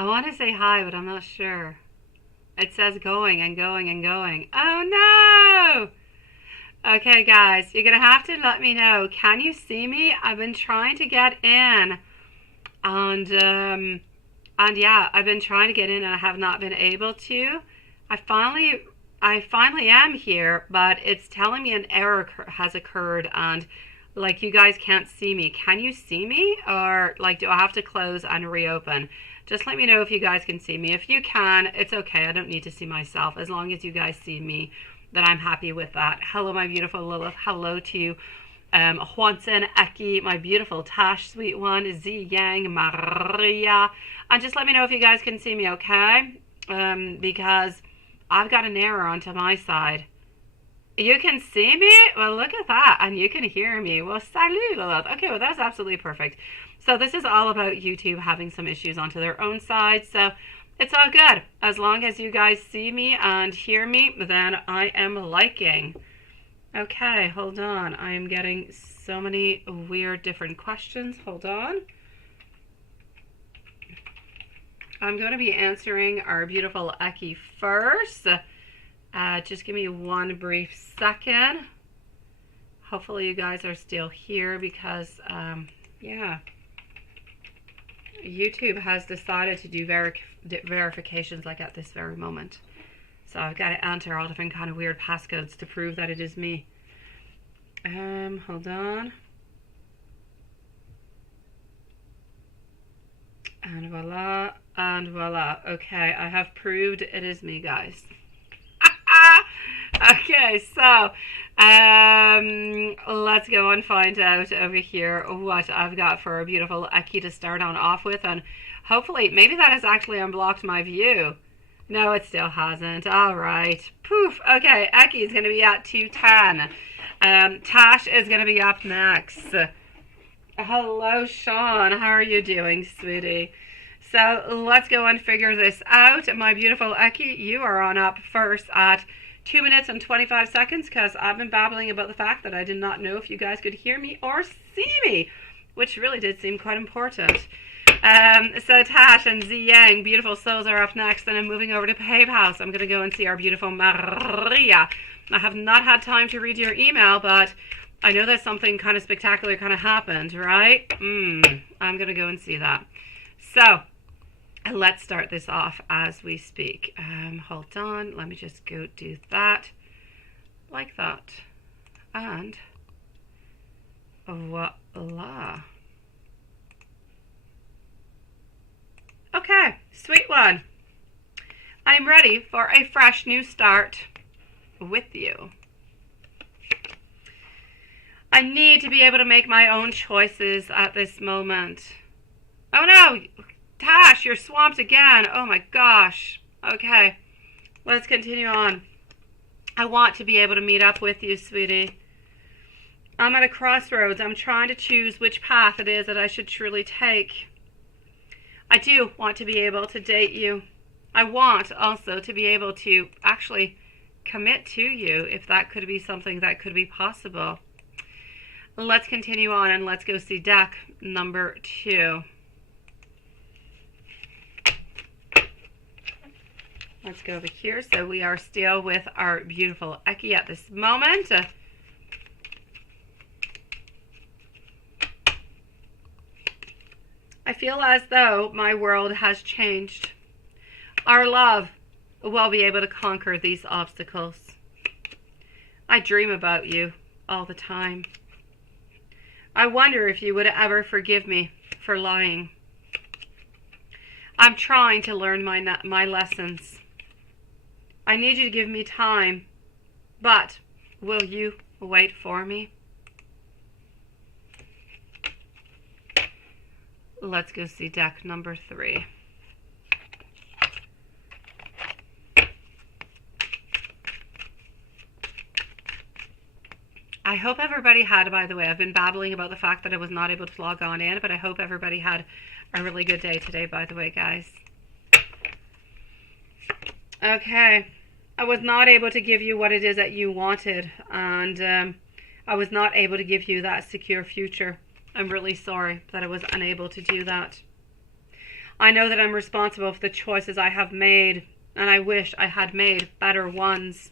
I want to say hi, but I'm not sure. It says going and going and going. Oh no! Okay, guys, you're gonna have to let me know. Can you see me? I've been trying to get in, and yeah, I've been trying to get in, and I have not been able to. I finally, I finally am here, but it's telling me an error has occurred, and like you guys can't see me. Can you see me, or like do I have to close and reopen? Just let me know if you guys can see me. If you can, it's okay. I don't need to see myself. As long as you guys see me, then I'm happy with that. Hello, my beautiful Lilith. Hello to you, Juanson, Eki, my beautiful Tash, sweet one, Z Yang, Maria. And just let me know if you guys can see me, okay? Because I've got an error onto my side. You can see me? Well, look at that. And you can hear me. Well, salut, Lilith. Okay, well, that's absolutely perfect. So this is all about YouTube having some issues onto their own side. So it's all good. As long as you guys see me and hear me, then I am liking. Okay, hold on. I am getting so many weird different questions. Hold on. I'm going to be answering our beautiful Eki first. Just give me one brief second. Hopefully you guys are still here because, yeah, YouTube has decided to do verifications like at this very moment. So I've got to enter all different kind of weird passcodes to prove that it is me. Hold on. And voila, and voila. Okay, I have proved it is me, guys. Okay, so let's go and find out over here what I've got for a beautiful Eki to start on off with, and hopefully maybe that has actually unblocked my view. No, it still hasn't. All right, poof. Okay, Eki is going to be at 210. Tash is going to be up next. Hello, Sean. How are you doing, sweetie? So let's go and figure this out. My beautiful Eki, you are on up first at 2 minutes and 25 seconds because I've been babbling about the fact that I did not know if you guys could hear me or see me, which really did seem quite important. So Tash and Z Yang, beautiful souls, are up next, and I'm moving over to Pave House. I'm going to go and see our beautiful Maria. I have not had time to read your email, but I know that something kind of spectacular kind of happened, right? I'm going to go and see that. So let's start this off as we speak. Hold on. Let me just go do that. Like that. And voila. Okay, sweet one. I'm ready for a fresh new start with you. I need to be able to make my own choices at this moment. Oh no, Tash, you're swamped again. Oh my gosh. Okay, let's continue on. I want to be able to meet up with you, sweetie. I'm at a crossroads. I'm trying to choose which path it is that I should truly take. I do want to be able to date you. I want also to be able to actually commit to you, if that could be something that could be possible. Let's continue on and let's go see deck number 2. Let's go over here. So we are still with our beautiful Eki at this moment. I feel as though my world has changed. Our love will be able to conquer these obstacles. I dream about you all the time. I wonder if you would ever forgive me for lying. I'm trying to learn my lessons. I need you to give me time, but will you wait for me? Let's go see deck number 3. I hope everybody had, by the way, I've been babbling about the fact that I was not able to log on in, but I hope everybody had a really good day today, by the way, guys. Okay, I was not able to give you what it is that you wanted, and I was not able to give you that secure future. I'm really sorry that I was unable to do that. I know that I'm responsible for the choices I have made, and I wish I had made better ones.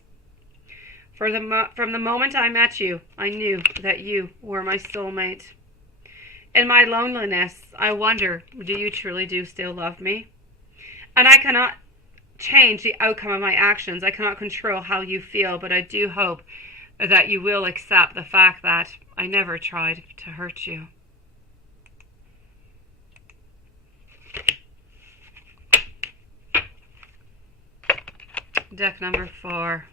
From the moment I met you, I knew that you were my soulmate. In my loneliness, I wonder, do you truly do still love me? And I cannot change the outcome of my actions. I cannot control how you feel, but I do hope that you will accept the fact that I never tried to hurt you. Deck number 4.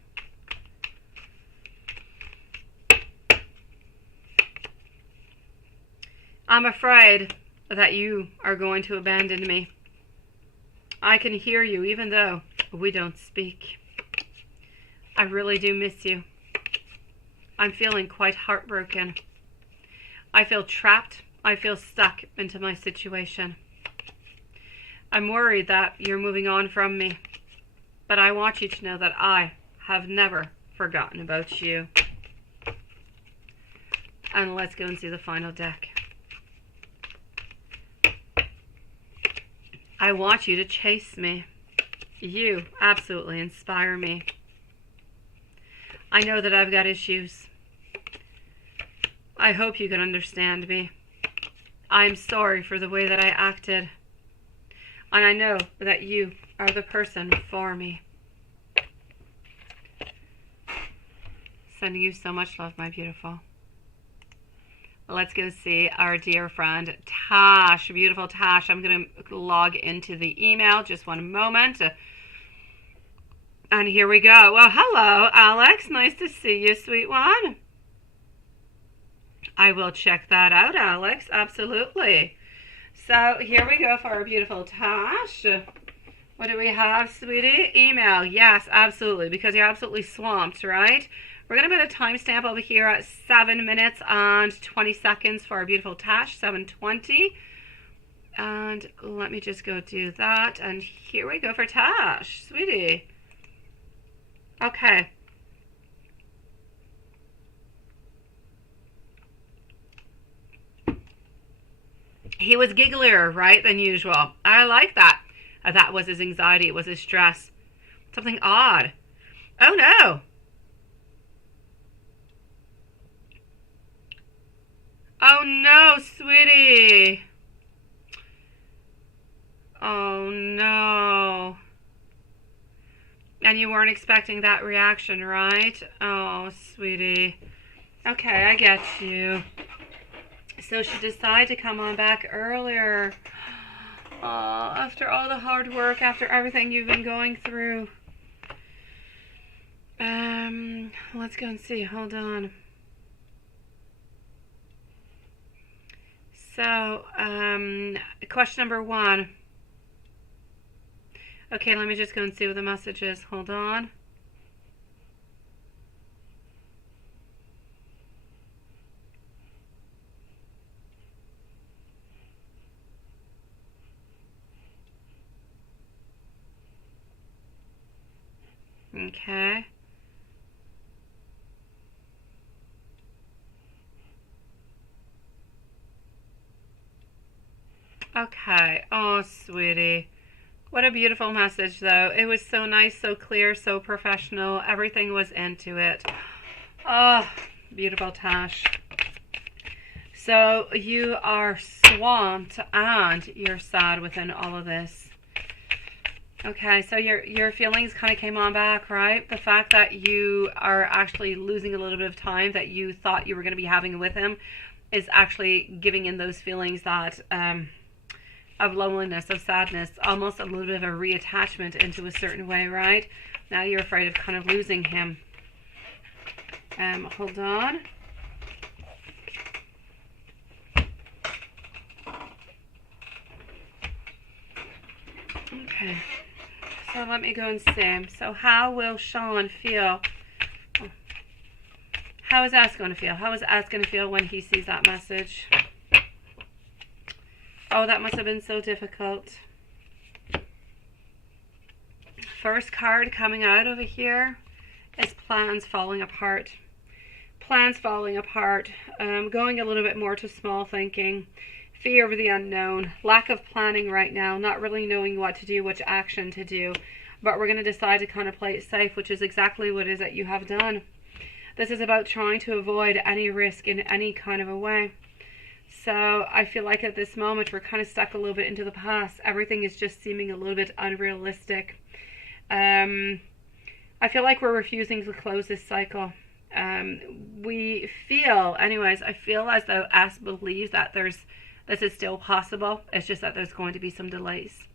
I'm afraid that you are going to abandon me. I can hear you even though we don't speak. I really do miss you. I'm feeling quite heartbroken. I feel trapped. I feel stuck into my situation. I'm worried that you're moving on from me. But I want you to know that I have never forgotten about you. And let's go and see the final deck. I want you to chase me. You absolutely inspire me. I know that I've got issues. I hope you can understand me. I'm sorry for the way that I acted. And I know that you are the person for me. Sending you so much love, my beautiful. Let's go see our dear friend Tash. Beautiful Tash. I'm going to log into the email. Just one moment. And here we go. Well, hello, Alex. Nice to see you, sweet one. I will check that out, Alex. Absolutely. So here we go for our beautiful Tash. What do we have, sweetie? Email. Yes, absolutely. Because you're absolutely swamped, right? We're going to put a timestamp over here at 7 minutes and 20 seconds for our beautiful Tash, 7:20. And let me just go do that. And here we go for Tash, sweetie. Okay. He was gigglier, right, than usual. I like that. That was his anxiety. It was his stress. Something odd. Oh, no. Oh, no, sweetie. Oh, no. And you weren't expecting that reaction, right? Oh, sweetie. Okay, I get you. So she decided to come on back earlier. Oh, after all the hard work, after everything you've been going through. Let's go and see. Hold on. So, question number 1. Okay, let me just go and see what the message is. Hold on. Okay. Okay. Oh, sweetie. What a beautiful message, though. It was so nice, so clear, so professional. Everything was into it. Oh, beautiful Tash. So you are swamped and you're sad within all of this. Okay, so your feelings kind of came on back, right? The fact that you are actually losing a little bit of time that you thought you were going to be having with him is actually giving in those feelings that of loneliness, of sadness, almost a little bit of a reattachment into a certain way, right? Now you're afraid of kind of losing him. Hold on. Okay. So let me go and see. So how will Sean feel? How is Ash going to feel? How is Ash going to feel when he sees that message? Oh, that must have been so difficult. First card coming out over here is plans falling apart. Plans falling apart. Going a little bit more to small thinking. fear of the unknown, lack of planning right now, not really knowing what to do, which action to do. But we're going to decide to kind of play it safe, which is exactly what it is that you have done. This is about trying to avoid any risk in any kind of a way. So I feel like at this moment we're kind of stuck a little bit into the past. Everything is just seeming a little bit unrealistic. I feel like we're refusing to close this cycle. We feel, anyways, I feel as though S believes that this is still possible. It's just that there's going to be some delays.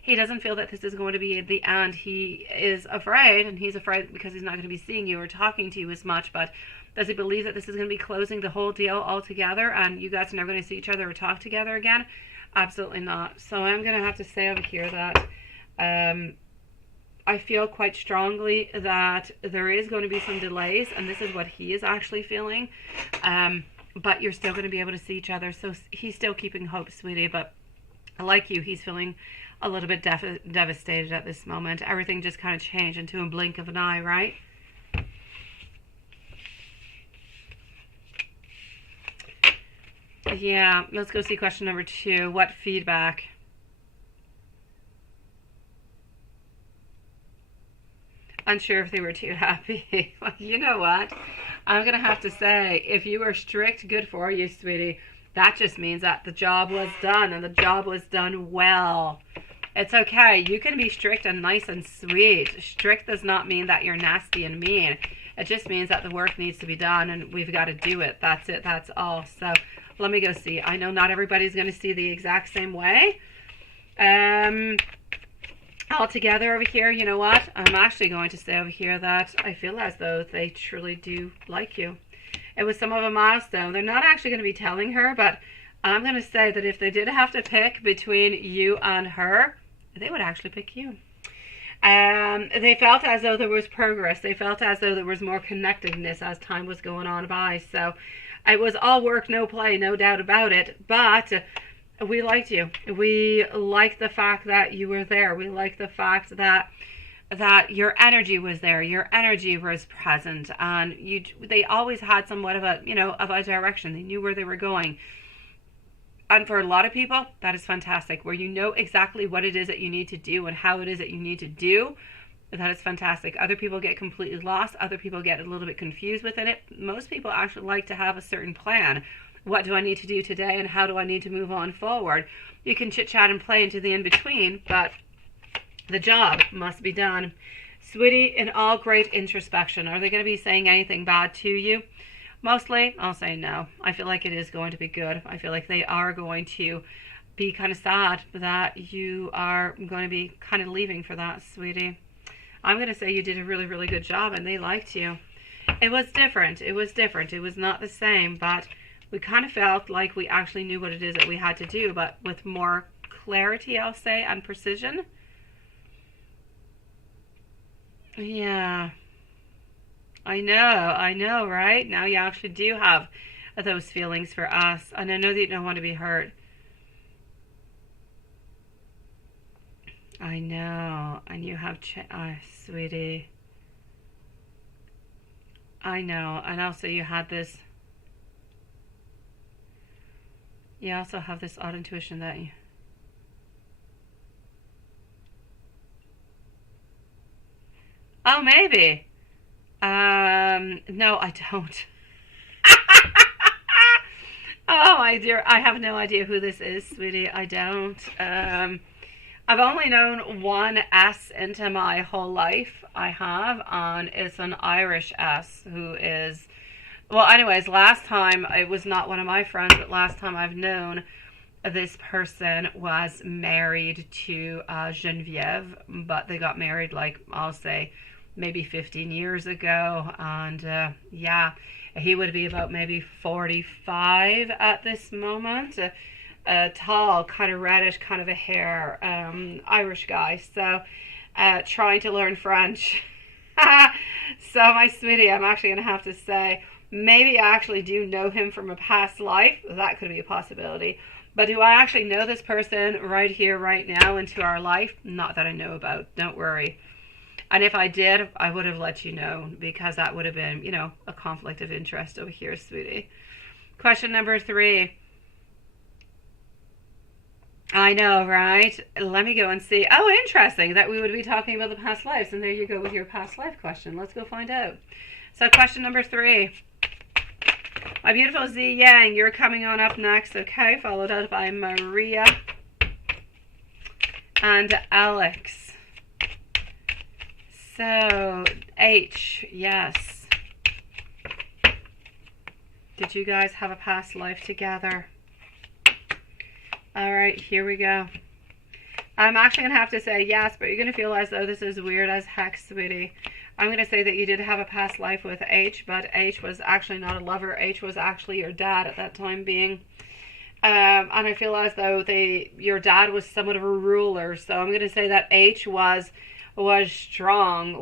He doesn't feel that this is going to be the end. He is afraid, and he's afraid because he's not going to be seeing you or talking to you as much, but does he believe that this is going to be closing the whole deal altogether and you guys are never going to see each other or talk together again? Absolutely not. So I'm going to have to say over here that I feel quite strongly that there is going to be some delays, and this is what he is actually feeling. But you're still going to be able to see each other. So he's still keeping hope, sweetie, but like you, he's feeling a little bit devastated at this moment. Everything just kind of changed into a blink of an eye, right? Yeah, let's go see question number 2. What feedback? Unsure if they were too happy. Well, you know what? I'm going to have to say, if you were strict, good for you, sweetie. That just means that the job was done, and the job was done well. It's okay. You can be strict and nice and sweet. Strict does not mean that you're nasty and mean. It just means that the work needs to be done, and we've got to do it. That's it. That's all. So let me go see. I know not everybody's going to see the exact same way. All together over here, you know what? I'm actually going to say over here that I feel as though they truly do like you. It was some of a milestone. They're not actually going to be telling her, but I'm going to say that if they did have to pick between you and her, they would actually pick you. They felt as though there was progress. They felt as though there was more connectedness as time was going on by. So it was all work, no play, no doubt about it. But we liked you. We liked the fact that you were there. We liked the fact that your energy was there. Your energy was present, and they always had somewhat of a direction. They knew where they were going. And for a lot of people, that is fantastic. Where you know exactly what it is that you need to do and how it is that you need to do, that is fantastic. Other people get completely lost. Other people get a little bit confused within it. Most people actually like to have a certain plan. What do I need to do today, and how do I need to move on forward? You can chit-chat and play into the in-between, but the job must be done. Sweetie, in all great introspection, are they going to be saying anything bad to you? Mostly, I'll say no. I feel like it is going to be good. I feel like they are going to be kind of sad that you are going to be kind of leaving for that, sweetie. I'm going to say you did a really, really good job, and they liked you. It was different. It was different. It was not the same, but we kind of felt like we actually knew what it is that we had to do, but with more clarity, I'll say, and precision. Yeah. I know, right? Now you actually do have those feelings for us, and I know that you don't want to be hurt. I know, and you have, sweetie. I know, and also you had this. You also have this odd intuition that you. Oh, maybe. No, I don't. Oh, my dear, I have no idea who this is, sweetie. I don't. I've only known one S into my whole life. I have, and it's an Irish S who is, well, anyways, last time, it was not one of my friends, but last time I've known this person was married to Genevieve, but they got married, like, I'll say, maybe 15 years ago, and yeah, he would be about maybe 45 at this moment, tall, kind of reddish, kind of a hair, Irish guy, so trying to learn French. So my sweetie, I'm actually going to have to say, maybe I actually do know him from a past life. That could be a possibility. But do I actually know this person right here, right now, into our life? Not that I know about. Don't worry. And if I did, I would have let you know, because that would have been, a conflict of interest over here, sweetie. Question number 3. I know, right? Let me go and see. Oh, interesting that we would be talking about the past lives. And there you go with your past life question. Let's go find out. So question number 3. My beautiful Z Yang, you're coming on up next, okay? Followed out by Maria and Alex. So, H, yes. Did you guys have a past life together? All right, here we go. I'm actually going to have to say yes, but you're going to feel as though this is weird as heck, sweetie. I'm going to say that you did have a past life with H, but H was actually not a lover. H was actually your dad at that time being. And I feel as though your dad was somewhat of a ruler. So I'm going to say that H was strong,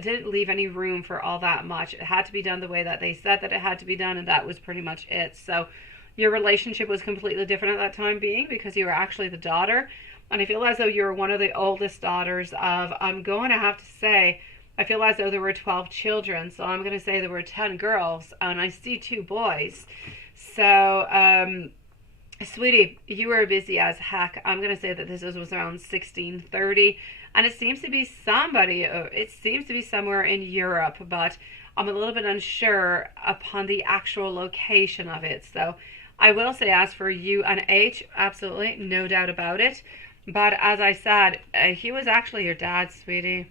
didn't leave any room for all that much. It had to be done the way that they said that it had to be done, and that was pretty much it. So your relationship was completely different at that time being because you were actually the daughter. And I feel as though you were one of the oldest daughters of, I'm going to have to say, I feel as though there were 12 children. So I'm going to say there were 10 girls, and I see 2 boys. So, sweetie, you were busy as heck. I'm going to say that this was around 1630. And it seems to be somewhere in Europe, but I'm a little bit unsure upon the actual location of it. So I will say, as for you and H, absolutely, no doubt about it. But as I said, he was actually your dad, sweetie.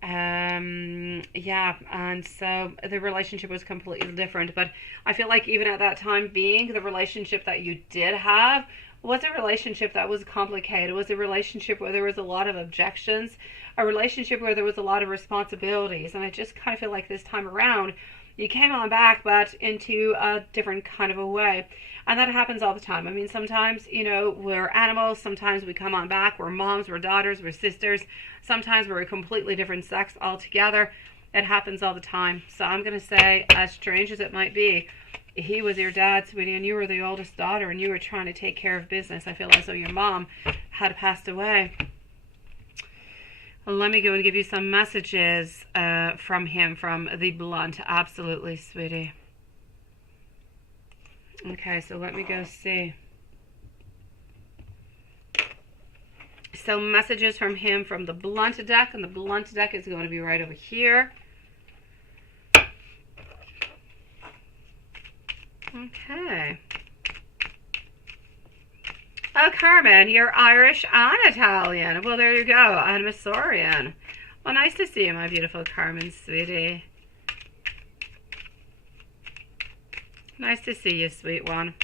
Yeah, and so the relationship was completely different. But I feel like even at that time being, the relationship that you did have was a relationship that was complicated. It was a relationship where there was a lot of objections, a relationship where there was a lot of responsibilities. And I just kind of feel like this time around, you came on back, but into a different kind of a way. And that happens all the time. I mean, sometimes, we're animals. Sometimes we come on back. We're moms, we're daughters, we're sisters. Sometimes we're a completely different sex altogether. It happens all the time. So I'm going to say, as strange as it might be, he was your dad, sweetie, and you were the oldest daughter, and you were trying to take care of business. I feel as though your mom had passed away. Well, let me go and give you some messages from him, from the blunt. Absolutely, sweetie. Okay, so let me go see. So messages from him from the blunt deck, and the blunt deck is going to be right over here. Okay. Oh, Carmen, you're Irish and Italian. Well, there you go. And Masorian. Well, nice to see you, my beautiful Carmen, sweetie. Nice to see you, sweet one.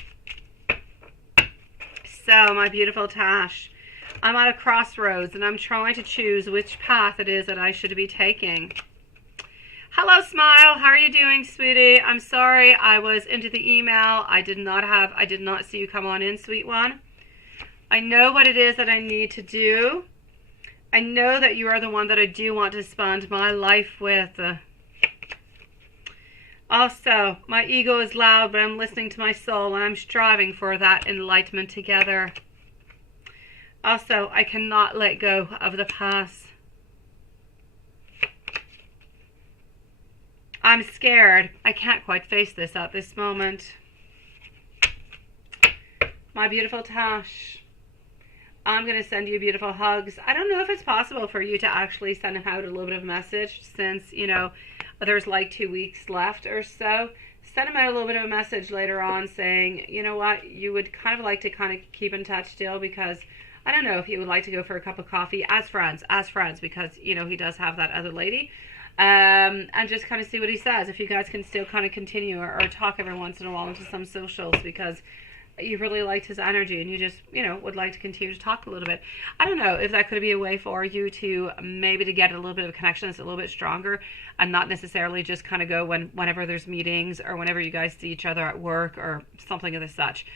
So, my beautiful Tash, I'm at a crossroads, and I'm trying to choose which path it is that I should be taking. Hello, Smile. How are you doing, sweetie? I'm sorry, I was into the email. I did not see you come on in, sweet one. I know what it is that I need to do. I know that you are the one that I do want to spend my life with. Also, my ego is loud, but I'm listening to my soul, and I'm striving for that enlightenment together. Also, I cannot let go of the past. I'm scared. I can't quite face this at this moment. My beautiful Tash, I'm going to send you beautiful hugs. I don't know if it's possible for you to actually send him out a little bit of a message since, there's like 2 weeks left or so. Send him out a little bit of a message later on saying, you know what, you would kind of like to kind of keep in touch still, because I don't know if you would like to go for a cup of coffee as friends, because, he does have that other lady. And just kind of see what he says. If you guys can still kind of continue or talk every once in a while into some socials, because you really liked his energy and you just, would like to continue to talk a little bit. I don't know if that could be a way for you to maybe to get a little bit of a connection that's a little bit stronger, and not necessarily just kind of go whenever there's meetings or whenever you guys see each other at work or something of the such.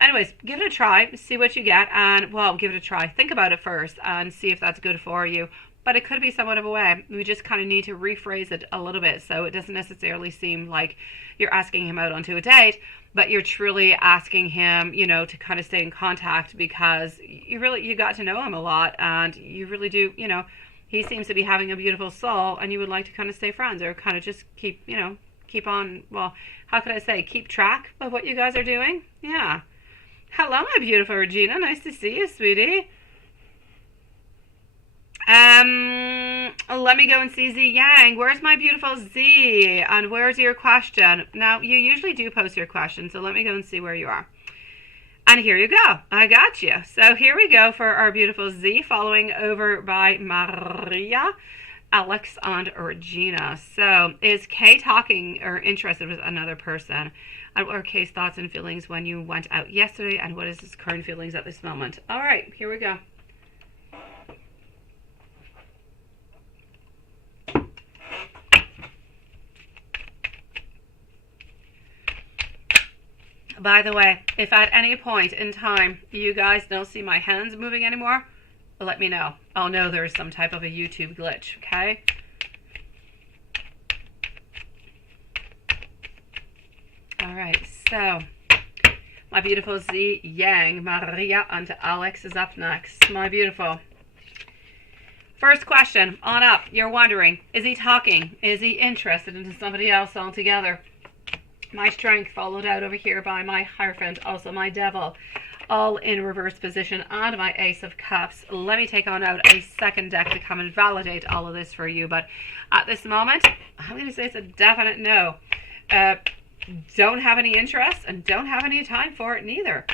Anyways, give it a try, see what you get, and, well, give it a try. Think about it first and see if that's good for you. But it could be somewhat of a way. We just kind of need to rephrase it a little bit so it doesn't necessarily seem like you're asking him out onto a date, but you're truly asking him, to kind of stay in contact, because you got to know him a lot, and you really do, he seems to be having a beautiful soul, and you would like to kind of stay friends, or kind of just keep on, well, how could I say, keep track of what you guys are doing? Yeah. Hello, my beautiful Regina. Nice to see you, sweetie. Let me go and see Z Yang. Where's my beautiful Z? And where's your question? Now, you usually do post your question, so let me go and see where you are. And here you go. I got you. So here we go for our beautiful Z, following over by Maria, Alex, and Regina. So is Kay talking or interested with another person? And what are Kay's thoughts and feelings when you went out yesterday? And what is his current feelings at this moment? All right, here we go. By the way, if at any point in time you guys don't see my hands moving anymore, let me know. I'll know there's some type of a YouTube glitch, okay? All right, so my beautiful Z Yang, Maria, and Alex is up next. My beautiful. First question, on up. You're wondering, is he talking? Is he interested in somebody else altogether? My Strength followed out over here by my Hierophant, also my Devil, all in reverse position, and my Ace of Cups. Let me take on out a second deck to come and validate all of this for you. But at this moment, I'm going to say it's a definite no. Don't have any interest and don't have any time for it neither.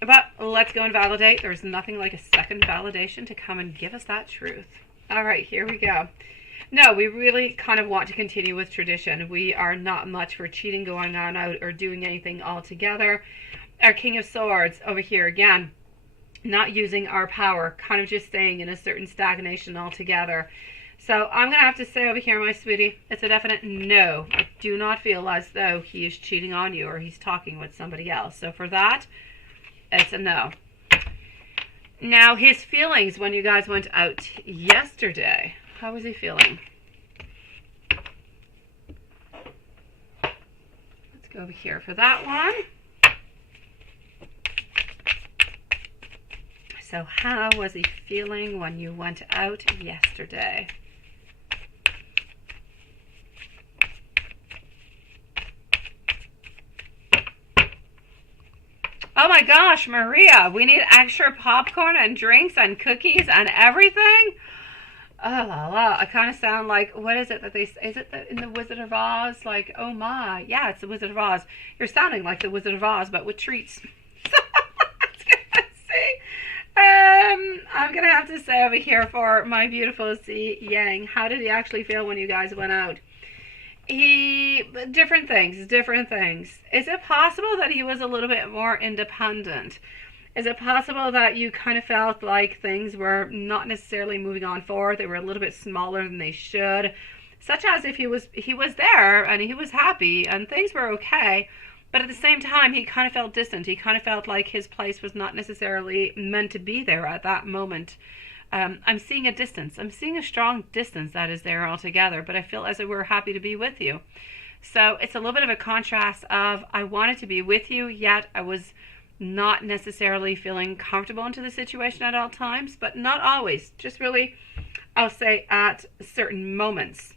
But let's go and validate. There's nothing like a second validation to come and give us that truth. All right, here we go. No, we really kind of want to continue with tradition. We are not much for cheating, going on out, or doing anything altogether. Our King of Swords over here, again, not using our power, kind of just staying in a certain stagnation altogether. So I'm going to have to say over here, my sweetie, it's a definite no. I do not feel as though he is cheating on you or he's talking with somebody else. So for that, it's a no. Now, his feelings when you guys went out yesterday. How was he feeling? Let's go over here for that one. So how was he feeling when you went out yesterday? Oh my gosh, Maria, we need extra popcorn and drinks and cookies and everything? Oh la la, I kind of sound like, what is it that they say? Is it in the Wizard of Oz? Like, oh my, yeah, it's the Wizard of Oz. You're sounding like the Wizard of Oz, but with treats. I'm gonna have to say over here for my beautiful Z Yang, how did he actually feel when you guys went out? Different things. Is it possible that he was a little bit more independent? Is it possible that you kind of felt like things were not necessarily moving on forward? They were a little bit smaller than they should, such as if he was there and he was happy and things were okay, but at the same time he kind of felt distant. He kind of felt like his place was not necessarily meant to be there at that moment. I'm seeing a distance. I'm seeing a strong distance that is there altogether, but I feel as if we're happy to be with you. So it's a little bit of a contrast of I wanted to be with you, yet I was not necessarily feeling comfortable into the situation at all times, but not always. Just really, I'll say, at certain moments.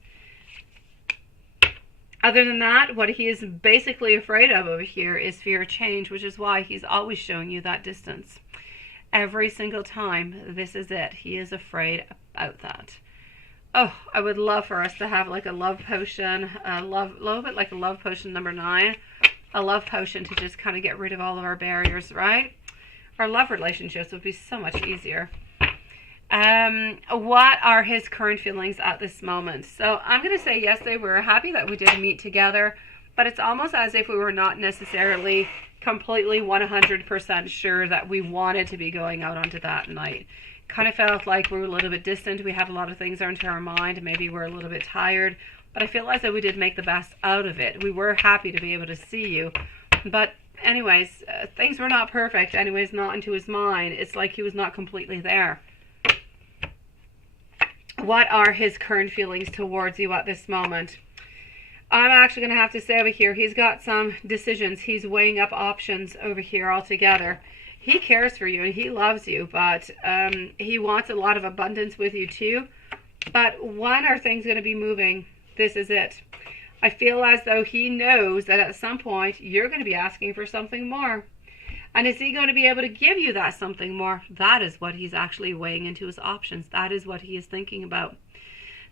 Other than that, what he is basically afraid of over here is fear of change, which is why he's always showing you that distance. Every single time, this is it. He is afraid about that. Oh, I would love for us to have like a love potion, a little bit like a love potion number 9. A love potion to just kind of get rid of all of our barriers, right? Our love relationships would be so much easier. What are his current feelings at this moment? So I'm going to say yes, they were happy that we did meet together, but it's almost as if we were not necessarily completely 100% sure that we wanted to be going out onto that night. Kind of felt like we were a little bit distant. We had a lot of things onto our mind. Maybe we're a little bit tired. But I feel as though we did make the best out of it. We were happy to be able to see you. But anyways, things were not perfect. Anyways, not into his mind. It's like he was not completely there. What are his current feelings towards you at this moment? I'm actually going to have to say over here, he's got some decisions. He's weighing up options over here altogether. He cares for you and he loves you, but he wants a lot of abundance with you too. But when are things going to be moving? This is it. I feel as though he knows that at some point you're going to be asking for something more. And is he going to be able to give you that something more? That is what he's actually weighing into his options. That is what he is thinking about.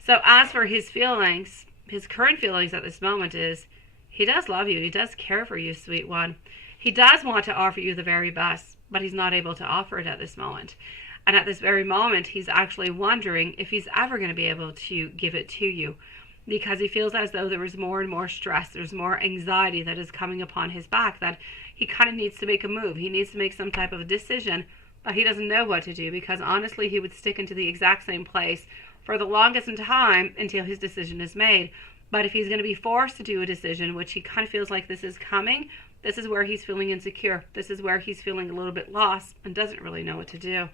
So as for his feelings, his current feelings at this moment is he does love you. He does care for you, sweet one. He does want to offer you the very best, but he's not able to offer it at this moment. And at this very moment, he's actually wondering if he's ever going to be able to give it to you, because he feels as though there is more and more stress, there's more anxiety that is coming upon his back, that he kind of needs to make a move. He needs to make some type of a decision, but he doesn't know what to do, because honestly, he would stick into the exact same place for the longest time until his decision is made. But if he's going to be forced to do a decision, which he kind of feels like this is coming, this is where he's feeling insecure. This is where he's feeling a little bit lost and doesn't really know what to do.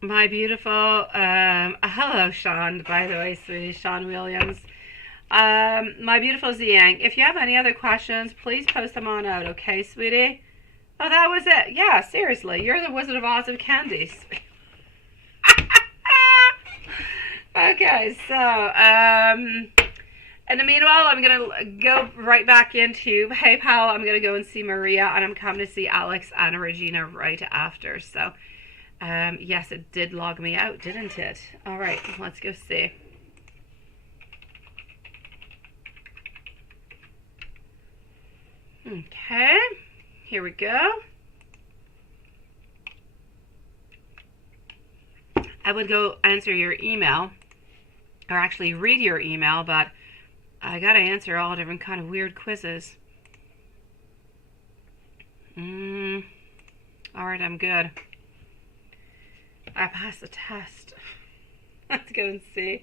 My beautiful, hello Sean, by the way, sweetie, Sean Williams. My beautiful Ziyang, if you have any other questions, please post them on out, okay, sweetie? Oh, that was it. Yeah, seriously, you're the Wizard of Oz of candies. Okay, so, in the meanwhile, I'm going to go right back into PayPal. I'm going to go and see Maria, and I'm coming to see Alex and Regina right after, so... yes, it did log me out, didn't it? All right, let's go see. Okay, here we go. I would go answer your email, or actually read your email, but I gotta answer all different kind of weird quizzes. All right, I'm good. I passed the test. Let's go and see.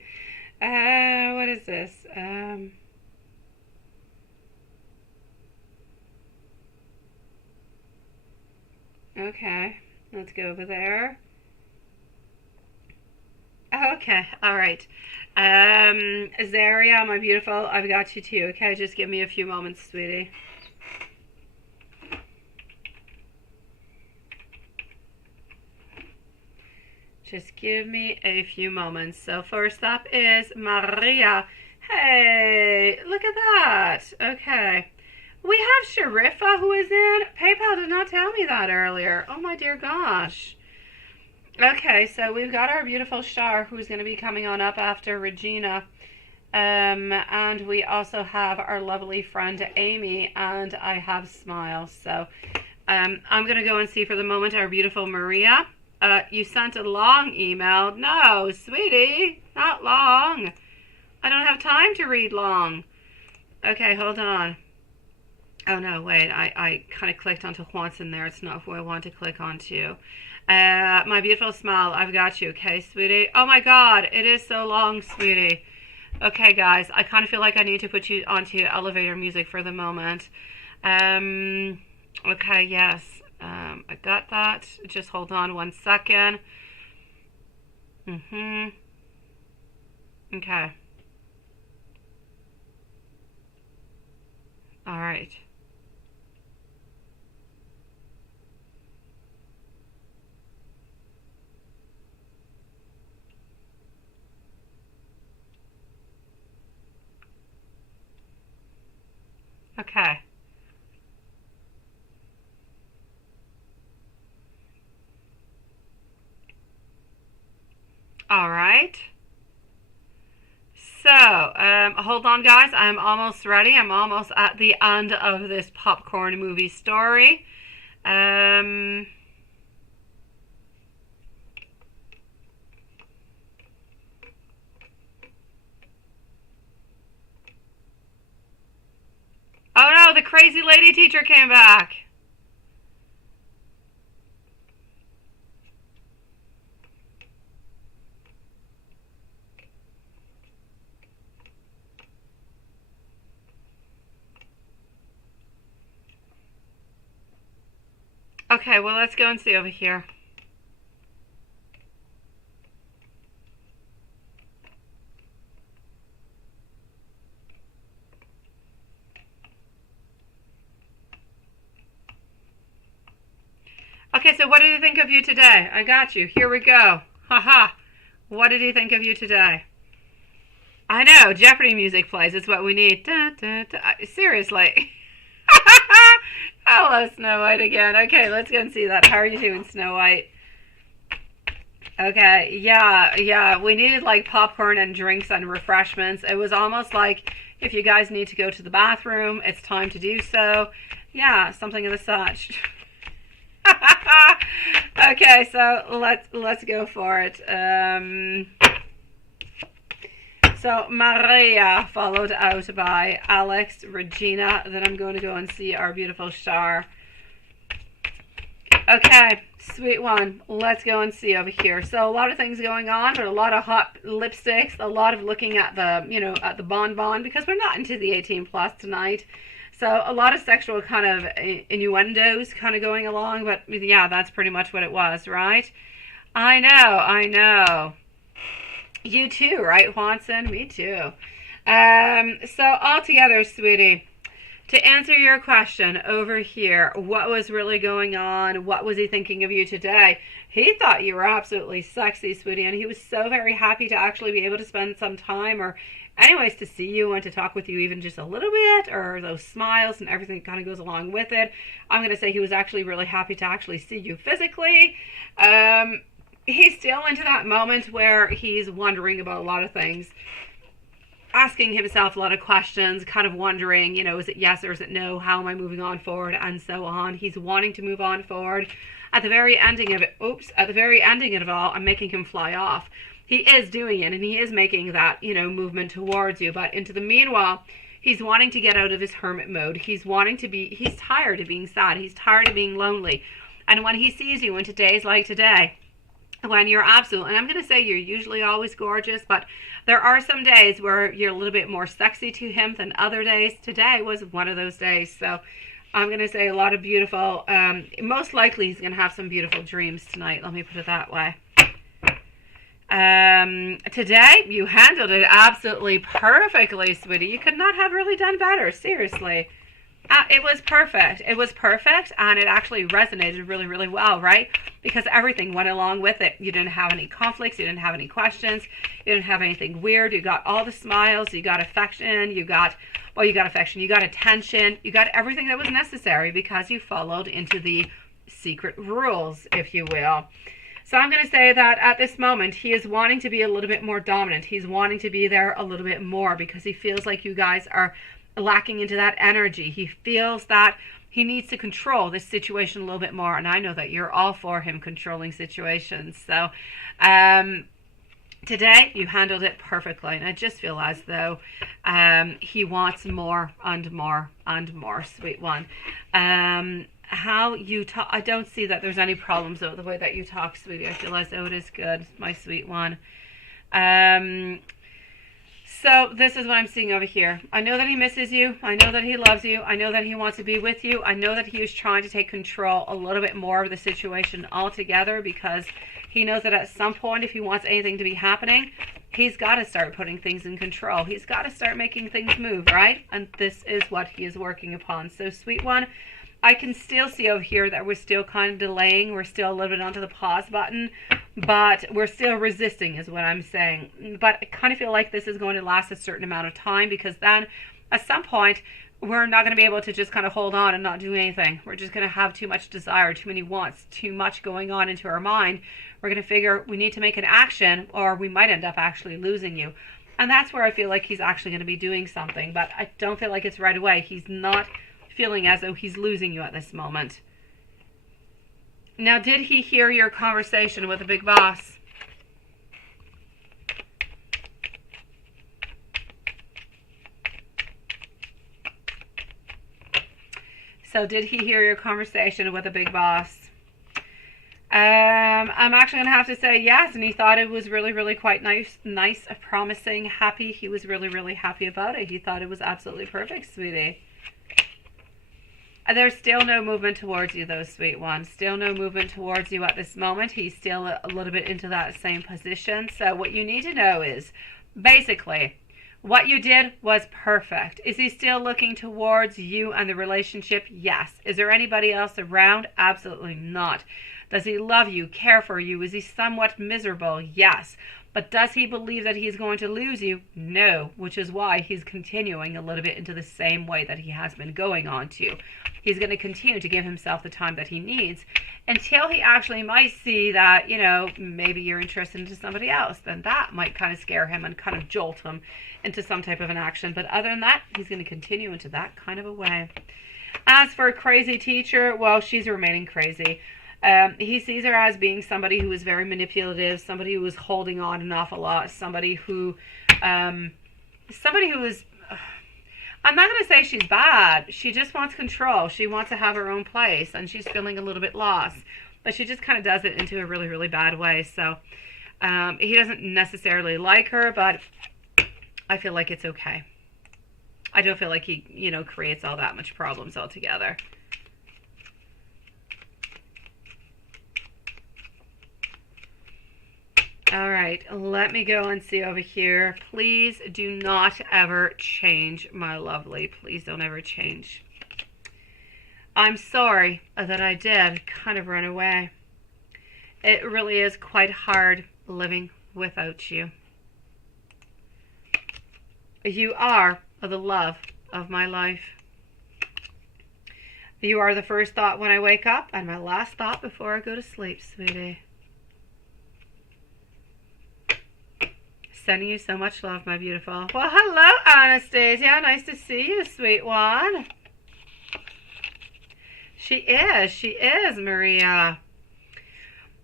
What is this? Okay, let's go over there. Okay, all right. Zaria, my beautiful, I've got you too. Okay, just give me a few moments, sweetie. Just give me a few moments. So first up is Maria. Hey, look at that. Okay. We have Sharifa who is in. PayPal did not tell me that earlier. Oh my dear gosh. Okay, so we've got our beautiful Shar who's going to be coming on up after Regina. And we also have our lovely friend Amy, and I have Smile. So I'm going to go and see for the moment our beautiful Maria. You sent a long email. No, sweetie, not long. I don't have time to read long. Okay, hold on. Oh, no, wait. I kind of clicked onto what's in there. It's not who I want to click onto. My beautiful Smile, I've got you. Okay, sweetie? Oh, my God. It is so long, sweetie. Okay, guys. I kind of feel like I need to put you onto elevator music for the moment. Okay, yes. I got that. Just hold on 1 second. Okay. All right. Okay. All right. So, hold on, guys. I'm almost ready. I'm almost at the end of this popcorn movie story. Oh, no, the crazy lady teacher came back. Okay, well, let's go and see over here. Okay, so what do you think of you today? I got you. Here we go. Haha. What did he think of you today? I know, Jeopardy music plays. It's what we need. Da, da, da. Seriously. Hello, Snow White again. Okay, let's go and see that. How are you doing, Snow White? Okay, yeah. We needed like popcorn and drinks and refreshments. It was almost like if you guys need to go to the bathroom, it's time to do so. Yeah, something of the such. Okay, so let's go for it. So Maria, followed out by Alex, Regina. Then I'm going to go and see our beautiful Shar. Okay, sweet one. Let's go and see over here. So a lot of things going on, but a lot of hot lipsticks, a lot of looking at the, at the bonbon, because we're not into the 18 plus tonight. So a lot of sexual kind of innuendos kind of going along, but yeah, that's pretty much what it was, right? I know. You too, right, Juanson? Me too. So altogether, sweetie, to answer your question over here, what was really going on? What was he thinking of you today? He thought you were absolutely sexy, sweetie, and he was so very happy to actually be able to spend some time, or anyways, to see you and to talk with you even just a little bit, or those smiles and everything that kind of goes along with it. I'm going to say he was actually really happy to actually see you physically. He's still into that moment where he's wondering about a lot of things, asking himself a lot of questions, kind of wondering, is it yes or is it no? How am I moving on forward? And so on. He's wanting to move on forward. At the very ending of it, all, I'm making him fly off. He is doing it, and he is making that, movement towards you. But into the meanwhile, he's wanting to get out of his hermit mode. He's tired of being sad. He's tired of being lonely. And when he sees you in days like today, when you're absolute, and I'm going to say you're usually always gorgeous, but there are some days where you're a little bit more sexy to him than other days. Today was one of those days. So I'm going to say a lot of beautiful, most likely he's going to have some beautiful dreams tonight. Let me put it that way. Today you handled it absolutely perfectly, sweetie. You could not have really done better. Seriously. It was perfect. It was perfect, and it actually resonated really, really well, right? Because everything went along with it. You didn't have any conflicts. You didn't have any questions. You didn't have anything weird. You got all the smiles. You got affection. You got affection. You got attention. You got everything that was necessary because you followed into the secret rules, if you will. So I'm going to say that at this moment, he is wanting to be a little bit more dominant. He's wanting to be there a little bit more because he feels like you guys are lacking into that energy. He feels that he needs to control this situation a little bit more, and I know that you're all for him controlling situations. So today you handled it perfectly, and I just feel as though he wants more and more and more, sweet one. How you talk, I don't see that there's any problems though, the way that you talk, sweetie. I feel as though it is good, my sweet one. So this is what I'm seeing over here. I know that he misses you. I know that he loves you. I know that he wants to be with you. I know that he is trying to take control a little bit more of the situation altogether because he knows that at some point, if he wants anything to be happening, he's got to start putting things in control. He's got to start making things move, right? And this is what he is working upon. So, sweet one, I can still see over here that we're still kind of delaying. We're still a little bit onto the pause button, but we're still resisting is what I'm saying. But I kind of feel like this is going to last a certain amount of time because then at some point we're not going to be able to just kind of hold on and not do anything. We're just going to have too much desire, too many wants, too much going on into our mind. We're going to figure we need to make an action or we might end up actually losing you. And that's where I feel like he's actually going to be doing something, but I don't feel like it's right away. He's not feeling as though he's losing you at this moment. Now, did he hear your conversation with the big boss? So, did he hear your conversation with the big boss? I'm actually going to have to say yes, and he thought it was really, really quite nice, promising, happy. He was really, really happy about it. He thought it was absolutely perfect, sweetie. There's still no movement towards you, though, sweet one. Still no movement towards you at this moment. He's still a little bit into that same position. So what you need to know is, basically, what you did was perfect. Is he still looking towards you and the relationship? Yes. Is there anybody else around? Absolutely not. Does he love you, care for you? Is he somewhat miserable? Yes. But does he believe that he's going to lose you? No, which is why he's continuing a little bit into the same way that he has been going on to. He's going to continue to give himself the time that he needs until he actually might see that, you know, maybe you're interested into somebody else. Then that might kind of scare him and kind of jolt him into some type of an action. But other than that, he's going to continue into that kind of a way. As for a crazy teacher, well, she's remaining crazy. He sees her as being somebody who is very manipulative, somebody who is holding on an awful lot, somebody who is, I'm not going to say she's bad. She just wants control. She wants to have her own place, and she's feeling a little bit lost. But she just kind of does it into a really, really bad way. So he doesn't necessarily like her, but I feel like it's okay. I don't feel like he, you know, creates all that much problems altogether. All right, let me go and see over here. Please do not ever change, my lovely. Please don't ever change. I'm sorry that I did kind of run away. It really is quite hard living without you. You are the love of my life. You are the first thought when I wake up and my last thought before I go to sleep, sweetie. Sending you so much love, my beautiful. Well, hello, Anastasia. Nice to see you, sweet one. She is, Maria.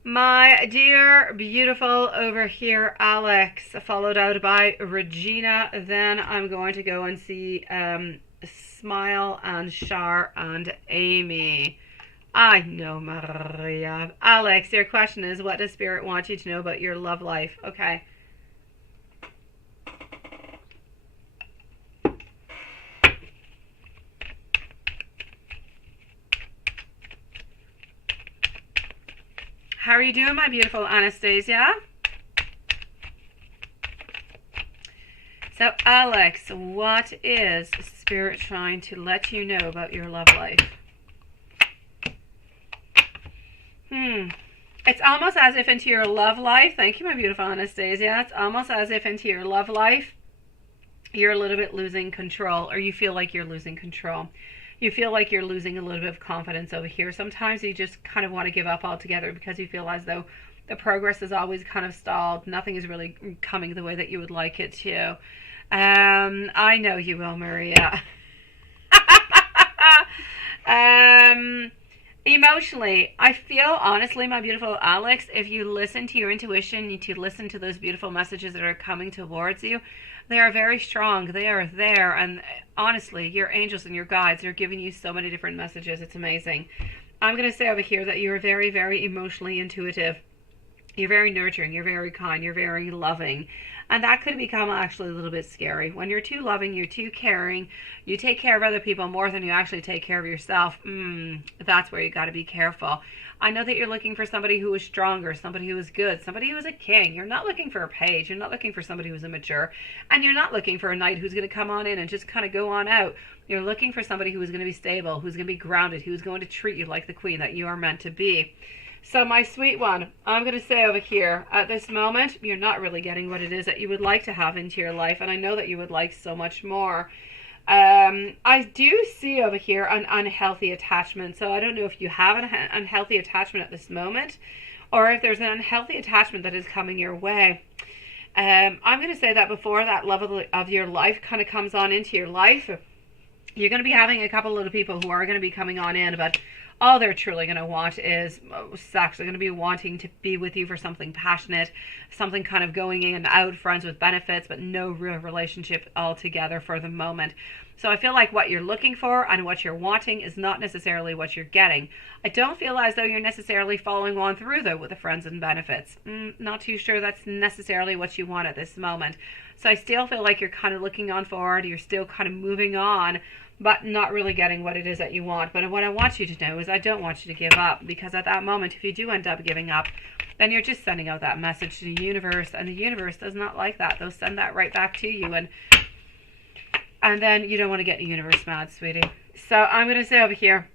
My dear, beautiful, over here, Alex, followed out by Regina. Then I'm going to go and see Smile and Shar and Amy. I know, Maria. Alex, your question is, what does Spirit want you to know about your love life? Okay. How are you doing, my beautiful Anastasia? So, Alex, what is Spirit trying to let you know about your love life? It's almost as if into your love life, thank you, my beautiful Anastasia, it's almost as if into your love life, you're a little bit losing control, or you feel like you're losing control. You feel like you're losing a little bit of confidence over here. Sometimes you just kind of want to give up altogether because you feel as though the progress is always kind of stalled. Nothing is really coming the way that you would like it to. I know you will, Maria. Emotionally, I feel, honestly, my beautiful Alex, if you listen to your intuition, you to listen to those beautiful messages that are coming towards you, they are very strong. They are there. And honestly, your angels and your guides are giving you so many different messages. It's amazing. I'm going to say over here that you are very, very emotionally intuitive. You're very nurturing. You're very kind. You're very loving. And that could become actually a little bit scary. When you're too loving, you're too caring, you take care of other people more than you actually take care of yourself. That's where you got to be careful. I know that you're looking for somebody who is stronger, somebody who is good, somebody who is a king. You're not looking for a page. You're not looking for somebody who's immature. And you're not looking for a knight who's going to come on in and just kind of go on out. You're looking for somebody who is going to be stable, who's going to be grounded, who's going to treat you like the queen that you are meant to be. So my sweet one, I'm going to say over here, at this moment, you're not really getting what it is that you would like to have into your life. And I know that you would like so much more. I do see over here an unhealthy attachment. So I don't know if you have an unhealthy attachment at this moment, or if there's an unhealthy attachment that is coming your way. I'm going to say that before that level of your life kind of comes on into your life, you're going to be having a couple of people who are going to be coming on in, but all they're truly going to want is sex. They're going to be wanting to be with you for something passionate, something kind of going in and out, friends with benefits, but no real relationship altogether for the moment. So I feel like what you're looking for and what you're wanting is not necessarily what you're getting. I don't feel as though you're necessarily following on through, though, with the friends and benefits. Not too sure that's necessarily what you want at this moment. So I still feel like you're kind of looking on forward. You're still kind of moving on, but not really getting what it is that you want. But what I want you to know is I don't want you to give up, because at that moment, if you do end up giving up, then you're just sending out that message to the universe, and the universe does not like that. They'll send that right back to you, and then you don't want to get the universe mad, sweetie. So I'm going to say over here,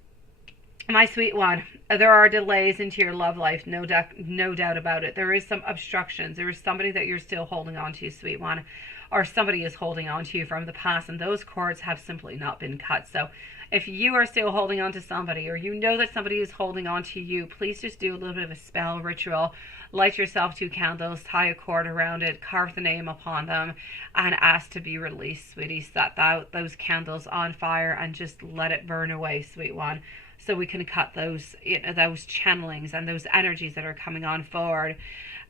My sweet one, there are delays into your love life, no doubt about it. There is some obstructions. There is somebody that you're still holding on to, sweet one, or somebody is holding on to you from the past, and those cords have simply not been cut. So if you are still holding on to somebody, or you know that somebody is holding on to you, please just do a little bit of a spell ritual. Light yourself 2 candles, tie a cord around it, carve the name upon them, and ask to be released, sweetie. Set those candles on fire and just let it burn away, sweet one, so we can cut those, those channelings and those energies that are coming on forward.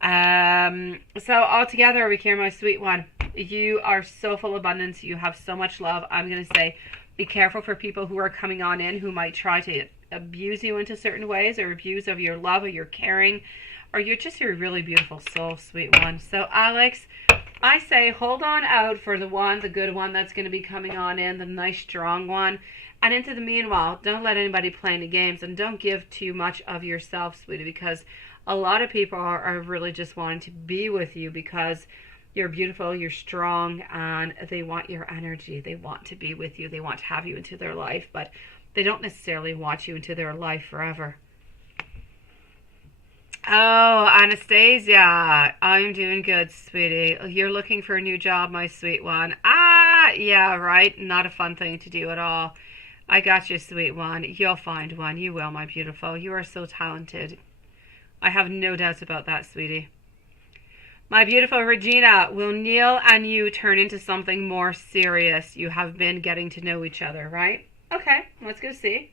So all together over here, my sweet one, you are so full of abundance. You have so much love. I'm going to say, be careful for people who are coming on in who might try to abuse you into certain ways, or abuse of your love or your caring, or you're just your really beautiful soul, sweet one. So Alex, I say hold on out for the good one that's going to be coming on in, the nice strong one. And into the meanwhile, don't let anybody play any games, and don't give too much of yourself, sweetie, because a lot of people are really just wanting to be with you because you're beautiful, you're strong, and they want your energy. They want to be with you. They want to have you into their life, but they don't necessarily want you into their life forever. Oh, Anastasia, I'm doing good, sweetie. You're looking for a new job, my sweet one. Ah, yeah, right. Not a fun thing to do at all. I got you, sweet one. You'll find one. You will, my beautiful. You are so talented. I have no doubts about that, sweetie. My beautiful Regina, will Neil and you turn into something more serious? You have been getting to know each other, right? Okay, let's go see.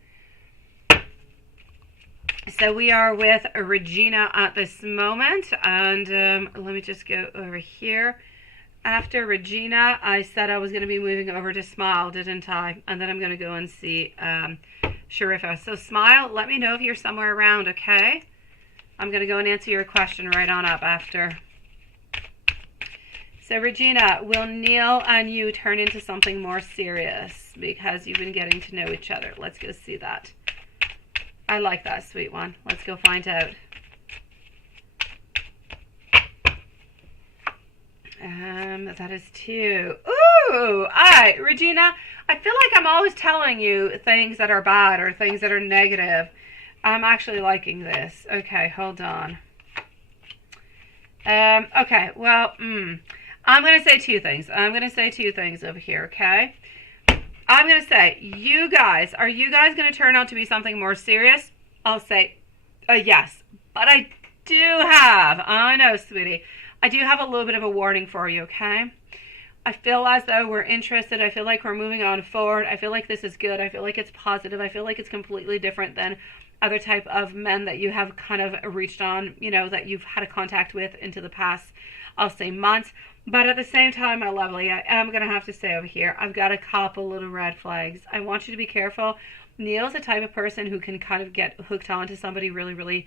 So we are with Regina at this moment, and let me just go over here. After Regina, I said I was going to be moving over to Smile, didn't I? And then I'm going to go and see Sharifa. So Smile, let me know if you're somewhere around, okay? I'm going to go and answer your question right on up after. So Regina, will Neil and you turn into something more serious because you've been getting to know each other? Let's go see that. I like that, sweet one. Let's go find out. That is 2. Ooh, all right, Regina. I feel like I'm always telling you things that are bad or things that are negative. I'm actually liking this. Okay, hold on. Okay, well, I'm going to say 2 things. I'm going to say 2 things over here, okay? I'm going to say, are you guys going to turn out to be something more serious? I'll say, yes. But I know, sweetie, I do have a little bit of a warning for you, okay? I feel as though we're interested. I feel like we're moving on forward. I feel like this is good. I feel like it's positive. I feel like it's completely different than other type of men that you have kind of reached on, that you've had a contact with into the past, I'll say months. But at the same time, my lovely, I am going to have to say over here, I've got a couple little red flags. I want you to be careful. Neil's the type of person who can kind of get hooked onto somebody really, really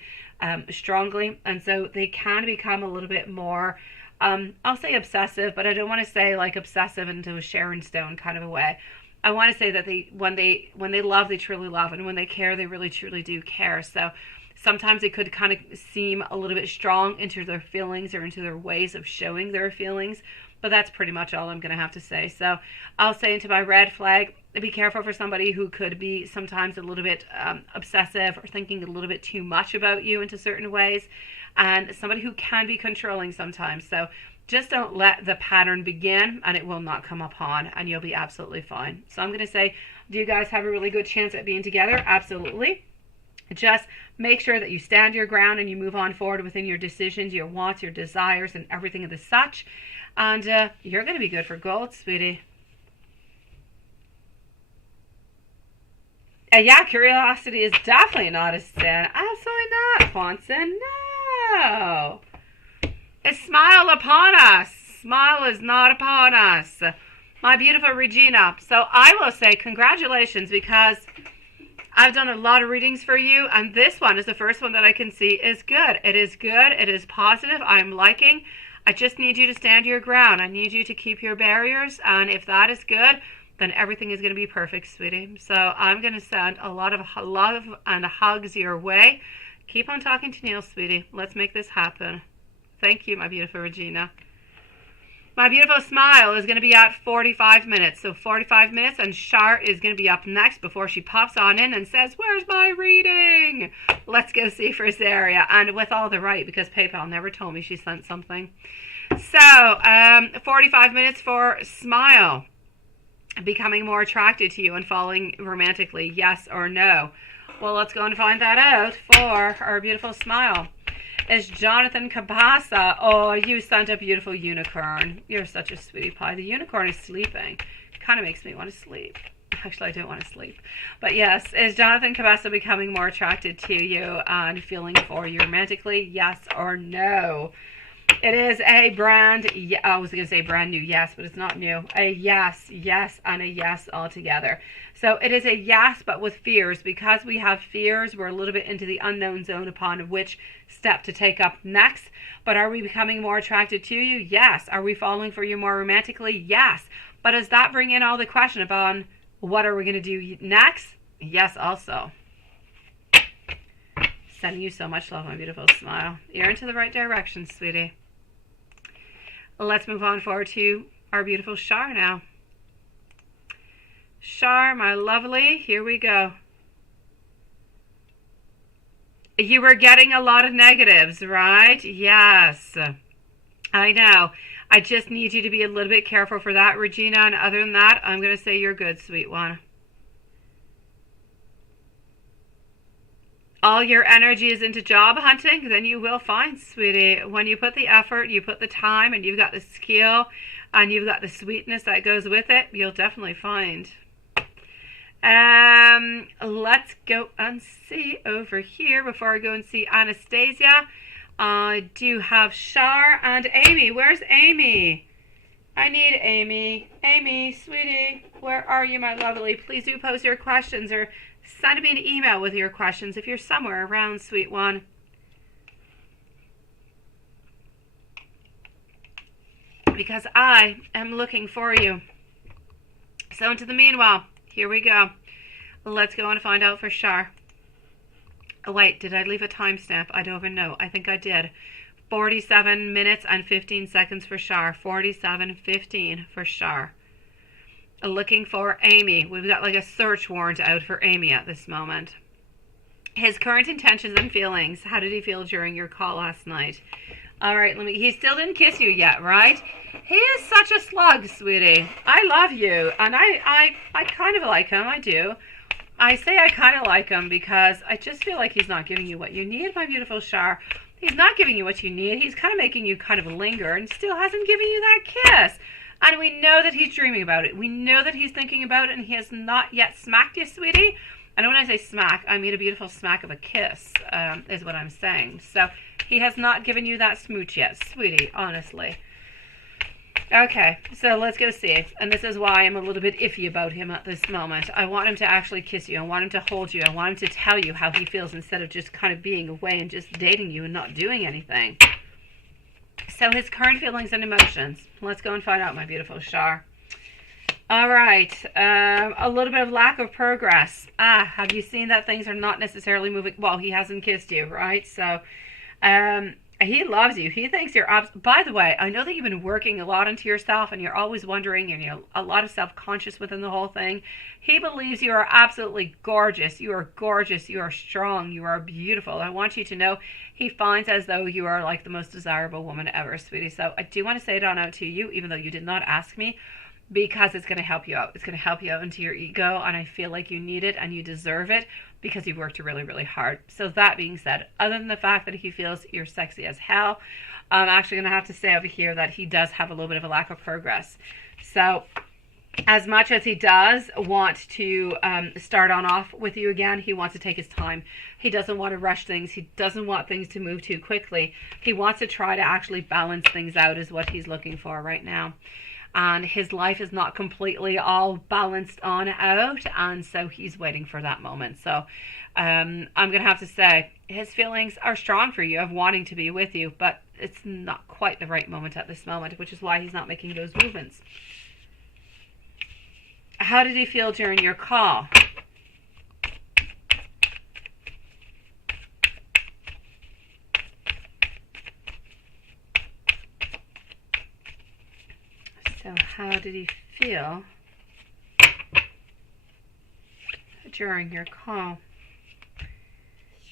strongly. And so they can become a little bit more, I'll say obsessive, but I don't want to say like obsessive into a Sharon Stone kind of a way. I want to say that when they love, they truly love. And when they care, they really, truly do care. So sometimes it could kind of seem a little bit strong into their feelings or into their ways of showing their feelings. But that's pretty much all I'm going to have to say. So I'll say into my red flag, be careful for somebody who could be sometimes a little bit obsessive or thinking a little bit too much about you into certain ways. And somebody who can be controlling sometimes. So just don't let the pattern begin and it will not come upon and you'll be absolutely fine. So I'm going to say, do you guys have a really good chance at being together? Absolutely. Just make sure that you stand your ground and you move on forward within your decisions, your wants, your desires, and everything of the such. And you're going to be good for gold, sweetie. Yeah, curiosity is definitely not a sin. Absolutely not, Swanson. No. It's smile upon us. Smile is not upon us. My beautiful Regina. So I will say congratulations because I've done a lot of readings for you, and this one is the first one that I can see is good. It is good. It is positive. I'm liking. I just need you to stand your ground. I need you to keep your barriers, and if that is good, then everything is going to be perfect, sweetie. So I'm going to send a lot of love and hugs your way. Keep on talking to Neil, sweetie. Let's make this happen. Thank you, my beautiful Regina. My beautiful smile is going to be at 45 minutes. So 45 minutes, and Shar is going to be up next before she pops on in and says, where's my reading? Let's go see for Zaria. And with all the right, because PayPal never told me she sent something. So 45 minutes for Smile. Becoming more attracted to you and falling romantically, yes or no? Well, let's go and find that out for our beautiful Smile. Is Jonathan Cabasa. Oh, you sent a beautiful unicorn. You're such a sweetie pie. The unicorn is sleeping. Kind of makes me want to sleep. Actually, I don't want to sleep. But yes, is Jonathan Cabasa becoming more attracted to you and feeling for you romantically, yes or no? It is a brand, I was going to say brand new yes, but it's not new. A yes, yes, and a yes all together. So it is a yes, but with fears. Because we have fears, we're a little bit into the unknown zone upon which step to take up next. But are we becoming more attracted to you? Yes. Are we falling for you more romantically? Yes. But does that bring in all the question upon what are we going to do next? Yes, also. Sending you so much love, my beautiful Smile. You're into the right direction, sweetie. Let's move on forward to our beautiful Shar now. Shar, my lovely, here we go. You were getting a lot of negatives, right? Yes. I know. I just need you to be a little bit careful for that, Regina. And other than that, I'm going to say you're good, sweet one. All your energy is into job hunting, then you will find, sweetie. When you put the effort, you put the time, and you've got the skill, and you've got the sweetness that goes with it, you'll definitely find. Let's go and see over here before I go and see Anastasia. I do have Shar and Amy. Where's Amy? I need Amy. Amy, sweetie, where are you, my lovely? Please do post your questions or send me an email with your questions if you're somewhere around, sweet one. Because I am looking for you. So into the meanwhile, here we go. Let's go and find out for Shar. Oh, wait, did I leave a timestamp? I don't even know. I think I did. 47 minutes and 15 seconds for Shar. 47:15 for Shar. Looking for Amy. We've got like a search warrant out for Amy at this moment. His current intentions and feelings. How did he feel during your call last night? All right, he still didn't kiss you yet, right? He is such a slug, sweetie. I love you, and I kind of like him. I do. I say I kind of like him because I just feel like he's not giving you what you need, my beautiful Shar. He's not giving you what you need. He's kind of making you kind of linger and still hasn't given you that kiss. And we know that he's dreaming about it. We know that he's thinking about it, and he has not yet smacked you, sweetie. And when I say smack, I mean a beautiful smack of a kiss, is what I'm saying. So he has not given you that smooch yet, sweetie, honestly. Okay, so let's go see. And this is why I'm a little bit iffy about him at this moment. I want him to actually kiss you. I want him to hold you. I want him to tell you how he feels instead of just kind of being away and just dating you and not doing anything. So his current feelings and emotions. Let's go and find out, my beautiful Shar. All right. A little bit of lack of progress. Have you seen that things are not necessarily moving? Well, he hasn't kissed you, right? So he loves you. He thinks you're... By the way, I know that you've been working a lot into yourself and you're always wondering and you're a lot of self-conscious within the whole thing. He believes you are absolutely gorgeous. You are gorgeous. You are strong. You are beautiful. I want you to know he finds as though you are like the most desirable woman ever, sweetie. So I do want to say it on out to you, even though you did not ask me, because it's going to help you out. It's going to help you out into your ego, and I feel like you need it and you deserve it because you've worked really, really hard. So that being said, other than the fact that he feels you're sexy as hell, I'm actually going to have to say over here that he does have a little bit of a lack of progress. So as much as he does want to start on off with you again, he wants to take his time. He doesn't want to rush things. He doesn't want things to move too quickly. He wants to try to actually balance things out is what he's looking for right now. And his life is not completely all balanced on out, and so he's waiting for that moment. So I'm going to have to say his feelings are strong for you of wanting to be with you, but it's not quite the right moment at this moment, which is why he's not making those movements. How did he feel during your call? So how did he feel during your call?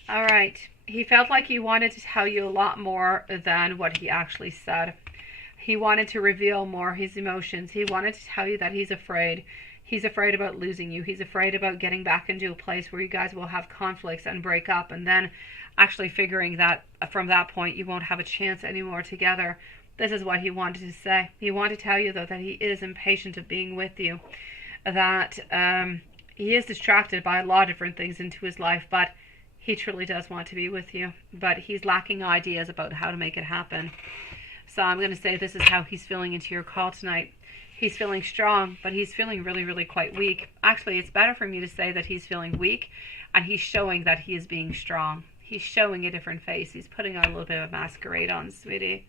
All right. He felt like he wanted to tell you a lot more than what he actually said. He wanted to reveal more his emotions. He wanted to tell you that he's afraid. He's afraid about losing you. He's afraid about getting back into a place where you guys will have conflicts and break up, and then actually figuring that from that point you won't have a chance anymore together. This is what he wanted to say. He wanted to tell you, though, that he is impatient of being with you, that he is distracted by a lot of different things into his life, but he truly does want to be with you, but he's lacking ideas about how to make it happen. So I'm going to say this is how he's feeling into your call tonight. He's feeling strong, but he's feeling really, really quite weak. Actually, it's better for me to say that he's feeling weak, and he's showing that he is being strong. He's showing a different face. He's putting on a little bit of a masquerade on, sweetie.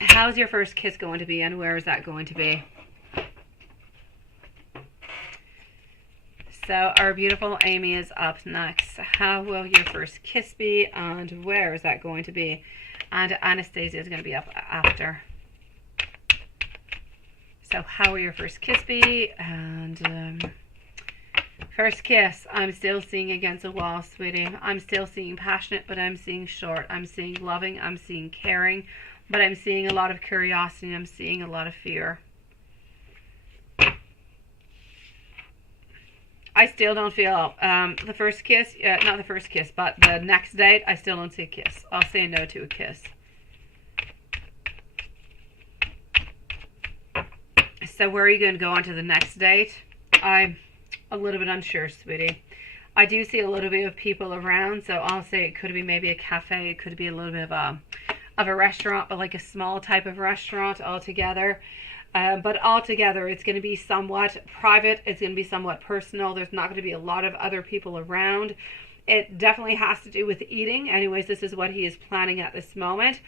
How's your first kiss going to be, and where is that going to be? So our beautiful Amy is up next. How will your first kiss be, and where is that going to be? And Anastasia is going to be up after. So how will your first kiss be? And first kiss, I'm still seeing against a wall, sweetie. I'm still seeing passionate, but I'm seeing short. I'm seeing loving. I'm seeing caring, but I'm seeing a lot of curiosity. I'm seeing a lot of fear. I still don't feel the first kiss, not the first kiss, but the next date, I still don't see a kiss. I'll say no to a kiss. So where are you going to go on to the next date? I'm a little bit unsure, sweetie. I do see a little bit of people around, so I'll say it could be maybe a cafe. It could be a little bit of a restaurant, but like a small type of restaurant altogether. But altogether, it's going to be somewhat private. It's going to be somewhat personal. There's not going to be a lot of other people around. It definitely has to do with eating. Anyways, this is what he is planning at this moment.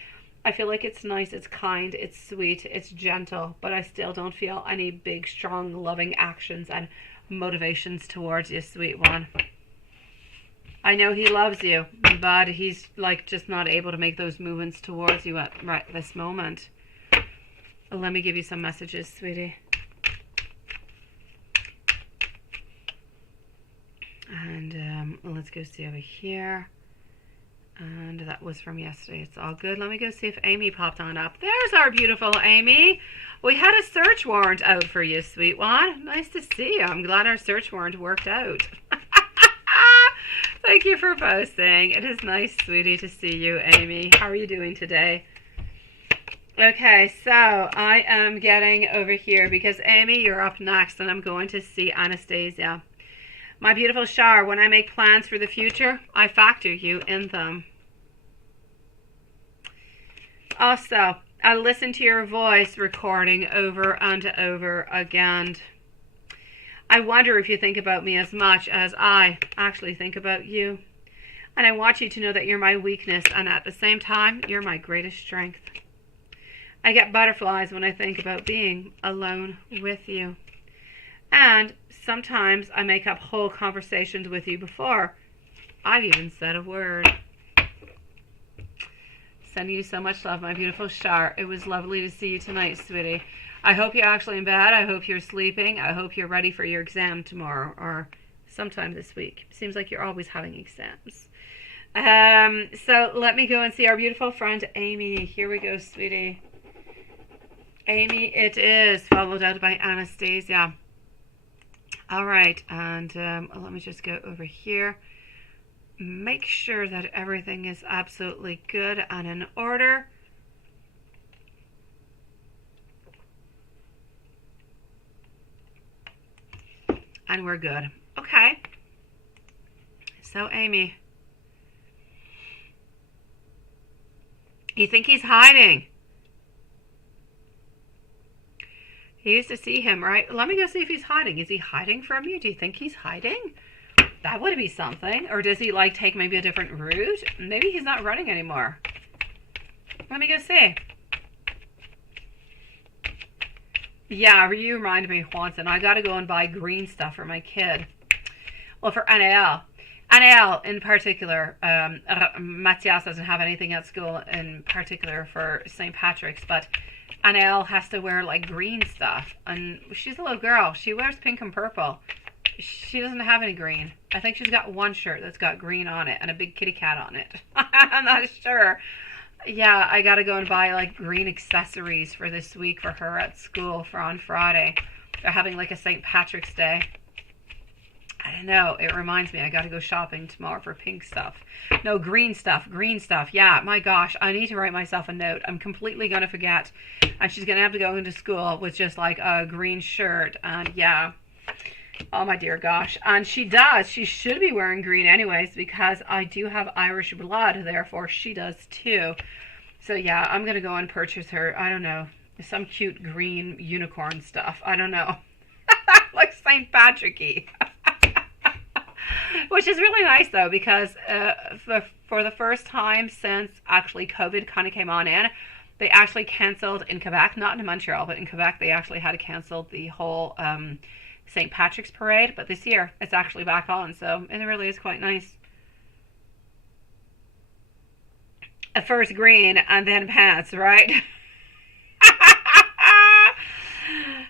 I feel like it's nice, it's kind, it's sweet, it's gentle, but I still don't feel any big, strong, loving actions and motivations towards you, sweet one. I know he loves you, but he's like just not able to make those movements towards you at right this moment. Let me give you some messages, sweetie. And let's go see over here. And that was from yesterday. It's all good. Let me go see if Amy popped on up. There's our beautiful Amy. We had a search warrant out for you, sweet one. Nice to see you. I'm glad our search warrant worked out. Thank you for posting. It is nice, sweetie, to see you, Amy. How are you doing today? Okay, so I am getting over here because Amy, you're up next, and I'm going to see Anastasia. My beautiful Shar, when I make plans for the future, I factor you in them. Also, I listen to your voice recording over and over again. I wonder if you think about me as much as I actually think about you. And I want you to know that you're my weakness, and at the same time, you're my greatest strength. I get butterflies when I think about being alone with you. And sometimes I make up whole conversations with you before I've even said a word. Sending you so much love, my beautiful Shar. It was lovely to see you tonight, sweetie. I hope you're actually in bed. I hope you're sleeping. I hope you're ready for your exam tomorrow or sometime this week. Seems like you're always having exams. So let me go and see our beautiful friend Amy. Here we go, sweetie. Amy, it is, followed out by Anastasia. All right, and let me just go over here. Make sure that everything is absolutely good and in order. And we're good. Okay. So, Amy, you think he's hiding? He used to see him, right? Let me go see if he's hiding. Is he hiding from you? Do you think he's hiding? That would be something. Or does he like take maybe a different route? Maybe he's not running anymore. Let me go see. Yeah, you reminded me once, and I got to go and buy green stuff for my kid. Well, for NAL. NAL in particular. Matthias doesn't have anything at school in particular for St. Patrick's, but And Elle has to wear like green stuff. And she's a little girl. She wears pink and purple. She doesn't have any green. I think she's got one shirt that's got green on it and a big kitty cat on it. I'm not sure. Yeah, I gotta go and buy like green accessories for this week for her at school for on Friday. They're having like a St. Patrick's Day. I don't know. It reminds me I gotta go shopping tomorrow for pink stuff. No, green stuff. Green stuff. Yeah, my gosh. I need to write myself a note. I'm completely gonna forget. And she's gonna have to go into school with just like a green shirt. And yeah. Oh my dear gosh. And she does. She should be wearing green anyways because I do have Irish blood. Therefore, she does too. So yeah, I'm going to go and purchase her, I don't know, some cute green unicorn stuff. I don't know. Like St. Patrick-y. Which is really nice though because for the first time since actually COVID kind of came on in, they actually canceled in Quebec, not in Montreal, but in Quebec they actually had to cancel the whole St. Patrick's Parade, but this year it's actually back on, so it really is quite nice. At first green and then pants, right?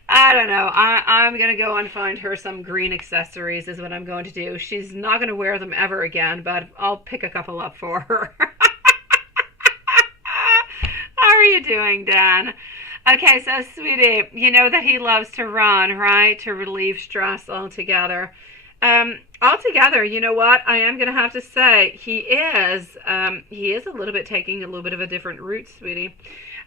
I don't know. I'm going to go and find her some green accessories is what I'm going to do. She's not going to wear them ever again, but I'll pick a couple up for her. How are you doing, Dan? Okay, so sweetie, you know that he loves to run, right? To relieve stress altogether. Altogether, you know what? I am going to have to say he is a little bit taking a little bit of a different route, sweetie.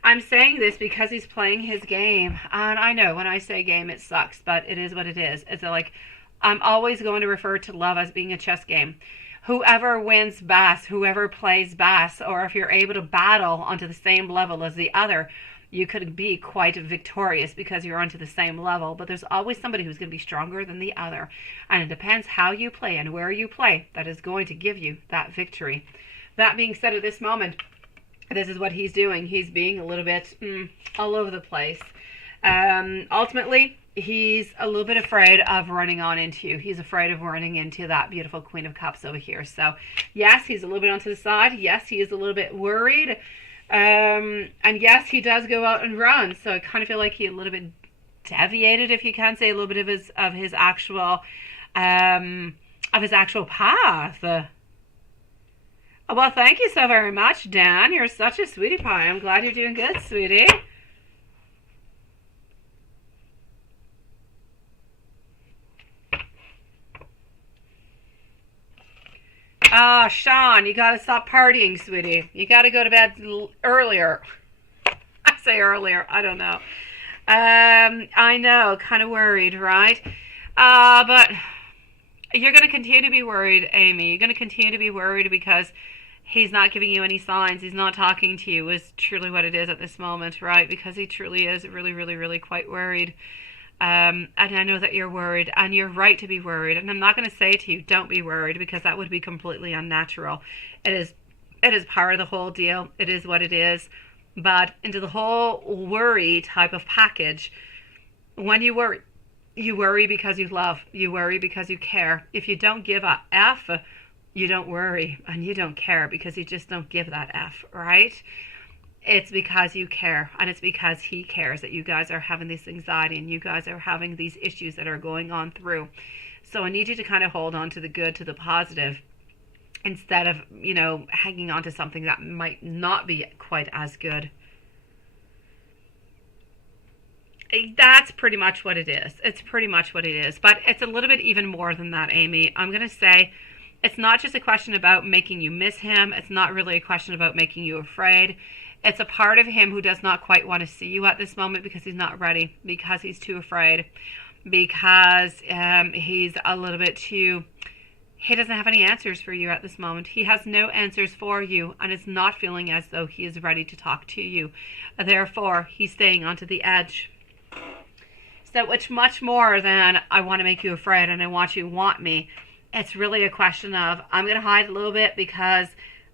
I'm saying this because he's playing his game. And I know when I say game, it sucks, but it is what it is. It's like, I'm always going to refer to love as being a chess game. Whoever wins best, whoever plays best, or if you're able to battle onto the same level as the other, you could be quite victorious because you're onto the same level, but there's always somebody who's going to be stronger than the other. And it depends how you play and where you play that is going to give you that victory. That being said, at this moment, this is what he's doing. He's being a little bit all over the place. Ultimately, he's a little bit afraid of running on into you. He's afraid of running into that beautiful Queen of Cups over here. So, yes, he's a little bit onto the side. Yes, he is a little bit worried. And yes, he does go out and run, so I kind of feel like he's a little bit deviated, if you can say, a little bit of his actual path. Well, thank you so very much, Dan. You're such a sweetie pie. I'm glad you're doing good, sweetie. Ah, Sean, you gotta stop partying, sweetie. You gotta go to bed earlier. I say earlier, I don't know. I know, kind of worried, right? But you're gonna continue to be worried, Amy. You're gonna continue to be worried because he's not giving you any signs. He's not talking to you is truly what it is at this moment, right? Because he truly is really, really, really quite worried. And I know that you're worried, and you're right to be worried. And I'm not going to say to you, don't be worried, because that would be completely unnatural. It is part of the whole deal. It is what it is. But into the whole worry type of package, when you worry because you love. You worry because you care. If you don't give a F, you don't worry, and you don't care because you just don't give that F, right? It's because you care, and it's because he cares that you guys are having this anxiety and you guys are having these issues that are going on through. So I need you to kind of hold on to the good, to the positive, instead of, hanging on to something that might not be quite as good. That's pretty much what it is. It's pretty much what it is. But it's a little bit even more than that, Amy. I'm going to say it's not just a question about making you miss him. It's not really a question about making you afraid. It's a part of him who does not quite want to see you at this moment because he's not ready, because he's too afraid, because he's a little bit too... He doesn't have any answers for you at this moment. He has no answers for you and is not feeling as though he is ready to talk to you. Therefore, he's staying onto the edge. So it's much more than I want to make you afraid and I want you to want me. It's really a question of I'm going to hide a little bit because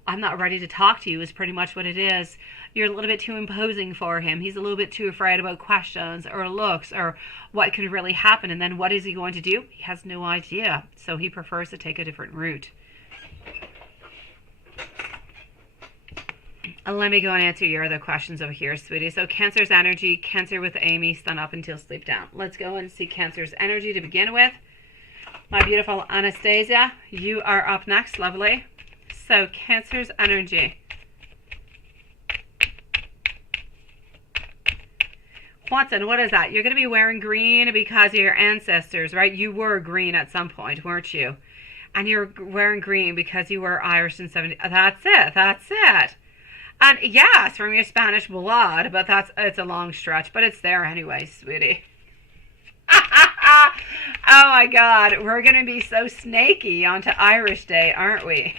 I'm not ready to talk to you is pretty much what it is. You're a little bit too imposing for him. He's a little bit too afraid about questions or looks or what can really happen. And then what is he going to do? He has no idea. So he prefers to take a different route. Let me go and answer your other questions over here, sweetie. So Cancer's energy, Cancer with Amy, sun up until sleep down. Let's go and see Cancer's energy to begin with. My beautiful Anastasia, you are up next, lovely. So Cancer's energy. Watson, what is that? You're going to be wearing green because of your ancestors, right? You were green at some point, weren't you? And you're wearing green because you were Irish in 70. That's it. That's it. And yes, from your Spanish blood, but it's a long stretch, but it's there anyway, sweetie. Oh my God, we're going to be so snaky onto Irish Day, aren't we?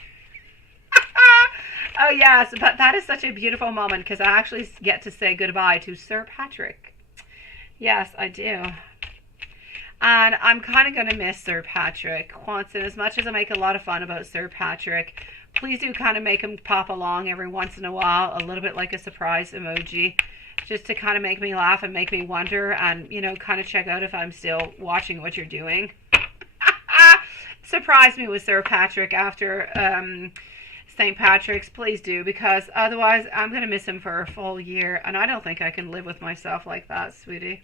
Oh yes, but that is such a beautiful moment because I actually get to say goodbye to Sir Patrick. Yes, I do. And I'm kind of going to miss Sir Patrick. Quanson, as much as I make a lot of fun about Sir Patrick, please do kind of make him pop along every once in a while, a little bit like a surprise emoji, just to kind of make me laugh and make me wonder and, you know, kind of check out if I'm still watching what you're doing. Surprise me with Sir Patrick after St. Patrick's, please do, because otherwise I'm going to miss him for a full year, and I don't think I can live with myself like that, sweetie.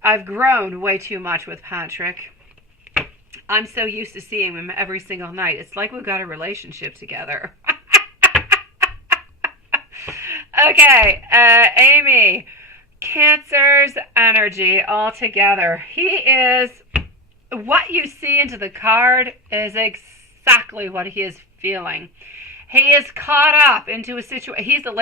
I've grown way too much with Patrick. I'm so used to seeing him every single night. It's like we've got a relationship together. Okay, Amy, Cancer's energy altogether. He is, what you see into the card is exactly what he is feeling. He is caught up into a situation. He's the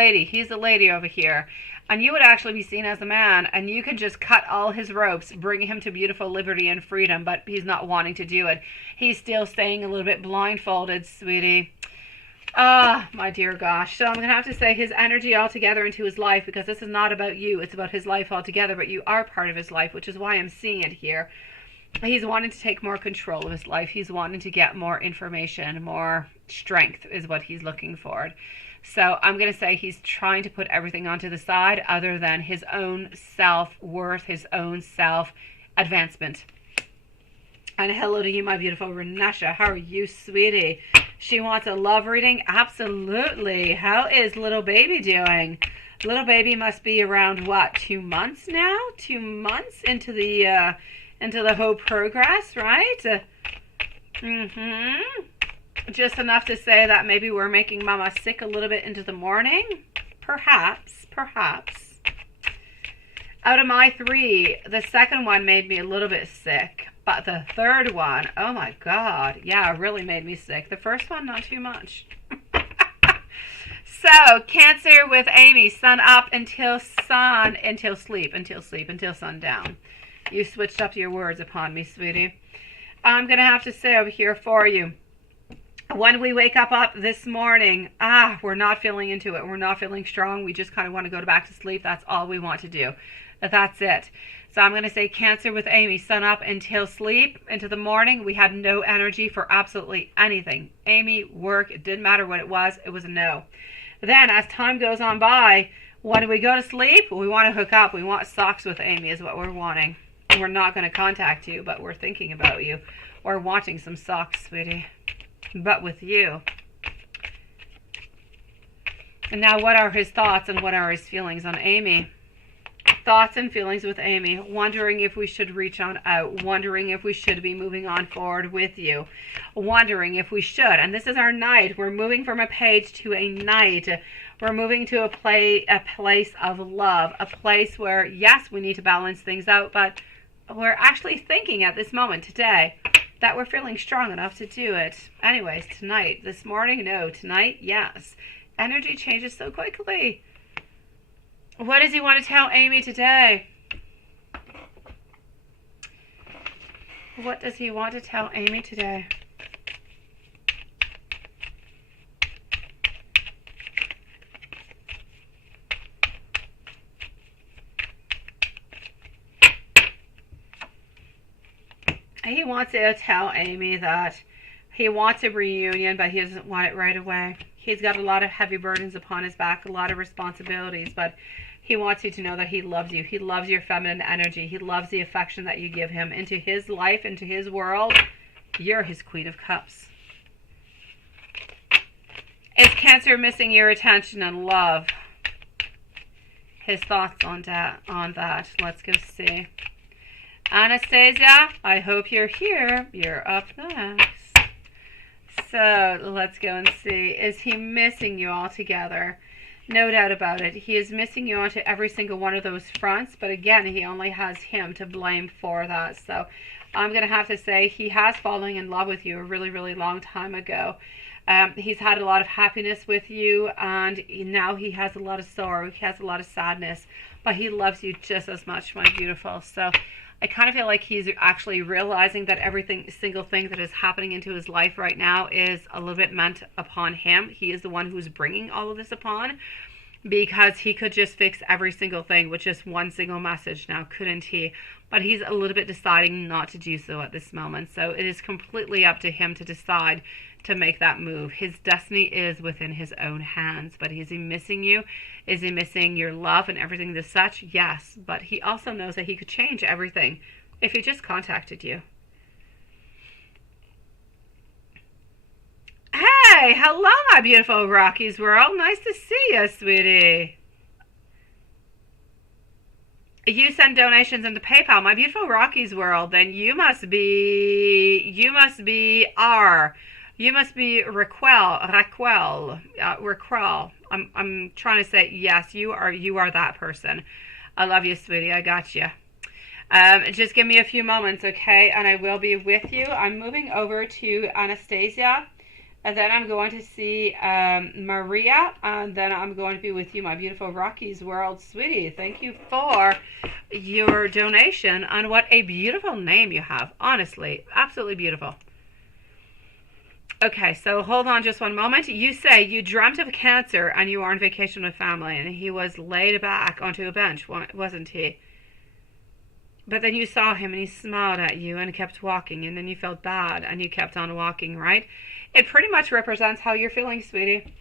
lady over here. And you would actually be seen as a man, and you could just cut all his ropes, bring him to beautiful liberty and freedom, but he's not wanting to do it. He's still staying a little bit blindfolded, sweetie. Ah, my dear gosh. So I'm going to have to say his energy altogether into his life, because this is not about you. It's about his life altogether, but you are part of his life, which is why I'm seeing it here. He's wanting to take more control of his life. He's wanting to get more information, more strength is what he's looking for. So I'm going to say he's trying to put everything onto the side other than his own self-worth, his own self-advancement. And hello to you, my beautiful Renesha. How are you, sweetie? She wants a love reading? Absolutely. How is little baby doing? Little baby must be around, what, 2 months now? 2 months into the whole progress, right? Just enough to say that maybe we're making Mama sick a little bit into the morning. Perhaps. Out of my 3, the second one made me a little bit sick. But the third one, oh my God, yeah, it really made me sick. The first one, not too much. So, Cancer with Amy, sun up until sleep, until sundown. You switched up your words upon me, sweetie. I'm going to have to say over here for you, when we wake up this morning, we're not feeling into it. We're not feeling strong. We just kind of want to go back to sleep. That's all we want to do. That's it. So I'm going to say Cancer with Amy, sun up until sleep, into the morning. We had no energy for absolutely anything. Amy, work, it didn't matter what it was a no. Then as time goes on by, when we go to sleep, we want to hook up. We want socks with Amy is what we're wanting. We're not going to contact you, but we're thinking about you. We're wanting some socks, sweetie. But with you. And now what are his thoughts and what are his feelings on Amy? Thoughts and feelings with Amy. Wondering if we should reach on out. Wondering if we should be moving on forward with you. Wondering if we should. And this is our knight. We're moving from a page to a knight. We're moving to a place of love. A place where, yes, we need to balance things out, but we're actually thinking at this moment today that we're feeling strong enough to do it. Anyways, tonight, this morning, no. Tonight, yes. Energy changes so quickly. What does he want to tell Amy today? What does he want to tell Amy today? He wants to tell Amy that he wants a reunion, but he doesn't want it right away. He's got a lot of heavy burdens upon his back, a lot of responsibilities, but he wants you to know that he loves you. He loves your feminine energy. He loves the affection that you give him into his life, into his world. You're his Queen of Cups. Is Cancer missing your attention and love? His thoughts on that. Let's go see. Anastasia, I hope you're here. You're up next. So let's go and see. Is he missing you altogether? No doubt about it. He is missing you onto every single one of those fronts. But again, he only has him to blame for that. So I'm going to have to say he has fallen in love with you a really, really long time ago. He's had a lot of happiness with you, and now he has a lot of sorrow. He has a lot of sadness, but he loves you just as much, my beautiful. So I kind of feel like he's actually realizing that single thing that is happening into his life right now is a little bit meant upon him. He is the one who's bringing all of this upon, because he could just fix every single thing with just one single message now, couldn't he? But he's a little bit deciding not to do so at this moment. So it is completely up to him to decide to make that move. His destiny is within his own hands. But is he missing you? Is he missing your love and everything as such? Yes. But he also knows that he could change everything if he just contacted you. Hey, hello, my beautiful Rockies world. Nice to see you, sweetie. You send donations into PayPal, my beautiful Rockies world. Then you must be Raquel. I'm trying to say yes. You are that person. I love you, sweetie. I got you. Just give me a few moments, okay? And I will be with you. I'm moving over to Anastasia. And then I'm going to see Maria, and then I'm going to be with you, my beautiful Rockies world, sweetie. Thank you for your donation, and what a beautiful name you have. Honestly, absolutely beautiful. Okay, so hold on just one moment. You say you dreamt of Cancer, and you were on vacation with family, and he was laid back onto a bench, wasn't he? But then you saw him, and he smiled at you, and kept walking, and then you felt bad, and you kept on walking, right? It pretty much represents how you're feeling, sweetie.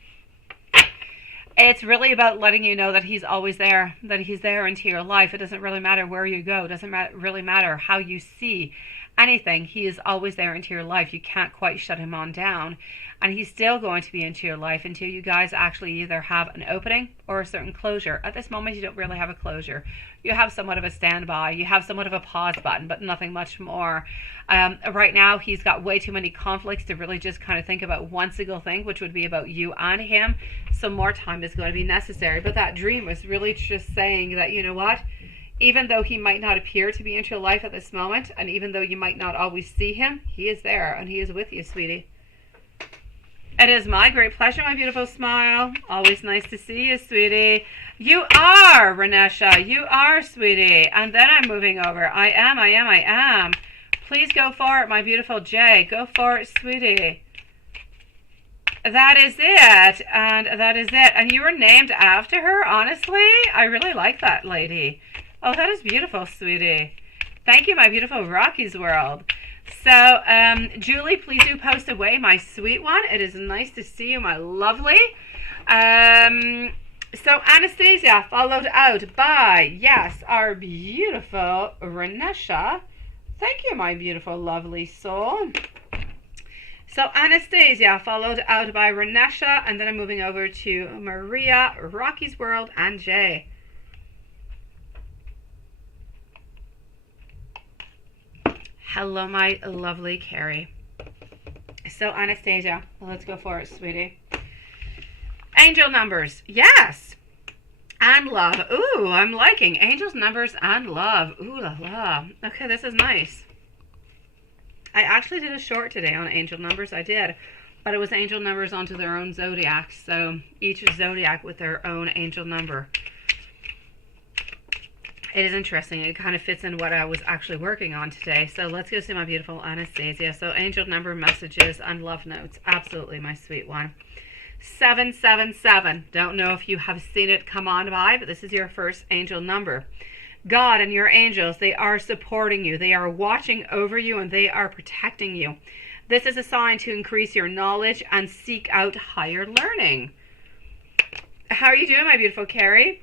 It's really about letting you know that he's always there, that he's there into your life. It doesn't really matter where you go. It doesn't really matter how you see anything. He is always there into your life. You can't quite shut him on down. And he's still going to be into your life until you guys actually either have an opening or a certain closure. At this moment, you don't really have a closure. You have somewhat of a standby. You have somewhat of a pause button, but nothing much more. Right now, he's got way too many conflicts to really just kind of think about one single thing, which would be about you and him. So more time is going to be necessary. But that dream was really just saying that, you know what? Even though he might not appear to be into your life at this moment, and even though you might not always see him, he is there, and he is with you, sweetie. It is my great pleasure, my beautiful smile. Always nice to see you, sweetie. You are, Renesha. You are, sweetie. And then I'm moving over. I am. Please go for it, my beautiful Jay. Go for it, sweetie. That is it. And that is it. And you were named after her, honestly? I really like that lady. Oh, that is beautiful, sweetie. Thank you, my beautiful Rockies world. So, Julie, please do post away, my sweet one. It is nice to see you, my lovely. So, Anastasia, followed out by, yes, our beautiful Renesha. Thank you, my beautiful, lovely soul. So, Anastasia, followed out by Renesha, and then I'm moving over to Maria, Rocky's World, and Jay. Hello, my lovely Carrie. So, Anastasia, let's go for it, sweetie. Angel numbers, yes. And love. Ooh, I'm liking angels, numbers, and love. Ooh la la. Okay, this is nice. I actually did a short today on angel numbers. I did. But it was angel numbers onto their own zodiacs. So, each zodiac with their own angel number. It is interesting. It kind of fits in what I was actually working on today. So let's go see my beautiful Anastasia. So angel number messages and love notes. Absolutely, my sweet one. 777. Don't know if you have seen it come on by, but this is your first angel number. God and your angels, they are supporting you. They are watching over you and they are protecting you. This is a sign to increase your knowledge and seek out higher learning. How are you doing, my beautiful Carrie?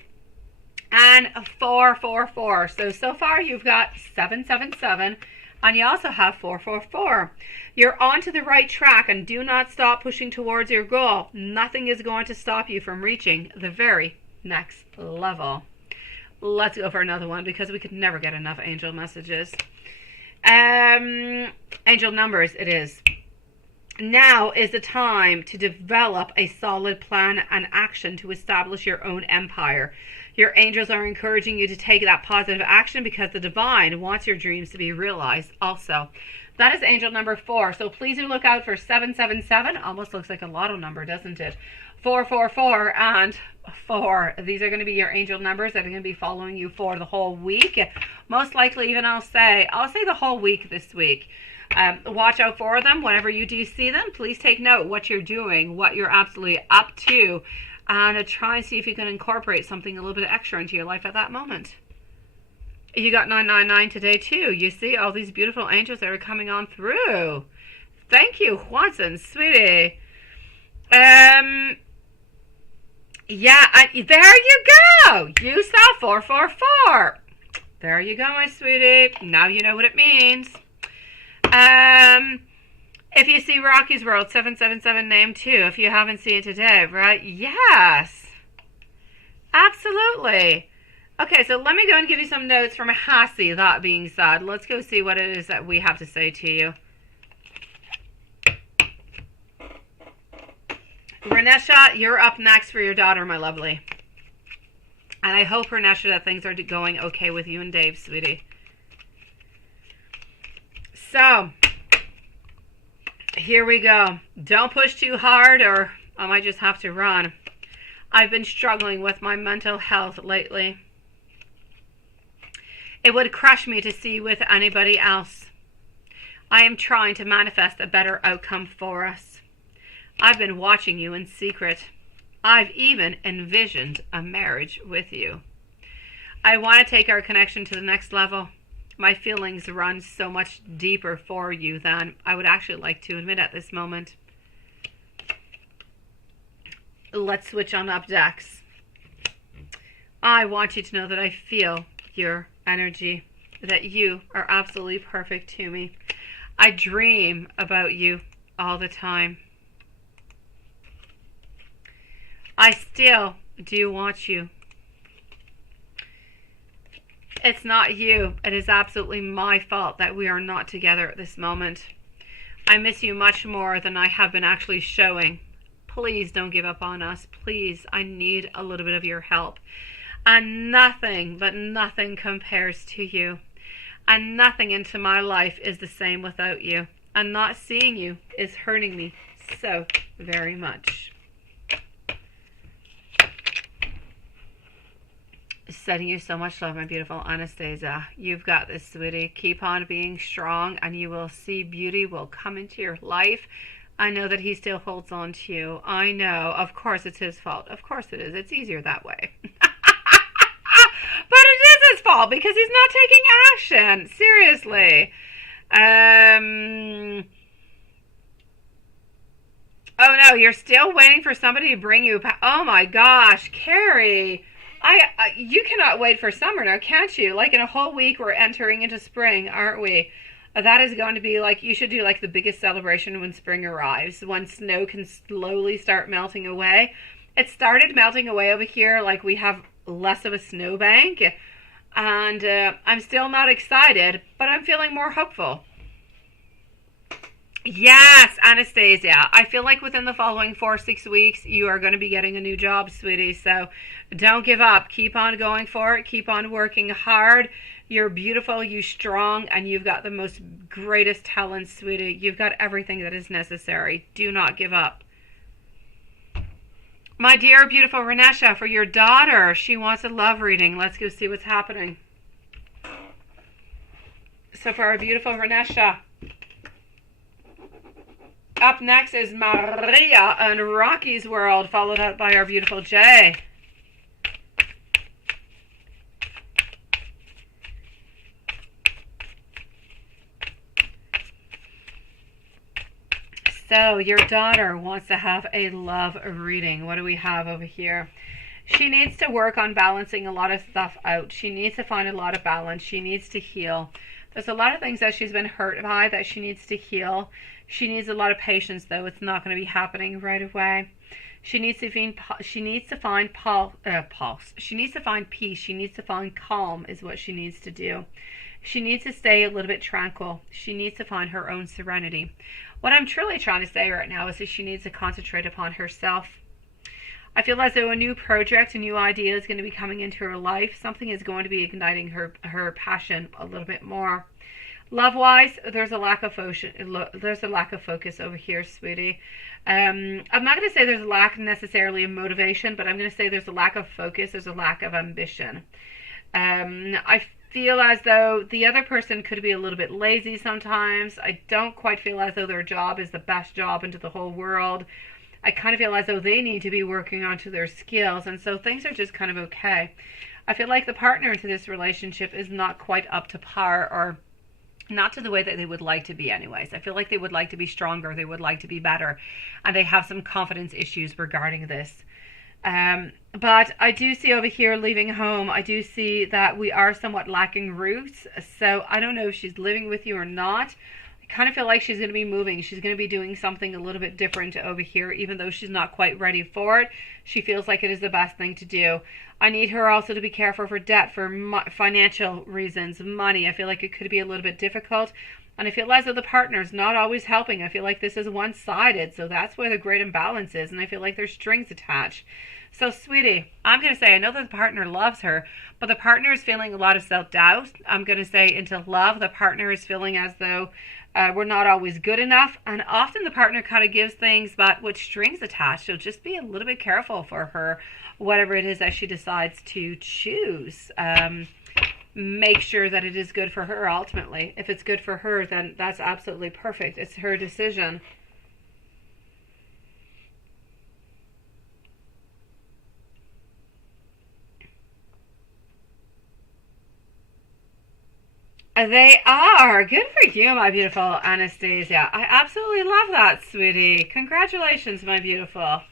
And 444. So far you've got 777 And you also have 444. You're onto the right track and do not stop pushing towards your goal. Nothing is going to stop you from reaching the very next level. Let's go for another one because we could never get enough angel messages. Angel numbers, it is. Now is the time to develop a solid plan and action to establish your own empire. Your angels are encouraging you to take that positive action because the divine wants your dreams to be realized also. That is angel number 4. So please do look out for 777. Almost looks like a lotto number, doesn't it? 444 and 4. These are going to be your angel numbers that are going to be following you for the whole week. Most likely, even I'll say the whole week this week. Watch out for them. Whenever you do see them, please take note what you're doing, what you're absolutely up to, and try and see if you can incorporate something a little bit extra into your life at that moment. You got 999 today too. You see all these beautiful angels that are coming on through. Thank you, Watson, sweetie. Yeah, there you go. You saw 444. There you go, my sweetie. Now you know what it means. If you see Rocky's World 777 name too, if you haven't seen it today, right? Yes, absolutely. Okay, so let me go and give you some notes from Hassie. That being said, let's go see what it is that we have to say to you. Renesha, you're up next for your daughter, my lovely. And I hope, Renesha, that things are going okay with you and Dave, sweetie. So, here we go. Don't push too hard or I might just have to run. I've been struggling with my mental health lately. It would crush me to see with anybody else. I am trying to manifest a better outcome for us. I've been watching you in secret. I've even envisioned a marriage with you. I want to take our connection to the next level. My feelings run so much deeper for you than I would actually like to admit at this moment. Let's switch on up decks. I want you to know that I feel your energy, that you are absolutely perfect to me. I dream about you all the time. I still do want you. It's not you. It is absolutely my fault that we are not together at this moment. I miss you much more than I have been actually showing. Please don't give up on us. Please, I need a little bit of your help. And nothing, but nothing compares to you. And nothing into my life is the same without you. And not seeing you is hurting me so very much. Sending you so much love, my beautiful Anastasia. You've got this, sweetie. Keep on being strong and you will see beauty will come into your life. I know that he still holds on to you. I know. Of course it's his fault. Of course it is. It's easier that way. But it is his fault because he's not taking action. Seriously. Oh no, you're still waiting for somebody to bring you. Oh my gosh, Carrie. You cannot wait for summer now, can't you? Like in a whole week, we're entering into spring, aren't we? That is going to be like, you should do like the biggest celebration when spring arrives, when snow can slowly start melting away. It started melting away over here, like we have less of a snowbank. And I'm still not excited, but I'm feeling more hopeful. Yes, Anastasia. I feel like within the following 4-6 weeks, you are going to be getting a new job, sweetie. So don't give up. Keep on going for it. Keep on working hard. You're beautiful, you're strong, and you've got the most greatest talent, sweetie. You've got everything that is necessary. Do not give up. My dear, beautiful Renesha, for your daughter, she wants a love reading. Let's go see what's happening. So for our beautiful Renesha, up next is Maria and Rocky's World, followed up by our beautiful Jay. So your daughter wants to have a love reading. What do we have over here? She needs to work on balancing a lot of stuff out. She needs to find a lot of balance. She needs to heal. There's a lot of things that she's been hurt by that she needs to heal. She needs a lot of patience, though. It's not going to be happening right away. She needs to find pulse. She needs to find peace. She needs to find calm is what she needs to do. She needs to stay a little bit tranquil. She needs to find her own serenity. What I'm truly trying to say right now is that she needs to concentrate upon herself. I feel as though a new project, a new idea is going to be coming into her life. Something is going to be igniting her passion a little bit more. Love-wise, there's a lack of focus over here, sweetie. I'm not going to say there's a lack necessarily of motivation, but I'm going to say there's a lack of focus. There's a lack of ambition. I feel as though the other person could be a little bit lazy sometimes. I don't quite feel as though their job is the best job into the whole world. I kind of feel as though they need to be working onto their skills, and so things are just kind of okay. I feel like the partner into this relationship is not quite up to par, or not to the way that they would like to be anyways. I feel like they would like to be stronger, they would like to be better, and they have some confidence issues regarding this. But I do see over here leaving home, I do see that we are somewhat lacking roots, so I don't know if she's living with you or not. I kind of feel like she's going to be moving. She's going to be doing something a little bit different over here, even though she's not quite ready for it. She feels like it is the best thing to do. I need her also to be careful for debt, for financial reasons, money. I feel like it could be a little bit difficult. And I feel as though the partner's not always helping. I feel like this is one-sided, so that's where the great imbalance is. And I feel like there's strings attached. So, sweetie, I'm going to say, I know that the partner loves her, but the partner is feeling a lot of self-doubt. I'm going to say into love, the partner is feeling as though we're not always good enough. And often the partner kind of gives things, but with strings attached. So just be a little bit careful for her, whatever it is that she decides to choose. Make sure that it is good for her ultimately. If it's good for her, then that's absolutely perfect. It's her decision. They are. Good for you, my beautiful Anastasia. I absolutely love that, sweetie. Congratulations, my beautiful.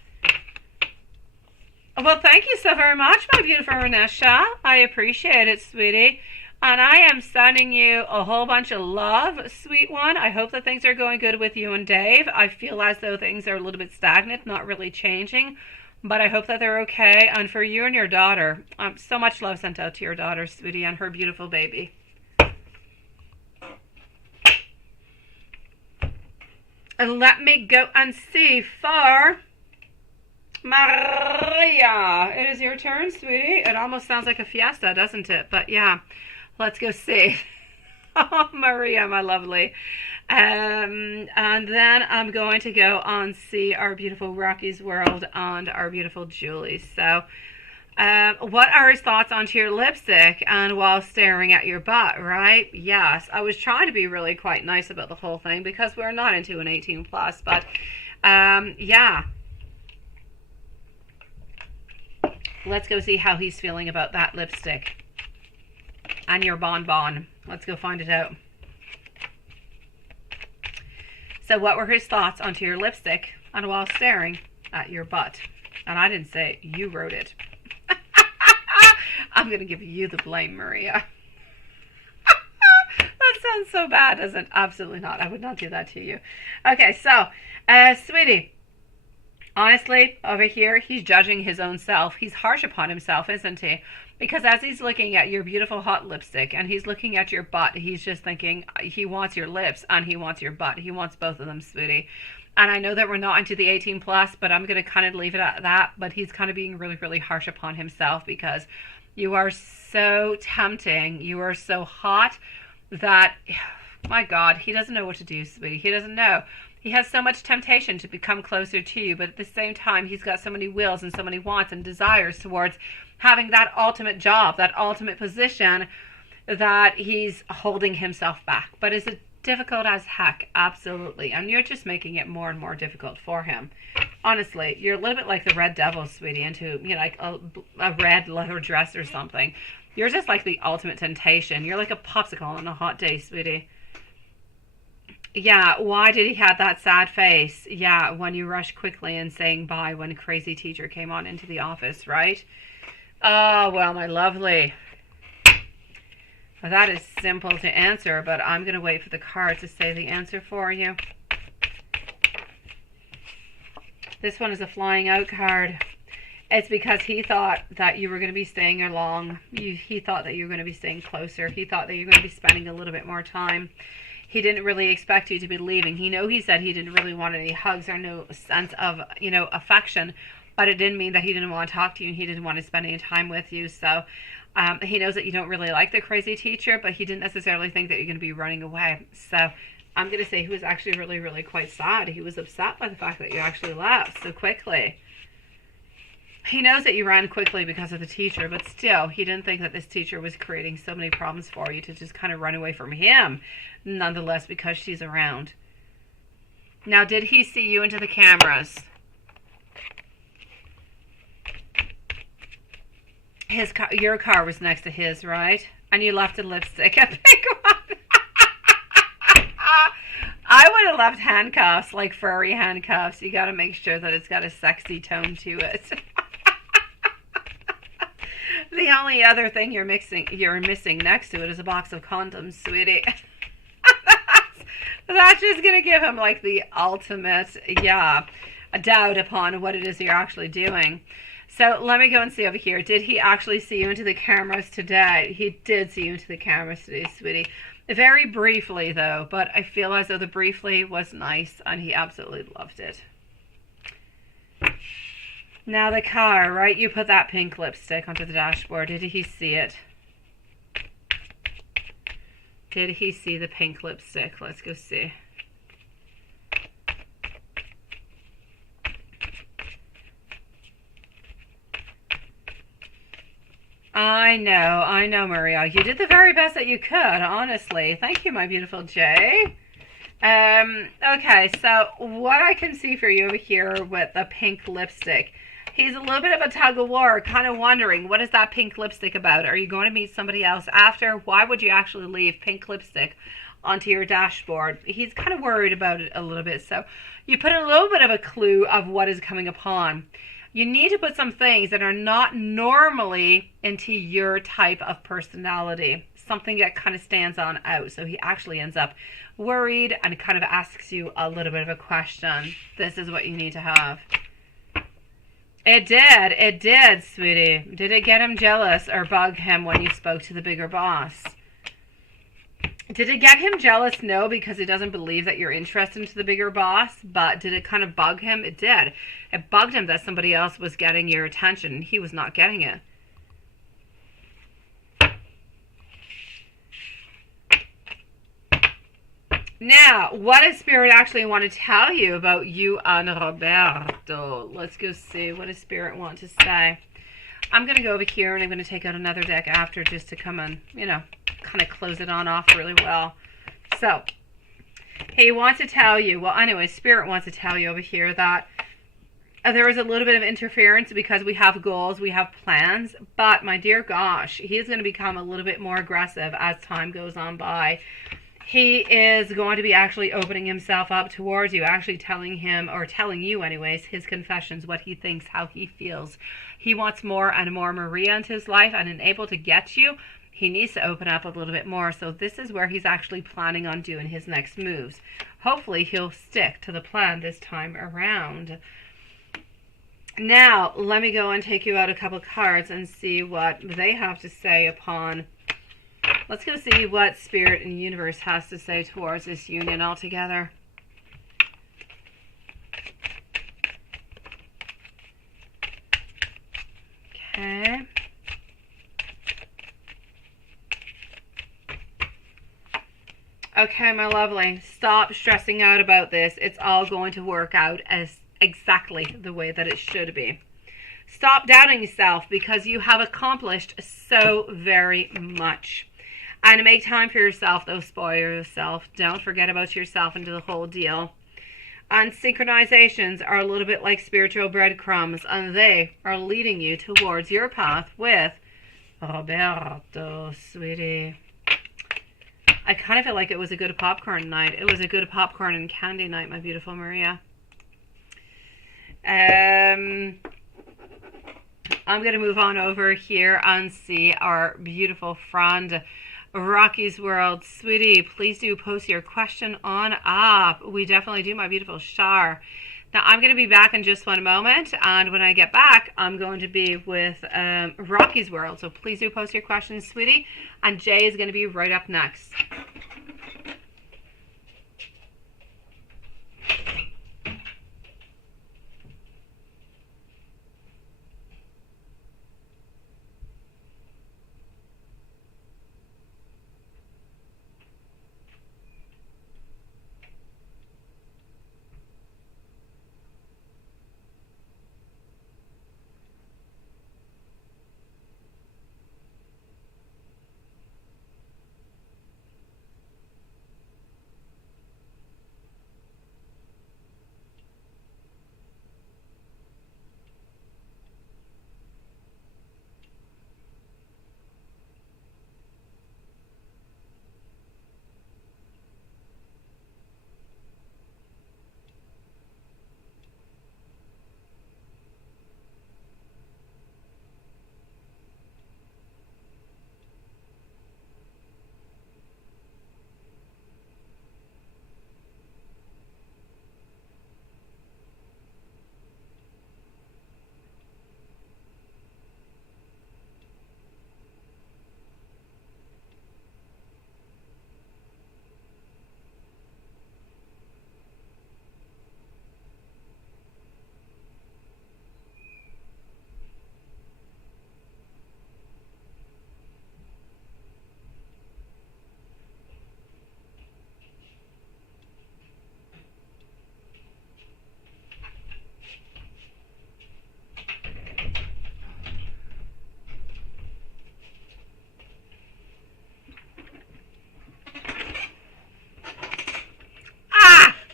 Well, thank you so very much, my beautiful Renesha. I appreciate it, sweetie. And I am sending you a whole bunch of love, sweet one. I hope that things are going good with you and Dave. I feel as though things are a little bit stagnant, not really changing. But I hope that they're okay. And for you and your daughter, so much love sent out to your daughter, sweetie, and her beautiful baby. And let me go and see for Maria. It is your turn, sweetie. It almost sounds like a fiesta, doesn't it? But yeah, let's go see. Oh, Maria, my lovely. And then I'm going to go and see our beautiful Rocky's World and our beautiful Julie. So what are his thoughts onto your lipstick and while staring at your butt, right? Yes, I was trying to be really quite nice about the whole thing because we're not into an 18 plus, but yeah. Let's go see how he's feeling about that lipstick and your bonbon. Let's go find it out. So what were his thoughts onto your lipstick and while staring at your butt? And I didn't say it, you wrote it. I'm going to give you the blame, Maria. That sounds so bad, doesn't it? Absolutely not. I would not do that to you. Okay, so, sweetie, honestly, over here, he's judging his own self. He's harsh upon himself, isn't he? Because as he's looking at your beautiful hot lipstick and he's looking at your butt, he's just thinking he wants your lips and he wants your butt. He wants both of them, sweetie. And I know that we're not into the 18 plus, but I'm going to kind of leave it at that. But he's kind of being really, really harsh upon himself because you are so tempting. You are so hot that, my God, he doesn't know what to do, sweetie. He doesn't know. He has so much temptation to become closer to you, but at the same time, he's got so many wills and so many wants and desires towards having that ultimate job, that ultimate position, that he's holding himself back. But is it difficult as heck? Absolutely. And you're just making it more and more difficult for him. Honestly, you're a little bit like the Red Devil, sweetie, into, you know, like a red leather dress or something. You're just like the ultimate temptation. You're like a popsicle on a hot day, sweetie. Yeah, why did he have that sad face? Yeah, when you rushed quickly and saying bye when a crazy teacher came on into the office, right? Oh, well, my lovely. Well, that is simple to answer, but I'm going to wait for the card to say the answer for you. This one is a flying out card. It's because he thought that you were going to be staying along. He thought that you were going to be staying closer. He thought that you were going to be spending a little bit more time. He didn't really expect you to be leaving. He said he didn't really want any hugs or no sense of, affection, but it didn't mean that he didn't want to talk to you and he didn't want to spend any time with you. So he knows that you don't really like the crazy teacher, but he didn't necessarily think that you're going to be running away. So I'm going to say he was actually really, really quite sad. He was upset by the fact that you actually left so quickly. He knows that you ran quickly because of the teacher, but still, he didn't think that this teacher was creating so many problems for you to just kind of run away from him, nonetheless, because she's around. Now, did he see you into the cameras? Your car was next to his, right? And you left a lipstick, a pink one. I would have left handcuffs, like furry handcuffs. You got to make sure that it's got a sexy tone to it. The only other thing you're missing next to it is a box of condoms, sweetie. That's just going to give him like the ultimate, a doubt upon what it is you're actually doing. So let me go and see over here. Did he actually see you into the cameras today? He did see you into the cameras today, sweetie. Very briefly, though, but I feel as though the briefly was nice, and he absolutely loved it. Now the car, right? You put that pink lipstick onto the dashboard. Did he see it? Did he see the pink lipstick? Let's go see. I know, Maria. You did the very best that you could, honestly. Thank you, my beautiful Jay. Okay, so what I can see for you over here with the pink lipstick, he's a little bit of a tug of war, kind of wondering, what is that pink lipstick about? Are you going to meet somebody else after? Why would you actually leave pink lipstick onto your dashboard? He's kind of worried about it a little bit, so you put a little bit of a clue of what is coming upon. You need to put some things that are not normally into your type of personality. Something that kind of stands on out. So he actually ends up worried and kind of asks you a little bit of a question. This is what you need to have. It did, sweetie. Did it get him jealous or bug him when you spoke to the bigger boss? Did it get him jealous? No, because he doesn't believe that you're interested into the bigger boss. But did it kind of bug him? It did. It bugged him that somebody else was getting your attention and he was not getting it. Now, what does Spirit actually want to tell you about you and Roberto? Let's go see. What does Spirit want to say? I'm going to go over here and I'm going to take out another deck after just to come and, kind of close it on off really well. So, he wants to tell you, well, anyway, Spirit wants to tell you over here that there is a little bit of interference because we have goals, we have plans, but my dear gosh, he is going to become a little bit more aggressive as time goes on by. He is going to be actually opening himself up towards you, actually telling him, or telling you anyways, his confessions, what he thinks, how he feels. He wants more and more Maria into his life, and in able to get you, he needs to open up a little bit more. So this is where he's actually planning on doing his next moves. Hopefully he'll stick to the plan this time around. Now, let me go and take you out a couple cards and see what they have to say upon... Let's go see what Spirit and Universe has to say towards this union altogether. Okay. Okay, my lovely. Stop stressing out about this. It's all going to work out as exactly the way that it should be. Stop doubting yourself because you have accomplished so very much. And make time for yourself, though. Spoil yourself. Don't forget about yourself and do the whole deal. And synchronizations are a little bit like spiritual breadcrumbs, and they are leading you towards your path with Roberto, sweetie. I kind of feel like it was a good popcorn night. It was a good popcorn and candy night, my beautiful Maria. I'm going to move on over here and see our beautiful friend Rocky's World, sweetie, please do post your question on up. We definitely do, my beautiful Shar. Now, I'm going to be back in just one moment, and when I get back, I'm going to be with Rocky's World. So please do post your questions, sweetie, and Jay is going to be right up next.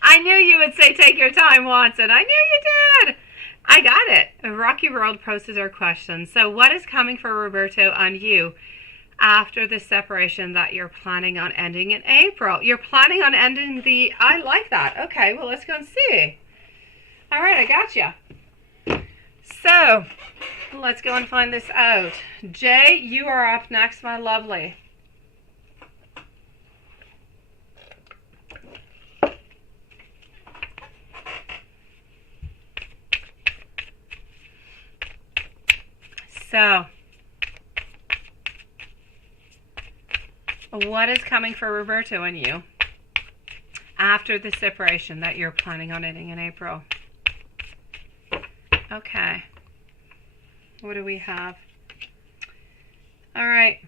I knew you would say take your time, Watson. I knew you did. I got it. Rocky World posted our question. So what is coming for Roberto and you after the separation that you're planning on ending in April? You're planning on ending the... I like that. Okay, well, let's go and see. All right, I got you. So let's go and find this out. Jay, you are up next, my lovely. So, what is coming for Roberto and you after the separation that you're planning on ending in April? Okay. What do we have? All right.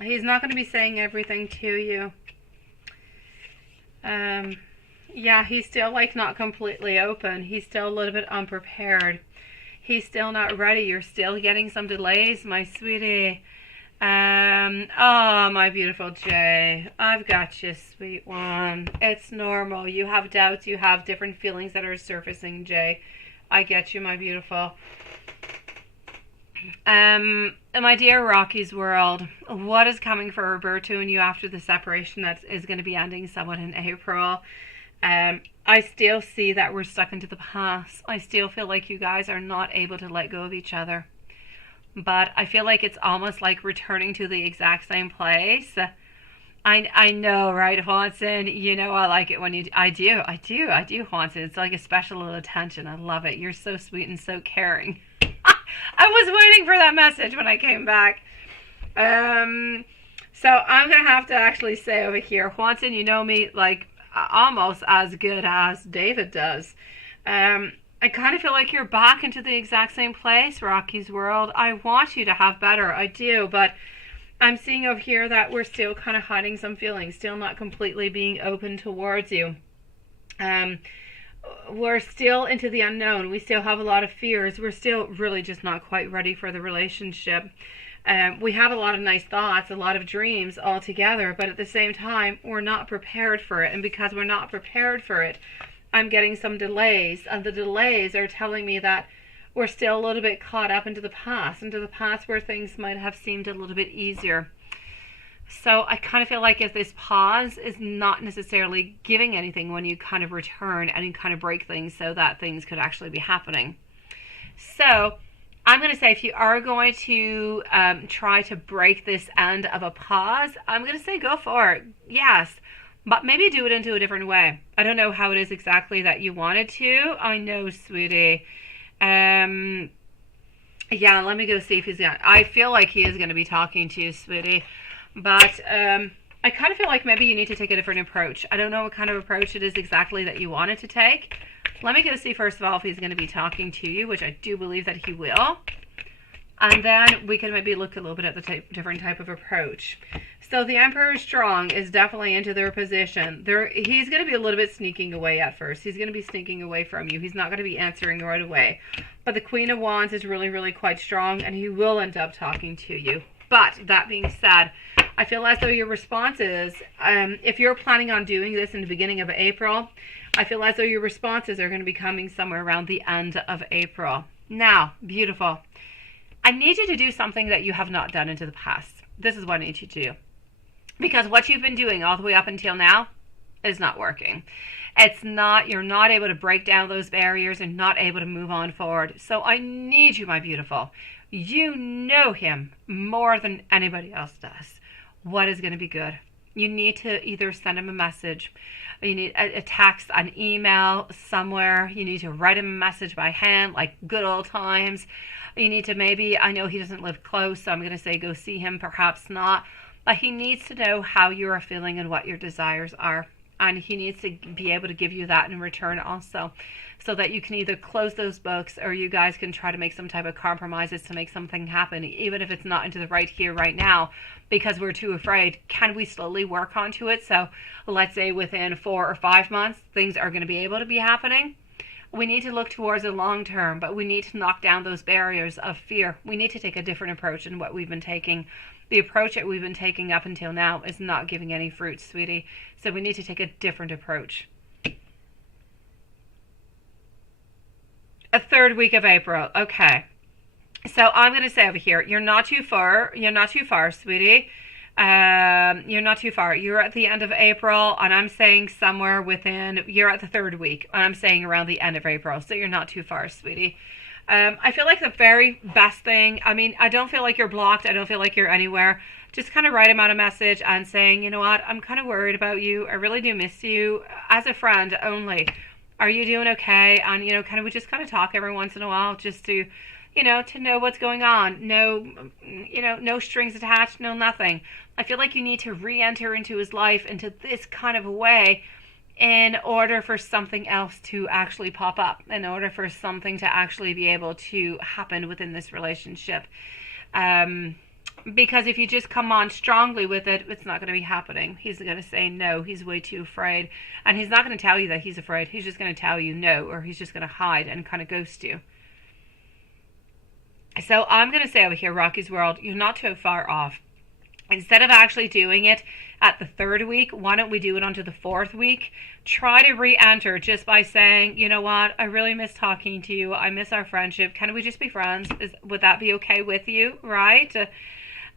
He's not going to be saying everything to you. Yeah, he's still like not completely open. He's still a little bit unprepared. He's still not ready. You're still getting some delays, my sweetie. Oh, my beautiful Jay. I've got you, sweet one. It's normal. You have doubts. You have different feelings that are surfacing, Jay. I get you, my beautiful. My dear Rocky's World, what is coming for Roberto and you after the separation that is going to be ending somewhat in April? I still see that we're stuck into the past. I still feel like you guys are not able to let go of each other. But I feel like it's almost like returning to the exact same place. I know, right, Haunson? You know I like it when you... I do, Haunson. It's like a special little attention. I love it. You're so sweet and so caring. I was waiting for that message when I came back. So I'm going to have to actually say over here, Haunson, you know me like almost as good as David does. I kind of feel like you're back into the exact same place, Rocky's World. I want you to have better. I do, but I'm seeing over here that we're still kind of hiding some feelings, still not completely being open towards you. We're still into the unknown. We still have a lot of fears. We're still really just not quite ready for the relationship. We have a lot of nice thoughts, a lot of dreams all together, but at the same time, we're not prepared for it. And because we're not prepared for it, I'm getting some delays. And the delays are telling me that we're still a little bit caught up into the past where things might have seemed a little bit easier. So I kind of feel like if this pause is not necessarily giving anything when you kind of return and you kind of break things so that things could actually be happening. So I'm going to say if you are going to try to break this end of a pause, I'm going to say go for it. Yes. But maybe do it into a different way. I don't know how it is exactly that you wanted to. I know, sweetie. Yeah, let me go see if he's going to. I feel like he is going to be talking to you, sweetie. But I kind of feel like maybe you need to take a different approach. I don't know what kind of approach it is exactly that you wanted to take. Let me go see, first of all, if he's going to be talking to you, which I do believe that he will. And then we can maybe look a little bit at the different type of approach. So the Emperor Strong is definitely into their position. He's going to be a little bit sneaking away at first. He's going to be sneaking away from you. He's not going to be answering right away. But the Queen of Wands is really, really quite strong, and he will end up talking to you. But that being said, I feel as though your responses, if you're planning on doing this in the beginning of April, I feel as though your responses are going to be coming somewhere around the end of April. Now, beautiful. I need you to do something that you have not done into the past. This is what I need you to do. Because what you've been doing all the way up until now is not working. You're not able to break down those barriers and not able to move on forward. So I need you, my beautiful. You know him more than anybody else does. What is going to be good? You need to either send him a message. You need a text, an email somewhere. You need to write him a message by hand, like good old times. You need to maybe, I know he doesn't live close, so I'm going to say go see him, perhaps not. But he needs to know how you are feeling and what your desires are. And he needs to be able to give you that in return also, so that you can either close those books or you guys can try to make some type of compromises to make something happen, even if it's not into the right here, right now, because we're too afraid. Can we slowly work onto it? So let's say within 4 or 5 months, things are going to be able to be happening. We need to look towards the long term, but we need to knock down those barriers of fear. We need to take a different approach than what we've been taking. The approach that we've been taking up until now is not giving any fruit, sweetie. So we need to take a different approach. A third week of April. Okay. So I'm going to say over here, you're not too far. You're not too far, sweetie. You're not too far. You're at the end of April, and I'm saying somewhere within, you're at the third week, and I'm saying around the end of April. So you're not too far, sweetie. I feel like the very best thing, I mean, I don't feel like you're blocked. I don't feel like you're anywhere. Just kind of write him out a message and saying, you know what, I'm kind of worried about you. I really do miss you as a friend only. Are you doing okay? And, you know, kind of, we just kind of talk every once in a while just to, you know, to know what's going on. No, you know, no strings attached, no nothing. I feel like you need to re-enter into his life into this kind of a way in order for something else to actually pop up, in order for something to actually be able to happen within this relationship. Because if you just come on strongly with it, it's not going to be happening. He's going to say no. He's way too afraid. And he's not going to tell you that he's afraid. He's just going to tell you no, or he's just going to hide and kind of ghost you. So I'm going to say over here, Rocky's World, you're not too far off. Instead of actually doing it at the third week, why don't we do it onto the fourth week? Try to re-enter just by saying, you know what, I really miss talking to you. I miss our friendship. Can we just be friends? Would that be okay with you, right?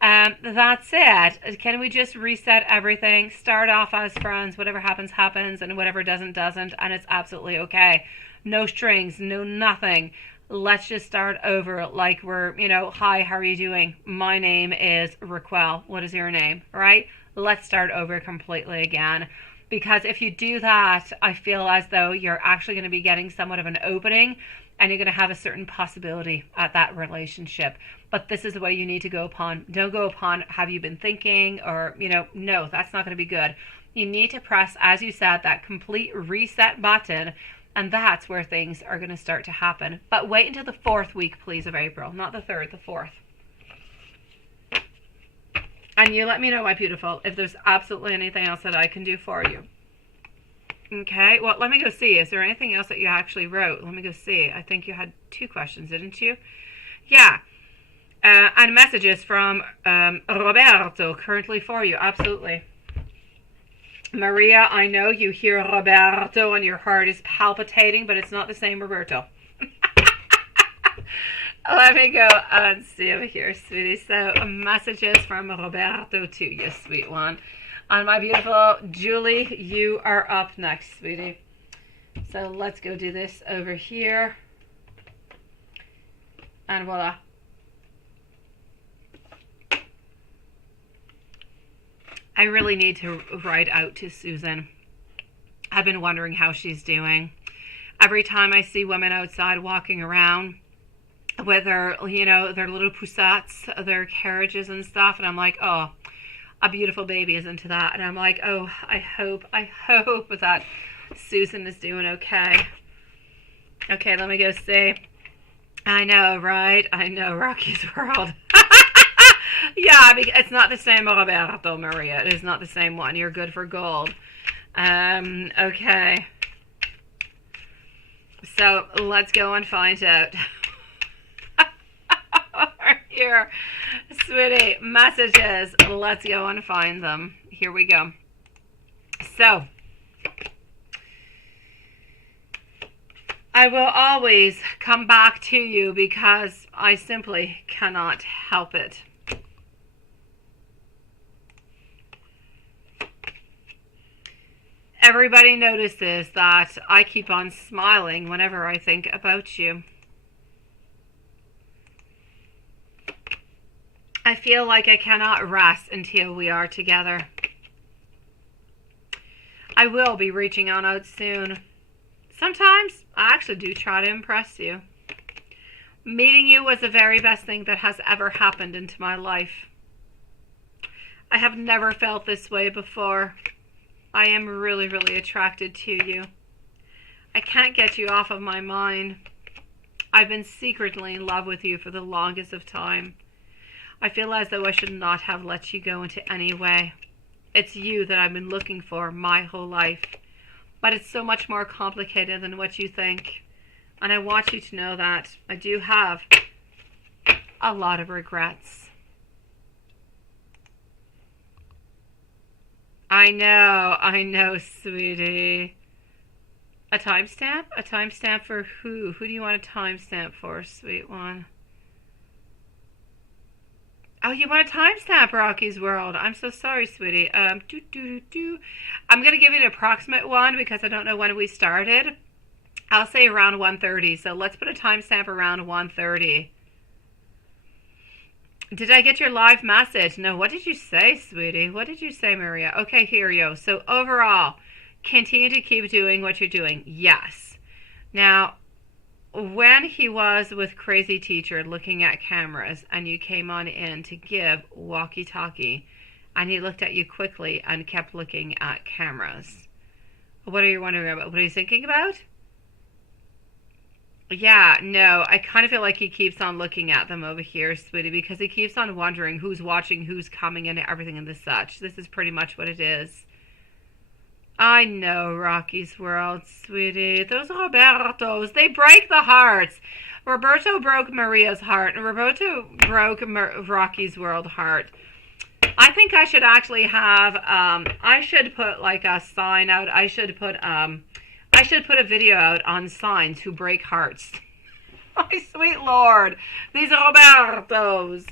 That's it. Can we just reset everything? Start off as friends. Whatever happens, happens. And whatever doesn't. And it's absolutely okay. No strings, no nothing. Let's just start over like we're, you know, hi, how are you doing? My name is Raquel. What is your name? Right? Let's start over completely again. Because if you do that, I feel as though you're actually going to be getting somewhat of an opening and you're going to have a certain possibility at that relationship. But this is the way you need to go upon. Don't go upon, have you been thinking, or, you know, no, that's not going to be good. You need to press, as you said, that complete reset button. And that's where things are going to start to happen. But wait until the fourth week, please, of April. Not the third, the fourth. And you let me know, my beautiful, if there's absolutely anything else that I can do for you. Okay, well, let me go see. Is there anything else that you actually wrote? Let me go see. I think you had 2 questions, didn't you? Yeah. And messages from Roberto currently for you. Absolutely. Maria, I know you hear Roberto and your heart is palpitating, but it's not the same Roberto. Let me go and see over here, sweetie. So, messages from Roberto to you, sweet one. And my beautiful Julie, you are up next, sweetie. So, let's go do this over here. And voila. I really need to write out to Susan. I've been wondering how she's doing. Every time I see women outside walking around with their, their little poussettes, their carriages and stuff, and I'm like, oh, a beautiful baby is into that. And I'm like, oh, I hope that Susan is doing okay. Okay, let me go see. I know, right? I know, Rocky's World. Yeah, it's not the same Roberto, Maria. It is not the same one. You're good for gold. Okay. So let's go and find out. Here, sweetie, messages. Let's go and find them. Here we go. So, I will always come back to you because I simply cannot help it. Everybody notices that I keep on smiling whenever I think about you. I feel like I cannot rest until we are together. I will be reaching on out soon. Sometimes I actually do try to impress you. Meeting you was the very best thing that has ever happened into my life. I have never felt this way before. I am really, really attracted to you. I can't get you off of my mind. I've been secretly in love with you for the longest of time. I feel as though I should not have let you go into any way. It's you that I've been looking for my whole life. But it's so much more complicated than what you think. And I want you to know that I do have a lot of regrets. I know, sweetie. A timestamp? A timestamp for who? Who do you want a timestamp for, sweet one? Oh, you want a timestamp, Rocky's World. I'm so sorry, sweetie. I'm going to give you an approximate one because I don't know when we started. I'll say around 1:30. So let's put a timestamp around 1:30. Did I get your live message? No, what did you say, sweetie? What did you say, Maria? Okay, here you go. So overall, continue to keep doing what you're doing. Yes. Now, when he was with Crazy Teacher looking at cameras and you came on in to give walkie-talkie and he looked at you quickly and kept looking at cameras, what are you wondering about? What are you thinking about? Yeah, no, I kind of feel like he keeps on looking at them over here, sweetie, because he keeps on wondering who's watching, who's coming in, everything and the such. This is pretty much what it is. I know, Rocky's World, sweetie. Those Robertos, they break the hearts. Roberto broke Maria's heart, and Roberto broke Rocky's World heart. I think I should actually have, I should put like a sign out. I should put a video out on signs who break hearts. My sweet Lord. These are Robertos.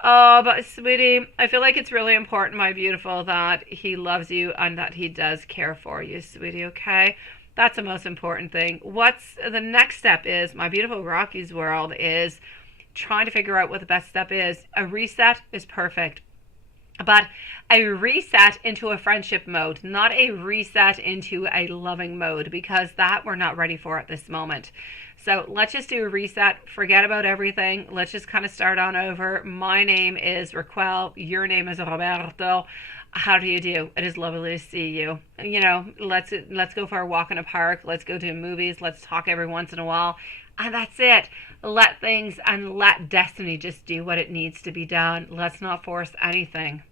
Oh, but sweetie, I feel like it's really important, my beautiful, that he loves you and that he does care for you, sweetie, okay? That's the most important thing. What's the next step is, my beautiful Rocky's World, is trying to figure out what the best step is. A reset is perfect. But a reset into a friendship mode, not a reset into a loving mode, because that we're not ready for at this moment. So let's just do a reset. Forget about everything. Let's just kind of start on over. My name is Raquel. Your name is Roberto. How do you do? It is lovely to see you. You know, let's go for a walk in a park. Let's go to movies. Let's talk every once in a while. And that's it. Let things and let destiny just do what it needs to be done. Let's not force anything.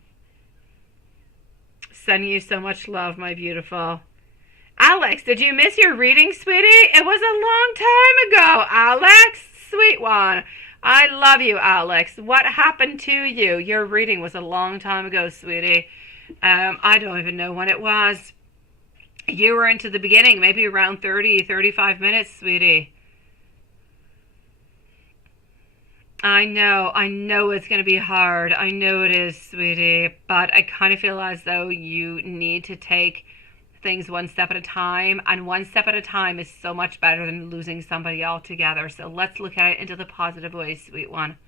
Sending you so much love, my beautiful. Alex, did you miss your reading, sweetie? It was a long time ago, Alex. Sweet one. I love you, Alex. What happened to you? Your reading was a long time ago, sweetie. I don't even know when it was. You were into the beginning, maybe around 30, 35 minutes, sweetie. I know it's going to be hard. I know it is, sweetie. But I kind of feel as though you need to take things one step at a time, and one step at a time is so much better than losing somebody altogether. So let's look at it into the positive way, sweet one.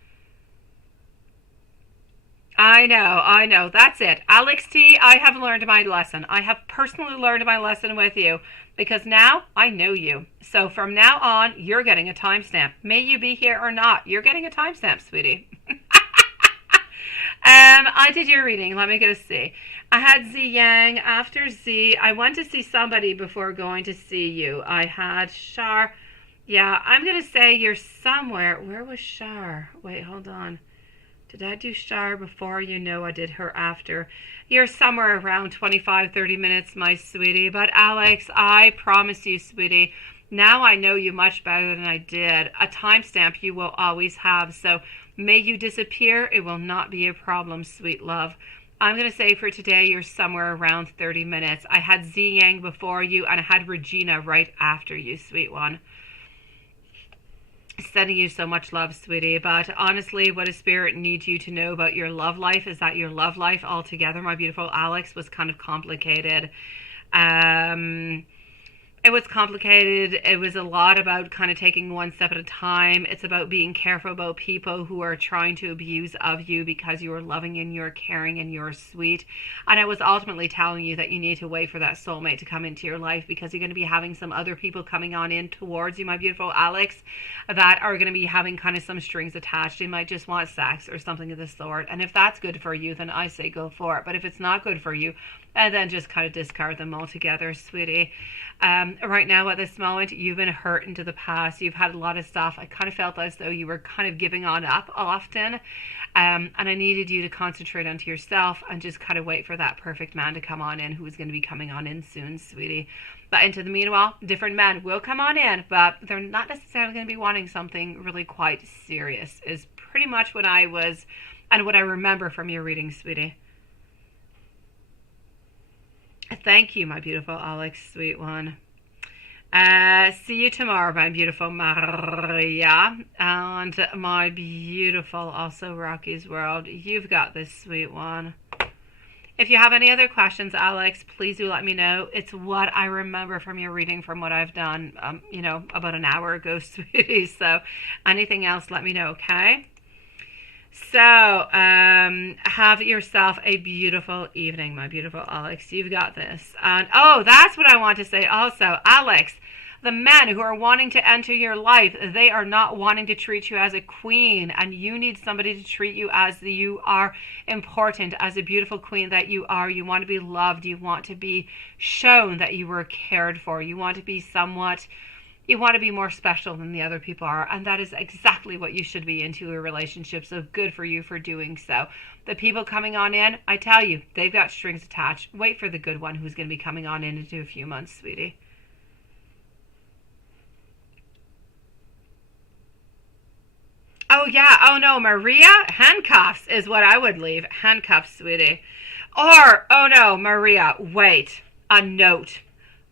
I know. That's it. Alex T, I have learned my lesson. I have personally learned my lesson with you because now I know you. So from now on, you're getting a timestamp. May you be here or not, you're getting a timestamp, sweetie. I did your reading. Let me go see. I had Z Yang. After Z, I went to see somebody before going to see you. I had Shar. Yeah, I'm going to say you're somewhere. Where was Shar? Wait, hold on. Did I do Shar before? You know I did her after. You're somewhere around 25, 30 minutes, my sweetie. But Alex, I promise you, sweetie, now I know you much better than I did. A timestamp you will always have. So may you disappear. It will not be a problem, sweet love. I'm going to say for today, you're somewhere around 30 minutes. I had Z Yang before you, and I had Regina right after you, sweet one. Sending you so much love, sweetie. But honestly, what a spirit needs you to know about your love life is that your love life altogether, my beautiful Alex, was kind of complicated. It was complicated. It was a lot about kind of taking one step at a time. It's about being careful about people who are trying to abuse of you because you are loving and you're caring and you're sweet. And I was ultimately telling you that you need to wait for that soulmate to come into your life because you're going to be having some other people coming on in towards you, my beautiful Alex, that are going to be having kind of some strings attached. They might just want sex or something of the sort. And if that's good for you, then I say go for it. But if it's not good for you, and then just kind of discard them altogether, sweetie. Right now at this moment, you've been hurt into the past. You've had a lot of stuff. I kind of felt as though you were kind of giving on up often. And I needed you to concentrate onto yourself and just kind of wait for that perfect man to come on in who is going to be coming on in soon, sweetie. But into the meanwhile, different men will come on in, but they're not necessarily going to be wanting something really quite serious, is pretty much what I was and what I remember from your reading, sweetie. Thank you, my beautiful Alex, sweet one. See you tomorrow, my beautiful Maria. And my beautiful, also Rocky's World. You've got this, sweet one. If you have any other questions, Alex, please do let me know. It's what I remember from your reading from what I've done, about an hour ago, sweetie. So anything else, let me know, okay? So, have yourself a beautiful evening, my beautiful Alex. You've got this. And, oh, that's what I want to say also. Alex, the men who are wanting to enter your life, they are not wanting to treat you as a queen. And you need somebody to treat you as you are important, as a beautiful queen that you are. You want to be loved. You want to be shown that you were cared for. You want to be you want to be more special than the other people are, and that is exactly what you should be into a relationship, so good for you for doing so. The people coming on in, I tell you, they've got strings attached. Wait for the good one who's going to be coming on in into a few months, sweetie. Oh, yeah. Oh, no, Maria, handcuffs is what I would leave. Handcuffs, sweetie. Or, oh, no, Maria, wait, a note.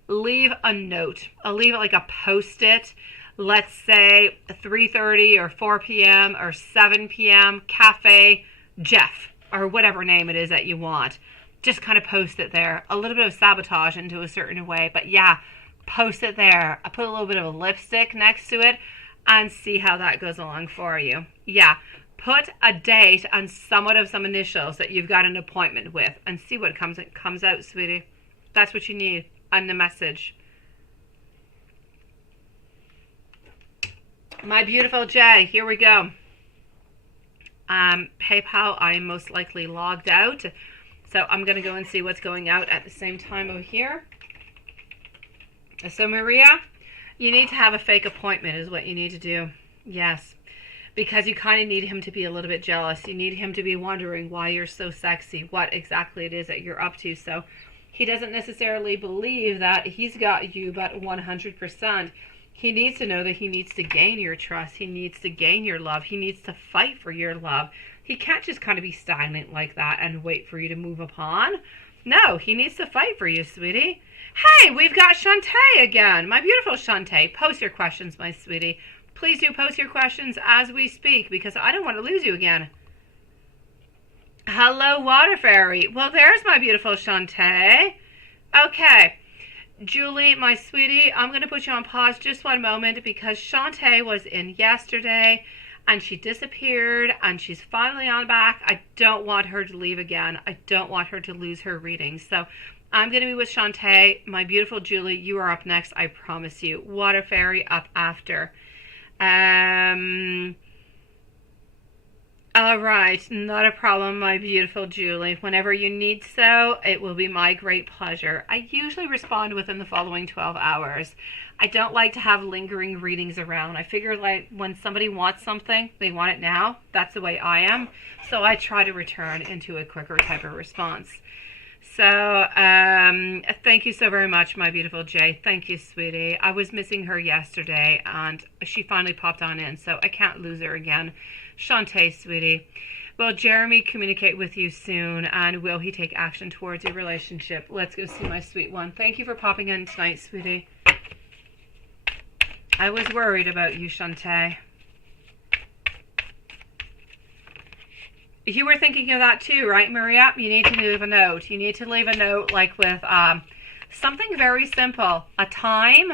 Leave a note. I'll leave it like a post-it. Let's say 3:30 or 4 p.m. or 7 p.m. Cafe Jeff or whatever name it is that you want. Just kind of post it there. A little bit of sabotage into a certain way. But yeah, post it there. I put a little bit of a lipstick next to it and see how that goes along for you. Yeah. Put a date and somewhat of some initials that you've got an appointment with and see what comes out, sweetie. That's what you need. And the message. My beautiful Jay, here we go. PayPal, I am most likely logged out. So I'm going to go and see what's going out at the same time over here. So Maria, you need to have a fake appointment is what you need to do. Yes. Because you kind of need him to be a little bit jealous. You need him to be wondering why you're so sexy, what exactly it is that you're up to. So he doesn't necessarily believe that he's got you, but 100%. He needs to know that he needs to gain your trust. He needs to gain your love. He needs to fight for your love. He can't just kind of be stagnant like that and wait for you to move upon. No, he needs to fight for you, sweetie. Hey, we've got Shantae again. My beautiful Shantae, post your questions, my sweetie. Please do post your questions as we speak because I don't want to lose you again. Hello, Water Fairy. Well, there's my beautiful Shantae. Okay. Julie, my sweetie, I'm going to put you on pause just one moment because Shantae was in yesterday and she disappeared and she's finally on back. I don't want her to leave again. I don't want her to lose her reading. So I'm going to be with Shantae. My beautiful Julie, you are up next. I promise you. Water Fairy up after. All right, not a problem, my beautiful Julie. Whenever you need so, it will be my great pleasure. I usually respond within the following 12 hours. I don't like to have lingering readings around. I figure like when somebody wants something, they want it now. That's the way I am. So I try to return into a quicker type of response. So thank you so very much, my beautiful Jay. Thank you, sweetie. I was missing her yesterday and she finally popped on in, so I can't lose her again. Shantae, sweetie. Will Jeremy communicate with you soon, and will he take action towards your relationship? Let's go see my sweet one. Thank you for popping in tonight, sweetie. I was worried about you, Shantae. You were thinking of that too, right, Maria? You need to leave a note. You need to leave a note like with something very simple. A time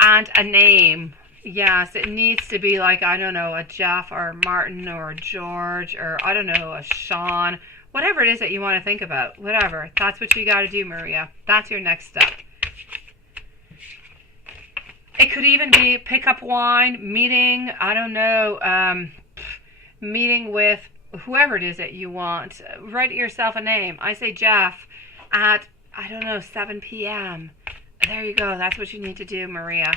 and a name. Yes, it needs to be like, I don't know, a Jeff or a Martin or a George or, I don't know, a Sean. Whatever it is that you want to think about. Whatever. That's what you got to do, Maria. That's your next step. It could even be pick up wine, meeting, I don't know, meeting with whoever it is that you want. Write yourself a name. I say Jeff at, I don't know, 7 p.m. There you go. That's what you need to do, Maria.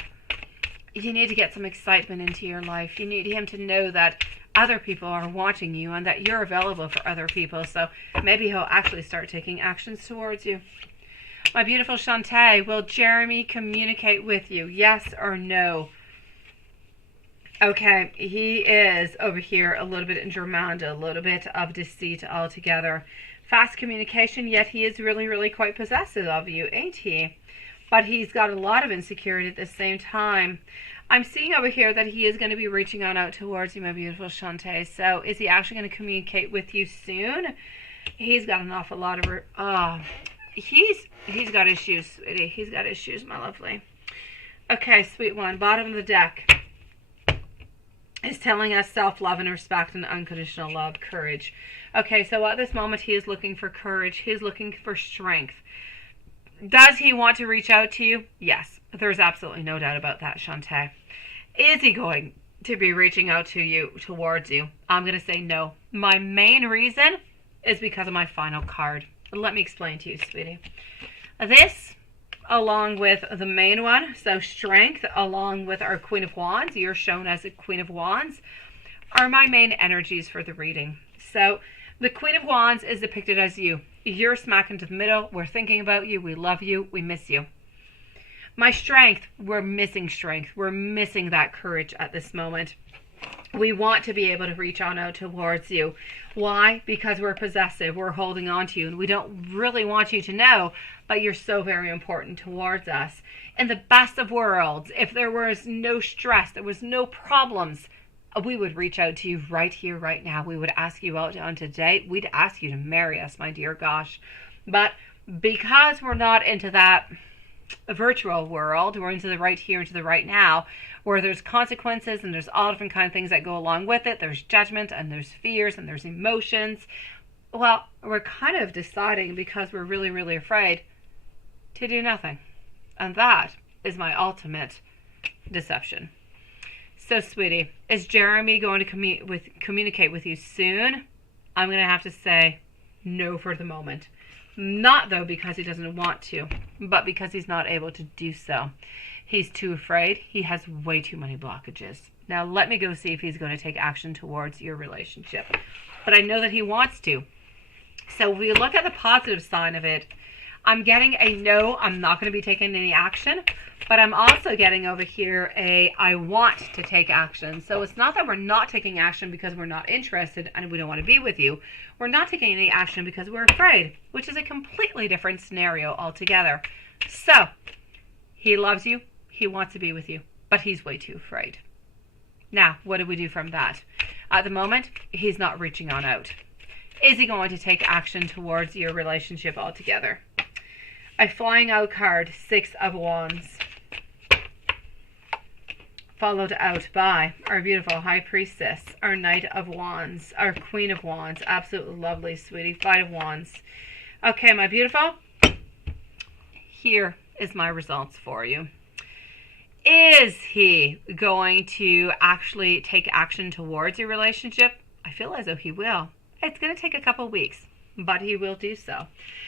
You need to get some excitement into your life. You need him to know that other people are watching you and that you're available for other people. So maybe he'll actually start taking actions towards you. My beautiful Shantae, will Jeremy communicate with you? Yes or no? Okay, he is over here a little bit in Germanda, a little bit of deceit altogether. Fast communication, yet he is really, really quite possessive of you, ain't he? But he's got a lot of insecurity at the same time. I'm seeing over here that he is going to be reaching on out towards you, my beautiful Shantae. So is he actually going to communicate with you soon? He's got an awful lot of... he's got issues, sweetie. He's got issues, my lovely. Okay, sweet one. Bottom of the deck is telling us self-love and respect and unconditional love, courage. Okay, so at this moment he is looking for courage. He's looking for strength. Does he want to reach out to you? Yes. There's absolutely no doubt about that, Shantae. Is he going to be reaching out to you, towards you? I'm going to say no. My main reason is because of my final card. Let me explain to you, sweetie. This, along with the main one, so strength, along with our Queen of Wands, you're shown as a Queen of Wands, are my main energies for the reading. So the Queen of Wands is depicted as you. You're smack into the middle. We're thinking about you. We love you. We miss you. My strength, we're missing strength. We're missing that courage at this moment. We want to be able to reach on out towards you. Why? Because we're possessive. We're holding on to you. And we don't really want you to know, but you're so very important towards us. In the best of worlds, if there was no stress, there was no problems, we would reach out to you right here, right now. We would ask you out on a date. We'd ask you to marry us, my dear gosh. But because we're not into that virtual world, we're into the right here, into the right now, where there's consequences and there's all different kind of things that go along with it. There's judgment and there's fears and there's emotions. Well, we're kind of deciding, because we're really, really afraid, to do nothing. And that is my ultimate deception. So, sweetie, is Jeremy going to communicate with you soon? I'm going to have to say no for the moment. Not, though, because he doesn't want to, but because he's not able to do so. He's too afraid. He has way too many blockages. Now, let me go see if he's going to take action towards your relationship. But I know that he wants to. So, we look at the positive side of it. I'm getting a no, I'm not going to be taking any action. But I'm also getting over here a I want to take action. So it's not that we're not taking action because we're not interested and we don't want to be with you. We're not taking any action because we're afraid, which is a completely different scenario altogether. So he loves you. He wants to be with you, but he's way too afraid. Now, what do we do from that? At the moment, he's not reaching on out. Is he going to take action towards your relationship altogether? A flying out card, 6 of Wands. Followed out by our beautiful High Priestess, our Knight of Wands, our Queen of Wands. Absolutely lovely, sweetie. 5 of Wands. Okay, my beautiful. Here is my results for you. Is he going to actually take action towards your relationship? I feel as though he will. It's going to take a couple weeks, but he will do so.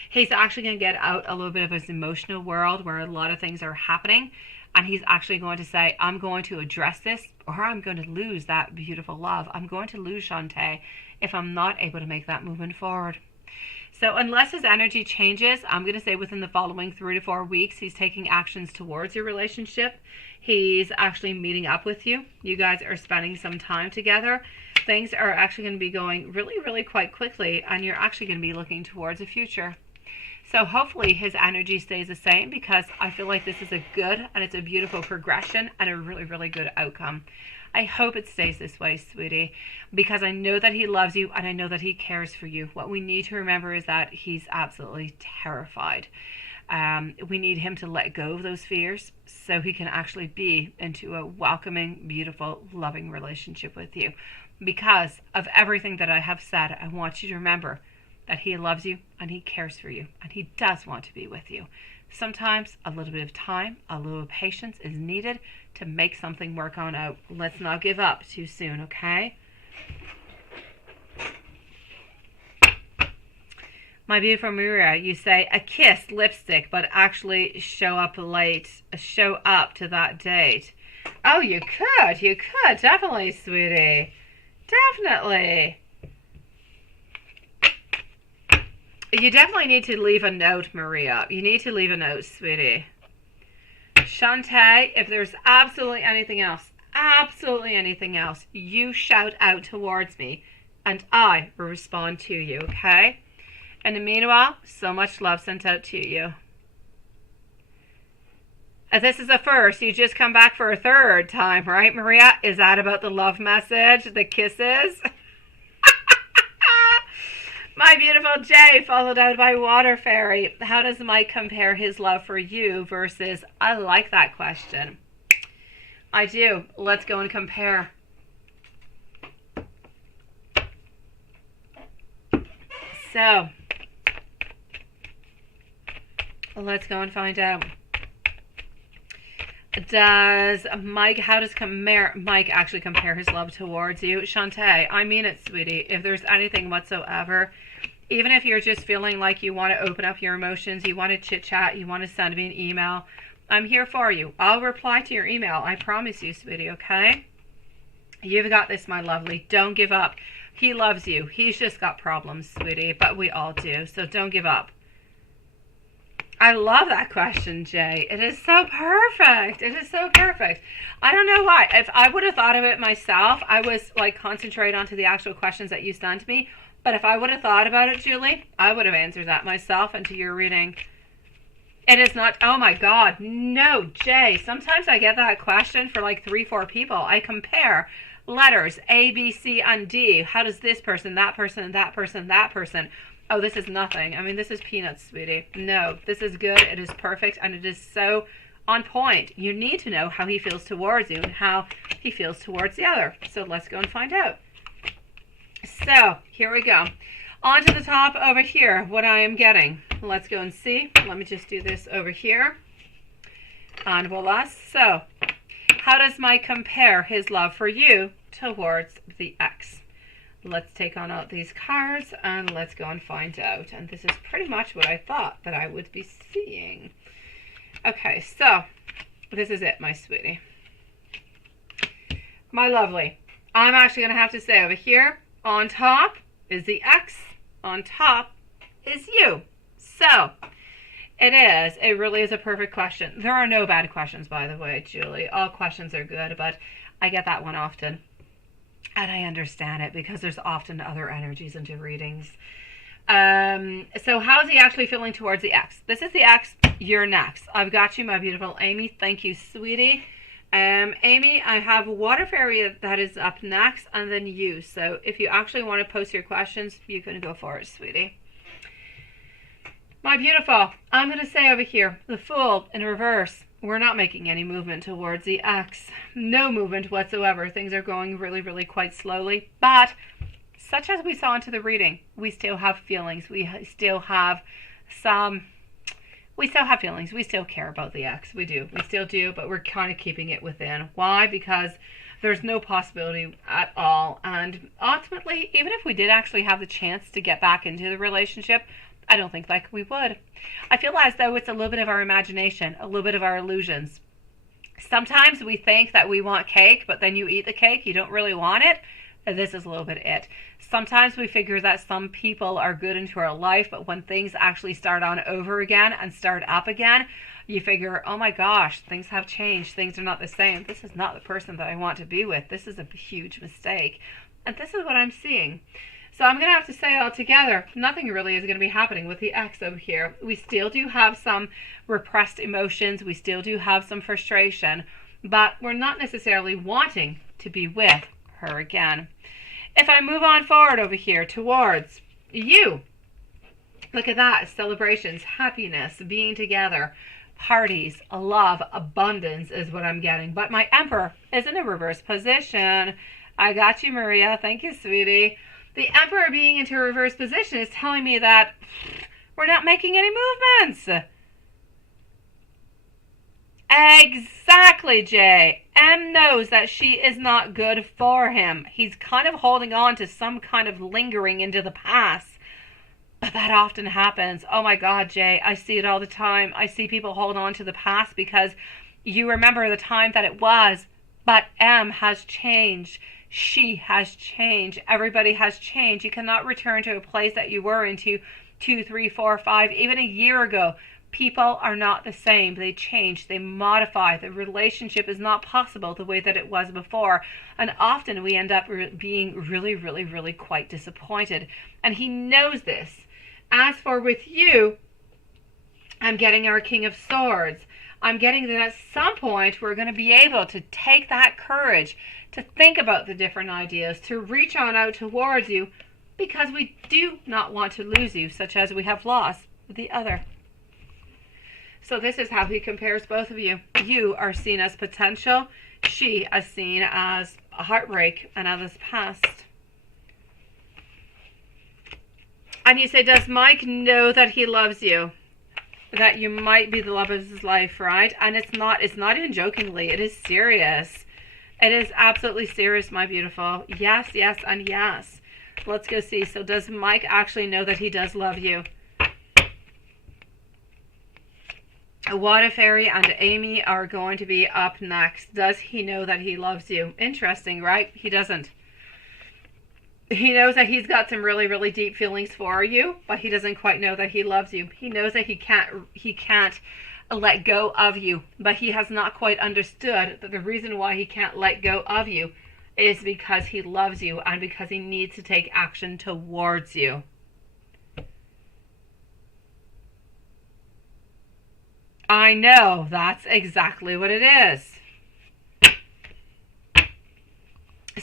He's actually going to get out a little bit of his emotional world where a lot of things are happening. And he's actually going to say, I'm going to address this, or I'm going to lose that beautiful love. I'm going to lose Shantae if I'm not able to make that movement forward. So unless his energy changes, I'm going to say within the following 3 to 4 weeks, he's taking actions towards your relationship. He's actually meeting up with you. You guys are spending some time together. Things are actually going to be going really, really quite quickly, and you're actually going to be looking towards a future. So hopefully his energy stays the same, because I feel like this is a good and it's a beautiful progression and a really, really good outcome. I hope it stays this way, sweetie, because I know that he loves you and I know that he cares for you. What we need to remember is that he's absolutely terrified. We need him to let go of those fears so he can actually be into a welcoming, beautiful, loving relationship with you. Because of everything that I have said, I want you to remember that he loves you and he cares for you and he does want to be with you. Sometimes a little bit of time, a little patience is needed to make something work on out. Let's not give up too soon, okay? My beautiful Maria, you say a kiss, lipstick, but actually show up late, show up to that date. Oh, you could, definitely, sweetie. Definitely. You definitely need to leave a note, Maria. You need to leave a note, sweetie. Shantae, if there's absolutely anything else, you shout out towards me and I will respond to you, okay? And in the meanwhile, so much love sent out to you. If this is a first, you just come back for a third time, right, Maria? Is that about the love message, the kisses? My beautiful Jay, followed out by Water Fairy. How does Mike compare his love for you versus... I like that question. I do. Let's go and compare. So, let's go and find out. How does Mike actually compare his love towards you? Shantae, I mean it, sweetie. If there's anything whatsoever, even if you're just feeling like you want to open up your emotions, you want to chit chat, you want to send me an email, I'm here for you. I'll reply to your email. I promise you, sweetie, okay? You've got this, my lovely. Don't give up. He loves you. He's just got problems, sweetie, but we all do, so don't give up. I love that question, Jay. It is so perfect. It is so perfect. I don't know why. If I would have thought of it myself, I was like concentrate onto the actual questions that you sent me. But if I would have thought about it, Julie, I would have answered that myself into your reading. It is not, oh my God, no, Jay. Sometimes I get that question for like 3-4 people. I compare letters A, B, C, and D. How does this person, that person, that person, that person? Oh, this is nothing. I mean, this is peanuts, sweetie. No, this is good. It is perfect. And it is so on point. You need to know how he feels towards you and how he feels towards the other. So let's go and find out. So here we go. On to the top over here, what I am getting. Let's go and see. Let me just do this over here. And voila. So how does Mike compare his love for you towards the ex? Let's take on out these cards and let's go and find out. And this is pretty much what I thought that I would be seeing. Okay, so this is it, my sweetie. My lovely. I'm actually going to have to say over here, on top is the ex, on top is you. So it really is a perfect question. There are no bad questions, by the way, Julie. All questions are good, but I get that one often. And I understand it because there's often other energies into readings. So how is he actually feeling towards the ex? This is the ex. You're next. I've got you, my beautiful Amy. Thank you, sweetie. Amy, I have Water Fairy that is up next, and then you. So if you actually want to post your questions, you can go for it, sweetie. My beautiful, I'm going to say over here, the Fool in reverse. We're not making any movement towards the X. No movement whatsoever. Things are going really, really quite slowly. But such as we saw into the reading, we still have feelings. We still have feelings. We still care about the X. We do. We still do, but we're kind of keeping it within. Why? Because there's no possibility at all. And ultimately, even if we did actually have the chance to get back into the relationship, I don't think like we would. I feel as though it's a little bit of our imagination, a little bit of our illusions. Sometimes we think that we want cake, but then you eat the cake, you don't really want it. And this is a little bit it. Sometimes we figure that some people are good into our life, but when things actually start on over again and start up again, you figure, oh my gosh, things have changed. Things are not the same. This is not the person that I want to be with. This is a huge mistake. And this is what I'm seeing. So I'm going to have to say altogether, nothing really is going to be happening with the X over here. We still do have some repressed emotions. We still do have some frustration, but we're not necessarily wanting to be with her again. If I move on forward over here towards you, look at that. Celebrations, happiness, being together, parties, love, abundance is what I'm getting. But my Emperor is in a reverse position. I got you, Maria. Thank you, sweetie. The Emperor being into a reverse position is telling me that we're not making any movements. Exactly, Jay. M knows that she is not good for him. He's kind of holding on to some kind of lingering into the past. But that often happens. Oh my God, Jay, I see it all the time. I see people hold on to the past because you remember the time that it was. But M has changed. She has changed. Everybody has changed. You cannot return to a place that you were into 2, 3, 4, 5, even a year ago. People are not the same. They change. They modify. The relationship is not possible the way that it was before. And often we end up being really, really, really quite disappointed. And he knows this. As for with you, I'm getting our King of Swords. I'm getting that at some point we're going to be able to take that courage to think about the different ideas, to reach on out towards you, because we do not want to lose you, such as we have lost the other. So this is how he compares both of you. You are seen as potential. She is seen as a heartbreak and as past. And you say, does Mike know that he loves you? That you might be the love of his life, right? And it's not even jokingly. It is serious. It is absolutely serious, my beautiful. Yes, yes, and yes. Let's go see. So does Mike actually know that he does love you? Water Fairy and Amy are going to be up next. Does he know that he loves you? Interesting, right? He doesn't. He knows that he's got some really, really deep feelings for you, but he doesn't quite know that he loves you. He knows that he can't let go of you, but he has not quite understood that the reason why he can't let go of you is because he loves you and because he needs to take action towards you. I know, that's exactly what it is.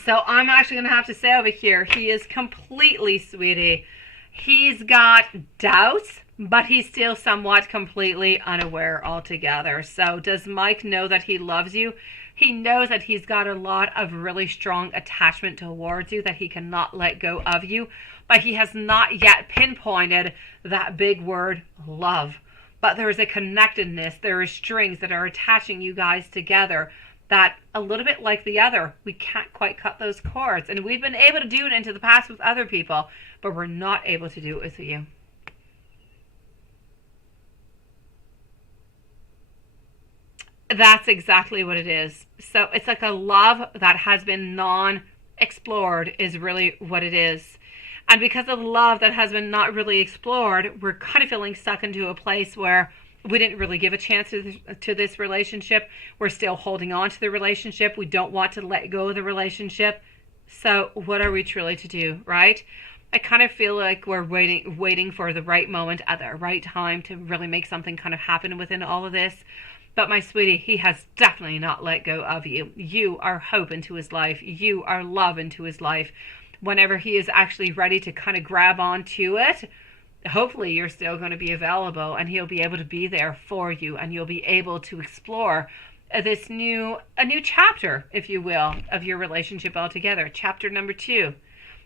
So I'm actually going to have to say over here, he is completely, sweetie. He's got doubts, but he's still somewhat completely unaware altogether. So does Mike know that he loves you? He knows that he's got a lot of really strong attachment towards you, that he cannot let go of you, but he has not yet pinpointed that big word, love. But there is a connectedness, there are strings that are attaching you guys together that a little bit like the other, we can't quite cut those cords. And we've been able to do it into the past with other people, but we're not able to do it with you. That's exactly what it is. So it's like a love that has been non-explored is really what it is. And because of love that has been not really explored, we're kind of feeling stuck into a place where we didn't really give a chance to this relationship. We're still holding on to the relationship. We don't want to let go of the relationship. So what are we truly to do, right? I kind of feel like we're waiting for the right moment at the right time to really make something kind of happen within all of this. But my sweetie, he has definitely not let go of you. You are hope into his life. You are love into his life. Whenever he is actually ready to kind of grab onto it, hopefully you're still going to be available, and he'll be able to be there for you, and you'll be able to explore this a new chapter, if you will, of your relationship altogether. Chapter number 2.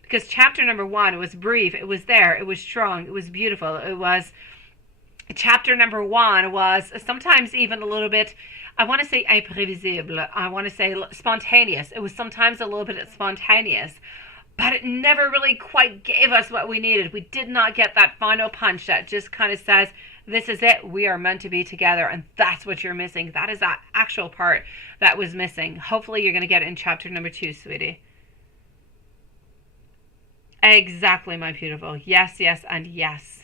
Because chapter number 1, it was brief, it was there, it was strong, it was beautiful. It was, chapter number 1 was sometimes even a little bit, I want to say imprévisible, I want to say spontaneous. It was sometimes a little bit spontaneous, but it never really quite gave us what we needed. We did not get that final punch that just kind of says, this is it, we are meant to be together, and that's what you're missing. That is that actual part that was missing. Hopefully you're going to get it in chapter number 2, sweetie. Exactly, my beautiful. Yes, yes, and yes.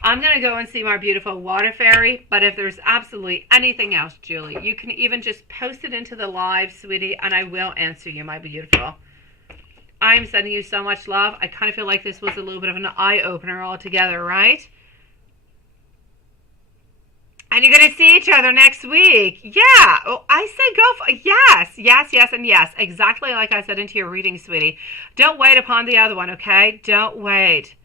I'm going to go and see my beautiful water fairy, but if there's absolutely anything else, Julie, you can even just post it into the live, sweetie, and I will answer you, my beautiful. I'm sending you so much love. I kind of feel like this was a little bit of an eye-opener altogether, right? And you're going to see each other next week. Yeah. Oh, I say go for yes, yes, yes, and yes. Exactly like I said into your reading, sweetie. Don't wait upon the other one, okay? Don't wait.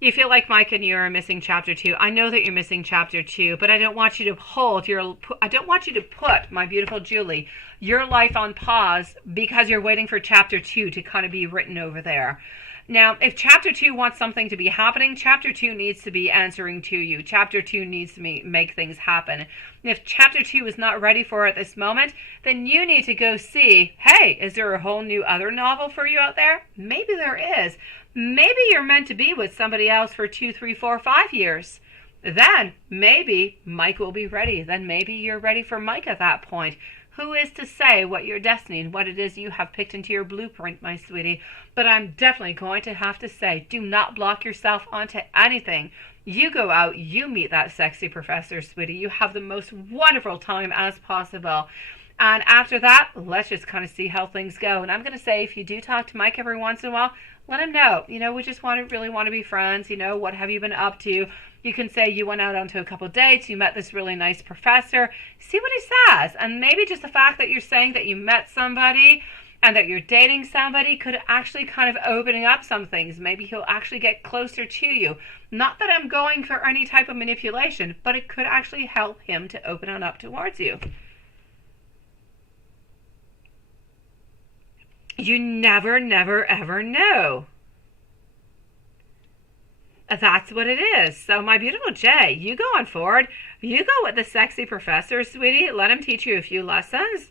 You feel like Mike and you are missing chapter 2. I know that you're missing chapter 2, but I don't want you to I don't want you to put, my beautiful Julie, your life on pause because you're waiting for chapter 2 to kind of be written over there. Now, if chapter 2 wants something to be happening, chapter 2 needs to be answering to you. Chapter 2 needs to make things happen. And if chapter 2 is not ready for it at this moment, then you need to go see, hey, is there a whole new other novel for you out there? Maybe there is. Maybe you're meant to be with somebody else for 2, 3, 4, 5 years. Then maybe Mike will be ready. Then maybe you're ready for Mike at that point. Who is to say what your destiny and what it is you have picked into your blueprint, my sweetie? But I'm definitely going to have to say, do not block yourself onto anything. You go out, you meet that sexy professor, sweetie. You have the most wonderful time as possible. And after that, let's just kind of see how things go. And I'm going to say, if you do talk to Mike every once in a while, let him know. You know, we just really want to be friends. You know, what have you been up to? You can say you went out onto a couple of dates, you met this really nice professor. See what he says. And maybe just the fact that you're saying that you met somebody and that you're dating somebody could actually kind of opening up some things. Maybe he'll actually get closer to you. Not that I'm going for any type of manipulation, but it could actually help him to open on up towards you. You never, never, ever know. That's what it is. So my beautiful Jay, you go on forward. You go with the sexy professor, sweetie. Let him teach you a few lessons.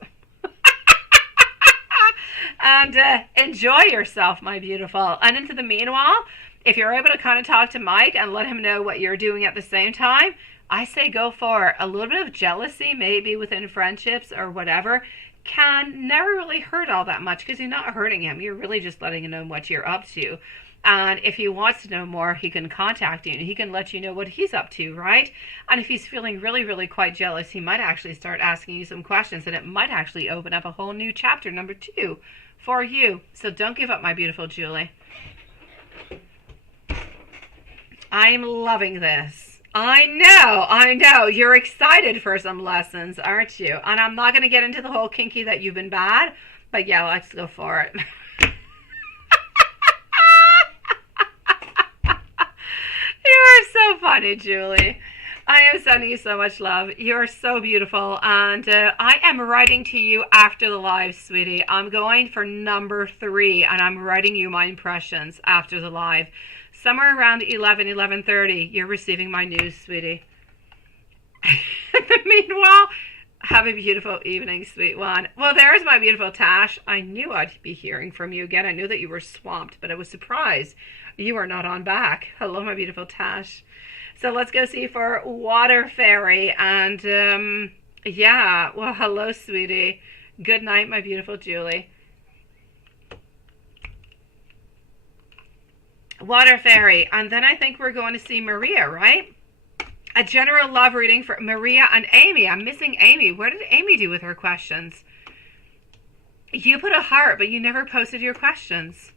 And enjoy yourself, my beautiful. And into the meanwhile, if you're able to kind of talk to Mike and let him know what you're doing at the same time, I say go for it. A little bit of jealousy, maybe within friendships or whatever, can never really hurt all that much because you're not hurting him. You're really just letting him know what you're up to. And if he wants to know more, he can contact you and he can let you know what he's up to, right? And if he's feeling really, really quite jealous, he might actually start asking you some questions and it might actually open up a whole new chapter, number 2, for you. So don't give up, my beautiful Julie. I'm loving this. I know. You're excited for some lessons, aren't you? And I'm not going to get into the whole kinky that you've been bad, but yeah, let's go for it. You are so funny, Julie. I am sending you so much love. You're so beautiful. And I am writing to you after the live, sweetie. I'm going for number 3, and I'm writing you my impressions after the live. Somewhere around 11:30, you're receiving my news, sweetie. Meanwhile, have a beautiful evening, sweet one. Well, there's my beautiful Tash. I knew I'd be hearing from you again. I knew that you were swamped, but I was surprised you are not on back. Hello, my beautiful Tash. So let's go see for Water Fairy. And, yeah, well, hello, sweetie. Good night, my beautiful Julie. Water Fairy. And then I think we're going to see Maria, right? A general love reading for Maria and Amy. I'm missing Amy. What did Amy do with her questions? You put a heart, but you never posted your questions.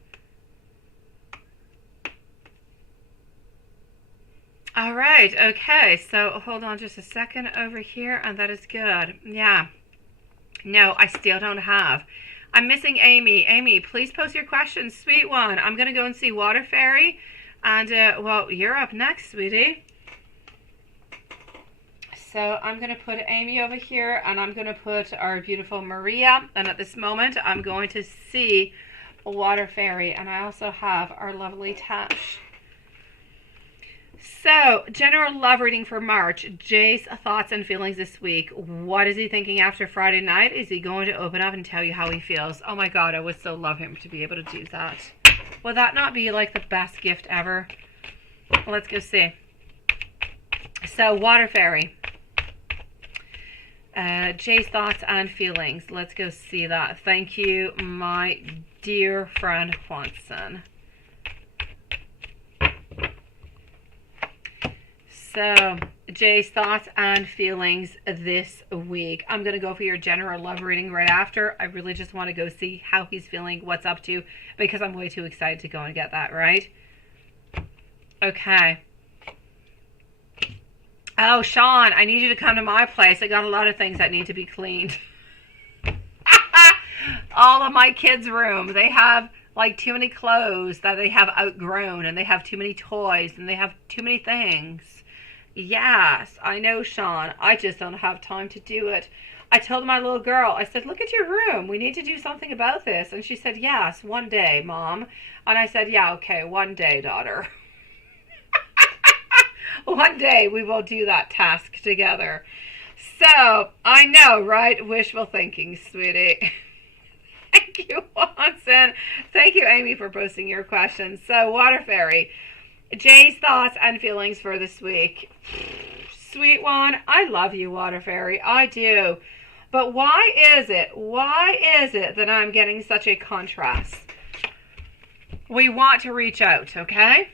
All right. Okay. So hold on just a second over here. And that is good. Yeah. No, I still don't have. I'm missing Amy. Amy, please post your questions, sweet one. I'm going to go and see Water Fairy. And, well, you're up next, sweetie. So I'm going to put Amy over here, and I'm going to put our beautiful Maria. And at this moment, I'm going to see Water Fairy. And I also have our lovely Tash. So, general love reading for March. Jay's thoughts and feelings this week. What is he thinking after Friday night? Is he going to open up and tell you how he feels? Oh my God, I would so love him to be able to do that. Would that not be like the best gift ever? Let's go see. So, Water Fairy. Jay's thoughts and feelings. Let's go see that. Thank you, my dear friend Juanson. So, Jay's thoughts and feelings this week. I'm going to go for your general love reading right after. I really just want to go see how he's feeling, what's up to, because I'm way too excited to go and get that, right? Okay. Oh, Sean, I need you to come to my place. I got a lot of things that need to be cleaned. All of my kids' room, they have like too many clothes that they have outgrown, and they have too many toys, and they have too many things. Yes, I know, Sean. I just don't have time to do it. I told my little girl, I said, look at your room. We need to do something about this. And she said, yes, one day, Mom. And I said, yeah, okay, one day, daughter. One day we will do that task together. So, I know, right? Wishful thinking, sweetie. Thank you, Watson. Thank you, Amy, for posting your questions. So, Water Fairy, Jay's thoughts and feelings for this week. Sweet one, I love you, Water Fairy. I do. But why is it that I'm getting such a contrast? We want to reach out, okay?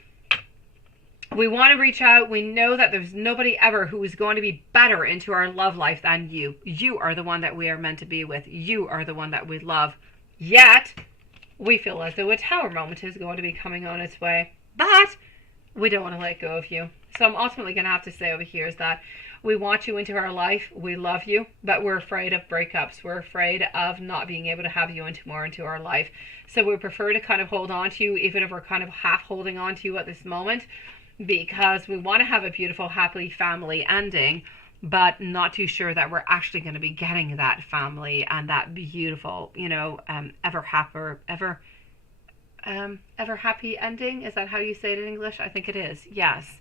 We want to reach out. We know that there's nobody ever who is going to be better into our love life than you. You are the one that we are meant to be with. You are the one that we love. Yet, we feel as though a tower moment is going to be coming on its way. But we don't want to let go of you. So I'm ultimately going to have to say over here is that we want you into our life. We love you, but we're afraid of breakups. We're afraid of not being able to have you more into our life. So we prefer to kind of hold on to you, even if we're kind of half holding on to you at this moment, because we want to have a beautiful, happy family ending, but not too sure that we're actually going to be getting that family and that beautiful, ever happy ending. Is that how you say it in English? I think it is. Yes.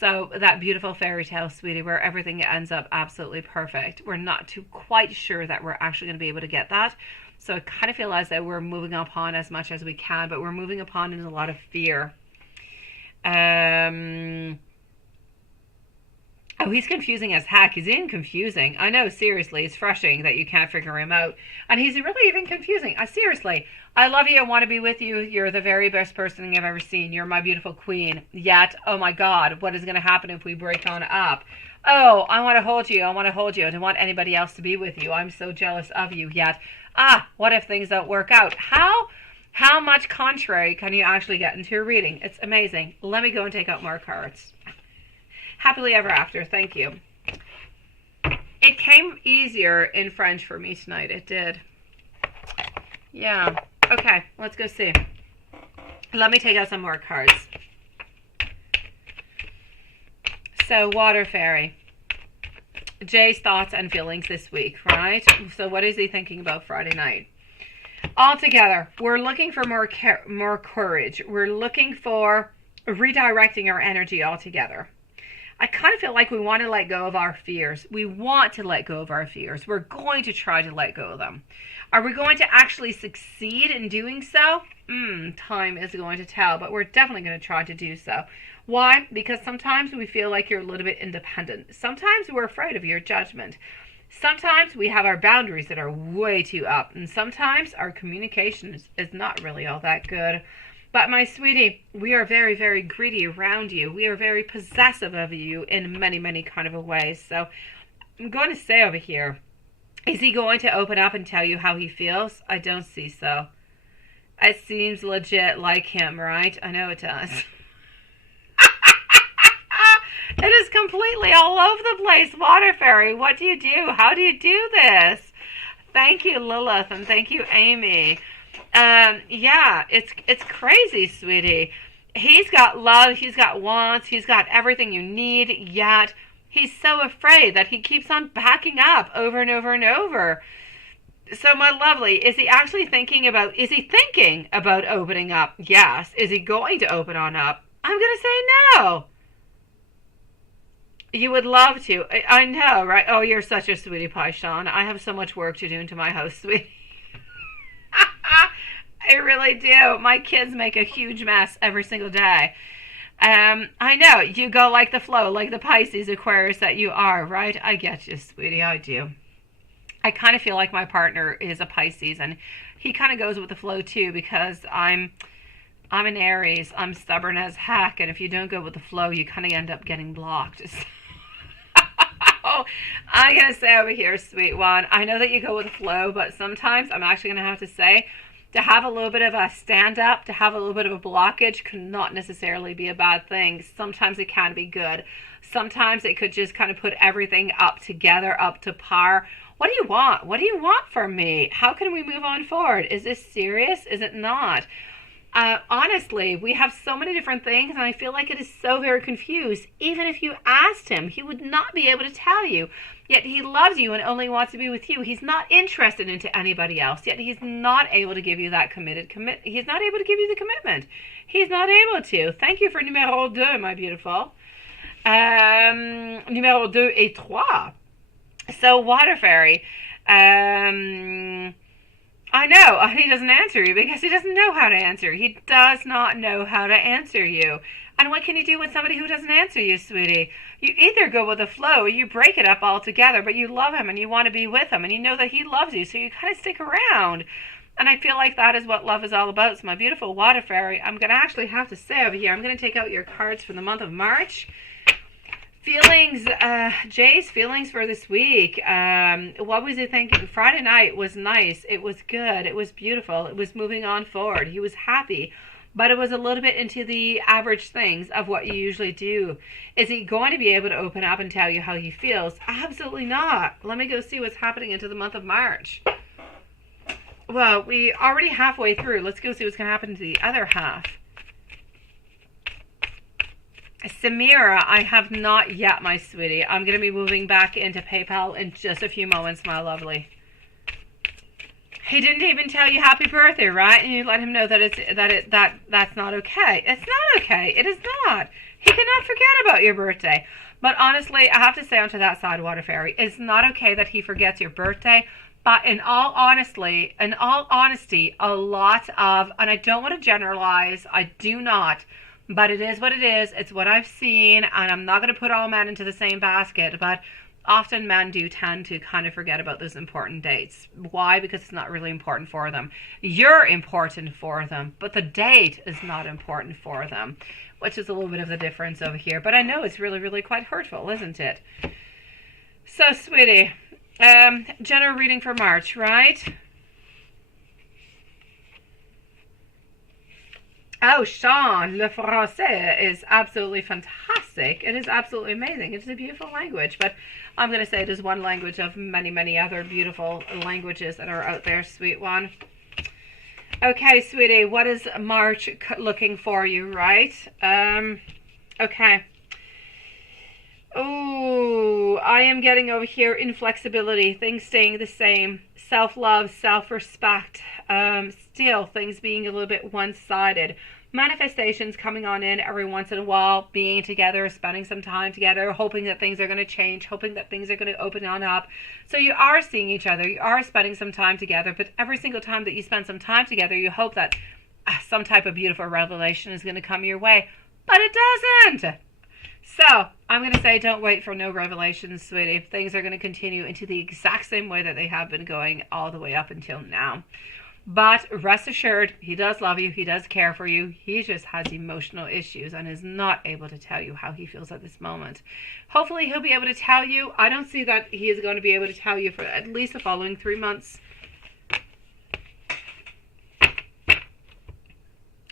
So that beautiful fairy tale, sweetie, where everything ends up absolutely perfect. We're not too quite sure that we're actually going to be able to get that. So I kind of feel as though we're moving upon as much as we can, but we're moving upon in a lot of fear. Oh, he's confusing as heck. He's even confusing. I know, seriously, it's frustrating that you can't figure him out. And he's really even confusing. Seriously, I love you. I want to be with you. You're the very best person I've ever seen. You're my beautiful queen. Yet, oh my God, what is going to happen if we break on up? Oh, I want to hold you. I want to hold you. I don't want anybody else to be with you. I'm so jealous of you. Yet, what if things don't work out? How much contrary can you actually get into your reading? It's amazing. Let me go and take out more cards. Happily ever after. Thank you. It came easier in French for me tonight. It did. Yeah. Okay, let's go see. Let me take out some more cards. So, Water Fairy. Jay's thoughts and feelings this week, right? So what is he thinking about Friday night? Altogether, we're looking for more courage. We're looking for redirecting our energy altogether. I kind of feel like we want to let go of our fears. We want to let go of our fears. We're going to try to let go of them. Are we going to actually succeed in doing so? Time is going to tell, but we're definitely going to try to do so. Why? Because sometimes we feel like you're a little bit independent. Sometimes we're afraid of your judgment. Sometimes we have our boundaries that are way too up. And sometimes our communication is not really all that good. But my sweetie, we are very, very greedy around you. We are very possessive of you in many, many kind of ways. So I'm going to say over here, is he going to open up and tell you how he feels? I don't see so. It seems legit like him, right? I know it does. It is completely all over the place. Water Fairy, what do you do? How do you do this? Thank you, Lilith, and thank you, Amy. Yeah, it's crazy, sweetie. He's got love, he's got wants, he's got everything you need, yet he's so afraid that he keeps on backing up over and over and over. So, my lovely, is he thinking about opening up? Yes. Is he going to open on up? I'm going to say no. You would love to. I know, right? Oh, you're such a sweetie pie, Sean. I have so much work to do into my house, sweetie. I really do. My kids make a huge mess every single day. I know. You go like the flow, like the Pisces Aquarius that you are, right? I get you, sweetie. I do. I kind of feel like my partner is a Pisces, and he kind of goes with the flow too, because I'm an Aries. I'm stubborn as heck, and if you don't go with the flow, you kind of end up getting blocked. Oh, I'm going to say over here, sweet one, I know that you go with the flow, but sometimes I'm actually going to have to say, to have a little bit of a stand-up, to have a little bit of a blockage cannot necessarily be a bad thing. Sometimes it can be good. Sometimes it could just kind of put everything up together, up to par. What do you want? What do you want from me? How can we move on forward? Is this serious? Is it not? Honestly, we have so many different things, and I feel like it is so very confused. Even if you asked him, he would not be able to tell you. Yet he loves you and only wants to be with you. He's not interested into anybody else. Yet he's not able to give you that He's not able to give you the commitment. He's not able to. Thank you for numéro 2, my beautiful. Numéro 2 et 3. So, Water Fairy. I know, he doesn't answer you because he doesn't know how to answer. He does not know how to answer you. And what can you do with somebody who doesn't answer you, sweetie? You either go with the flow or you break it up altogether, but you love him and you want to be with him and you know that he loves you, so you kind of stick around. And I feel like that is what love is all about. So my beautiful Water Fairy, I'm going to actually have to say over here, I'm going to take out your cards for the month of March. Feelings, Jay's feelings for this week. What was he thinking? Friday night was nice. It was good. It was beautiful. It was moving on forward. He was happy. But it was a little bit into the average things of what you usually do. Is he going to be able to open up and tell you how he feels? Absolutely not. Let me go see what's happening into the month of March. Well, we already halfway through. Let's go see what's going to happen to the other half. Samira, I have not yet, my sweetie. I'm going to be moving back into PayPal in just a few moments, my lovely. He didn't even tell you happy birthday, right? And you let him know that that's not okay. It's not okay. It is not. He cannot forget about your birthday. But honestly, I have to say onto that side, Water Fairy, it's not okay that he forgets your birthday. But in all honesty, a lot of, and I don't want to generalize, I do not, but it is what it is. It's what I've seen, and I'm not going to put all men into the same basket, but often men do tend to kind of forget about those important dates. Why? Because it's not really important for them. You're important for them, but the date is not important for them, which is a little bit of the difference over here. But I know it's really, really quite hurtful, isn't it? So, sweetie, general reading for March, right? Oh, Sean, le français is absolutely fantastic. It is absolutely amazing. It is a beautiful language, but I'm going to say it is one language of many, many other beautiful languages that are out there, sweet one. Okay, sweetie, what is March looking for you, right? Okay. Oh, I am getting over here inflexibility, things staying the same, self-love, self-respect, still things being a little bit one-sided. Manifestations coming on in every once in a while, being together, spending some time together, hoping that things are going to change, hoping that things are going to open on up. So you are seeing each other, you are spending some time together, but every single time that you spend some time together, you hope that some type of beautiful revelation is going to come your way, but it doesn't. So I'm going to say don't wait for no revelations, sweetie. Things are going to continue into the exact same way that they have been going all the way up until now. But rest assured, he does love you. He does care for you. He just has emotional issues and is not able to tell you how he feels at this moment. Hopefully he'll be able to tell you. I don't see that he is going to be able to tell you for at least the following 3 months.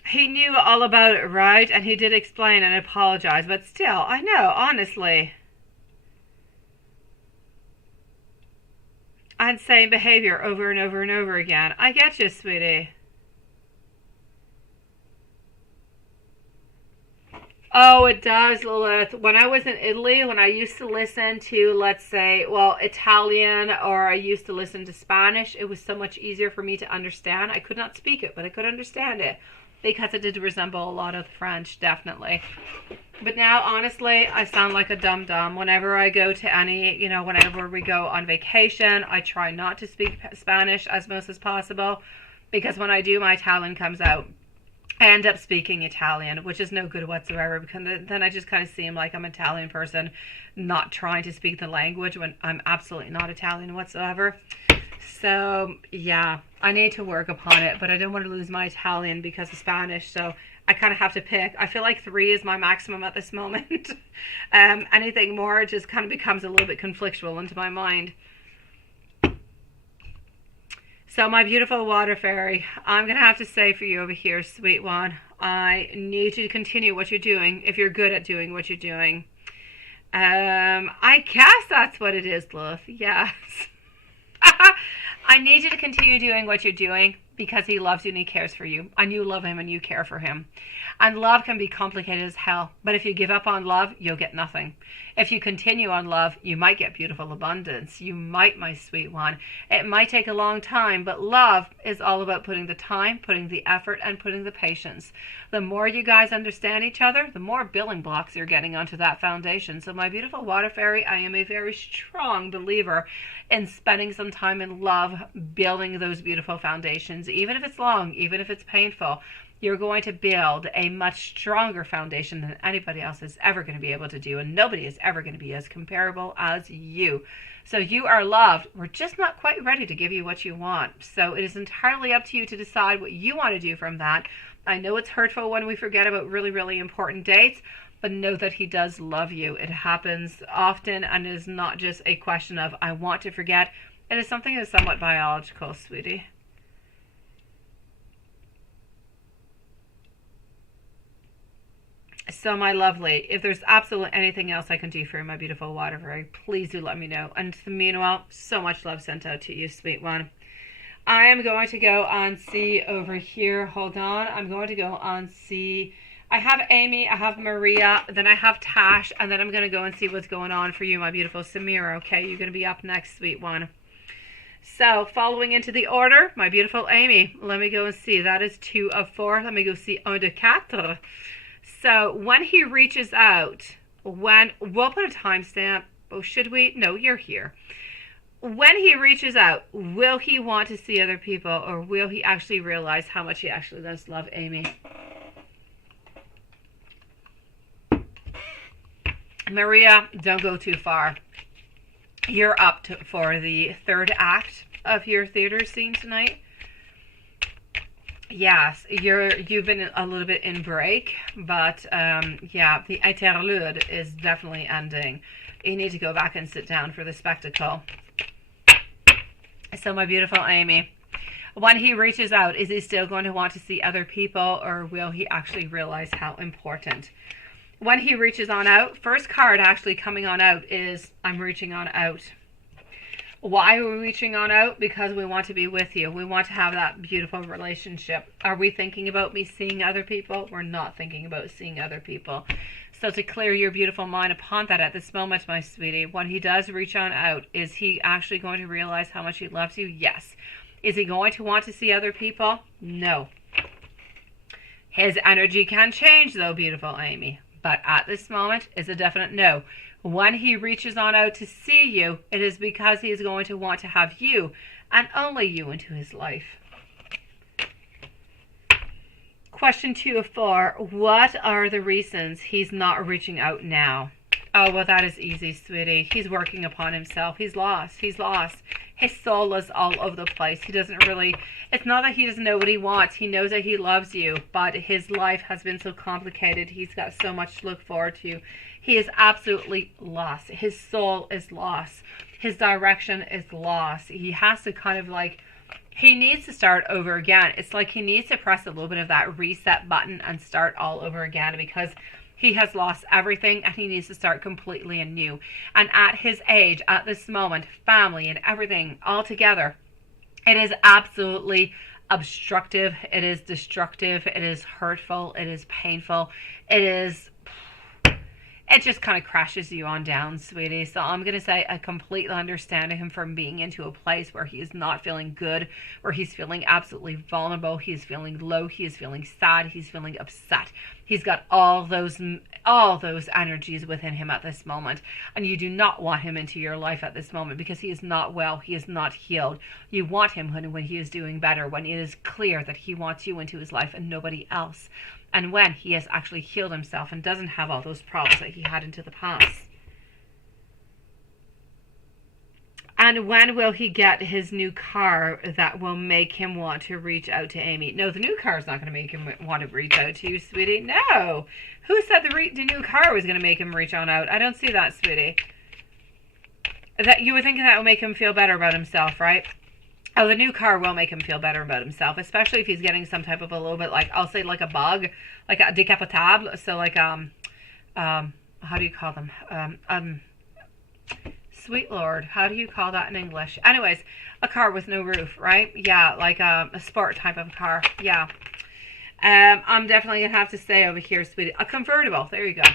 He knew all about it, right? And he did explain and apologize. But still, I know, honestly. and same behavior over and over and over again. I get you, sweetie. Oh, it does, Lilith. When I was in Italy, when I used to listen to, let's say, well, Italian, or I used to listen to Spanish, it was so much easier for me to understand. I could not speak it, but I could understand it because it did resemble a lot of French, definitely. But now, honestly, I sound like a dum-dum. Whenever I go to any, whenever we go on vacation, I try not to speak Spanish as most as possible, because when I do, my Italian comes out. I end up speaking Italian, which is no good whatsoever, because then I just kind of seem like I'm an Italian person not trying to speak the language when I'm absolutely not Italian whatsoever. So, yeah, I need to work upon it, but I don't want to lose my Italian because of Spanish, so I kind of have to pick. I feel like 3 is my maximum at this moment. Anything more just kind of becomes a little bit conflictual into my mind. So my beautiful water fairy, I'm going to have to say for you over here, sweet one, I need you to continue what you're doing if you're good at doing what you're doing. I guess that's what it is, Lilith. Yes. I need you to continue doing what you're doing because he loves you and he cares for you. And you love him and you care for him. And love can be complicated as hell. But if you give up on love, you'll get nothing. If you continue on love, you might get beautiful abundance. You might, my sweet one. It might take a long time, but love is all about putting the time, putting the effort, and putting the patience. The more you guys understand each other, the more building blocks you're getting onto that foundation. So my beautiful water fairy, I am a very strong believer in spending some time in love, building those beautiful foundations. Even if it's long, even if it's painful, you're going to build a much stronger foundation than anybody else is ever going to be able to do, and nobody is ever going to be as comparable as you. So you are loved. We're just not quite ready to give you what you want. So it is entirely up to you to decide what you want to do from that. I know it's hurtful when we forget about really, really important dates, but know that he does love you. It happens often and is not just a question of, I want to forget. It is something that is somewhat biological, sweetie. So my lovely, if there's absolutely anything else I can do for you, my beautiful water fairy, please do let me know. And meanwhile, so much love sent out to you, sweet one. I am going to go and see over here. Hold on. I'm going to go and see. I have Amy, I have Maria, then I have Tash, and then I'm going to go and see what's going on for you, my beautiful Samira. Okay, you're going to be up next, sweet one. So, following into the order, my beautiful Amy. Let me go and see. That is 2 of 4. Let me go see 1 de 4. So when he reaches out, we'll put a timestamp. Oh, should we? No, you're here. When he reaches out, will he want to see other people, or will he actually realize how much he actually does love Amy? Maria, don't go too far. You're up for the 3rd act of your theater scene tonight. Yes, you've been a little bit in break, but yeah, the interlude is definitely ending. You need to go back and sit down for the spectacle. So my beautiful Amy, when he reaches out, is he still going to want to see other people, or will he actually realize how important? When he reaches on out, first card actually coming on out is, I'm reaching on out. Why are we reaching on out? Because we want to be with you. We want to have that beautiful relationship. Are we thinking about me seeing other people? We're not thinking about seeing other people. So to clear your beautiful mind upon that at this moment, my sweetie, when he does reach on out, is he actually going to realize how much he loves you? Yes. Is he going to want to see other people? No. His energy can change though, beautiful Amy. But at this moment, it's a definite no. When he reaches on out to see you, it is because he is going to want to have you, and only you, into his life. Question 2 of 4. What are the reasons he's not reaching out now? Oh, well, that is easy, sweetie. He's working upon himself. He's lost. He's lost. His soul is all over the place. He doesn't really, it's not that he doesn't know what he wants. He knows that he loves you, but his life has been so complicated. He's got so much to look forward to. He is absolutely lost. His soul is lost. His direction is lost. He has to kind of like, he needs to start over again. It's like he needs to press a little bit of that reset button and start all over again, because He has lost everything and he needs to start completely anew. And at his age, at this moment, family and everything all together, it is absolutely obstructive. It is destructive. It is hurtful. It is painful. It just kind of crashes you on down, sweetie. So I'm going to say I completely understand him from being into a place where he is not feeling good, where he's feeling absolutely vulnerable. He's feeling low. He is feeling sad. He's feeling upset. He's got all those energies within him at this moment. And you do not want him into your life at this moment because he is not well. He is not healed. You want him when he is doing better, when it is clear that he wants you into his life and nobody else. And when he has actually healed himself and doesn't have all those problems that he had into the past. And when will he get his new car that will make him want to reach out to Amy? No, the new car is not going to make him want to reach out to you, sweetie. No. Who said the new car was going to make him reach on out? I don't see that, sweetie. That you were thinking that would make him feel better about himself, right? Oh, the new car will make him feel better about himself, especially if he's getting some type of a little bit like, I'll say like a bug, like a decapotable. So like, how do you call them? Sweet Lord, how do you call that in English? Anyways, a car with no roof, right? Yeah, like a sport type of car. Yeah. I'm definitely going to have to say over here, sweetie, a convertible. There you go.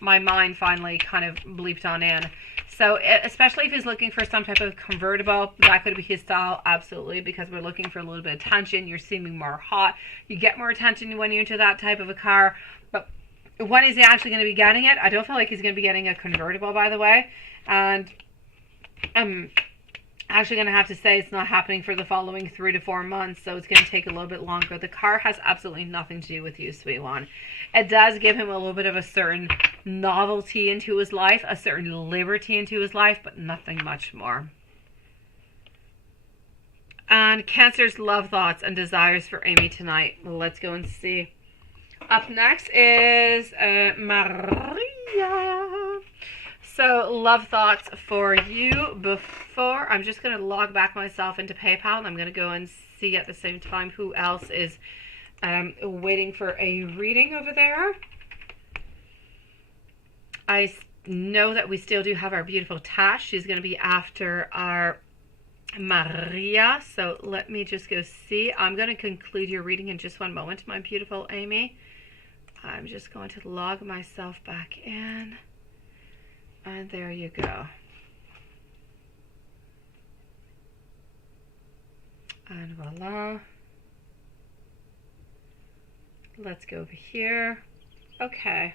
My mind finally kind of bleeped on in. So especially if he's looking for some type of convertible, that could be his style, absolutely, because we're looking for a little bit of attention. You're seeming more hot. You get more attention when you're into that type of a car. But when is he actually going to be getting it? I don't feel like he's going to be getting a convertible, by the way. And I'm actually going to have to say it's not happening for the following 3 to 4 months, so it's going to take a little bit longer. The car has absolutely nothing to do with you, sweet one. It does give him a little bit of a certain novelty into his life, a certain liberty into his life, but nothing much more. And Cancer's love thoughts and desires for Amy tonight. Let's go and see. Up next is Maria. So, love thoughts for you before. I'm just going to log back myself into PayPal, and I'm going to go and see at the same time who else is waiting for a reading over there. I know that we still do have our beautiful Tash. She's going to be after our Maria. So, let me just go see. I'm going to conclude your reading in just one moment, my beautiful Amy. I'm just going to log myself back in. And there you go. And voila. Let's go over here. Okay.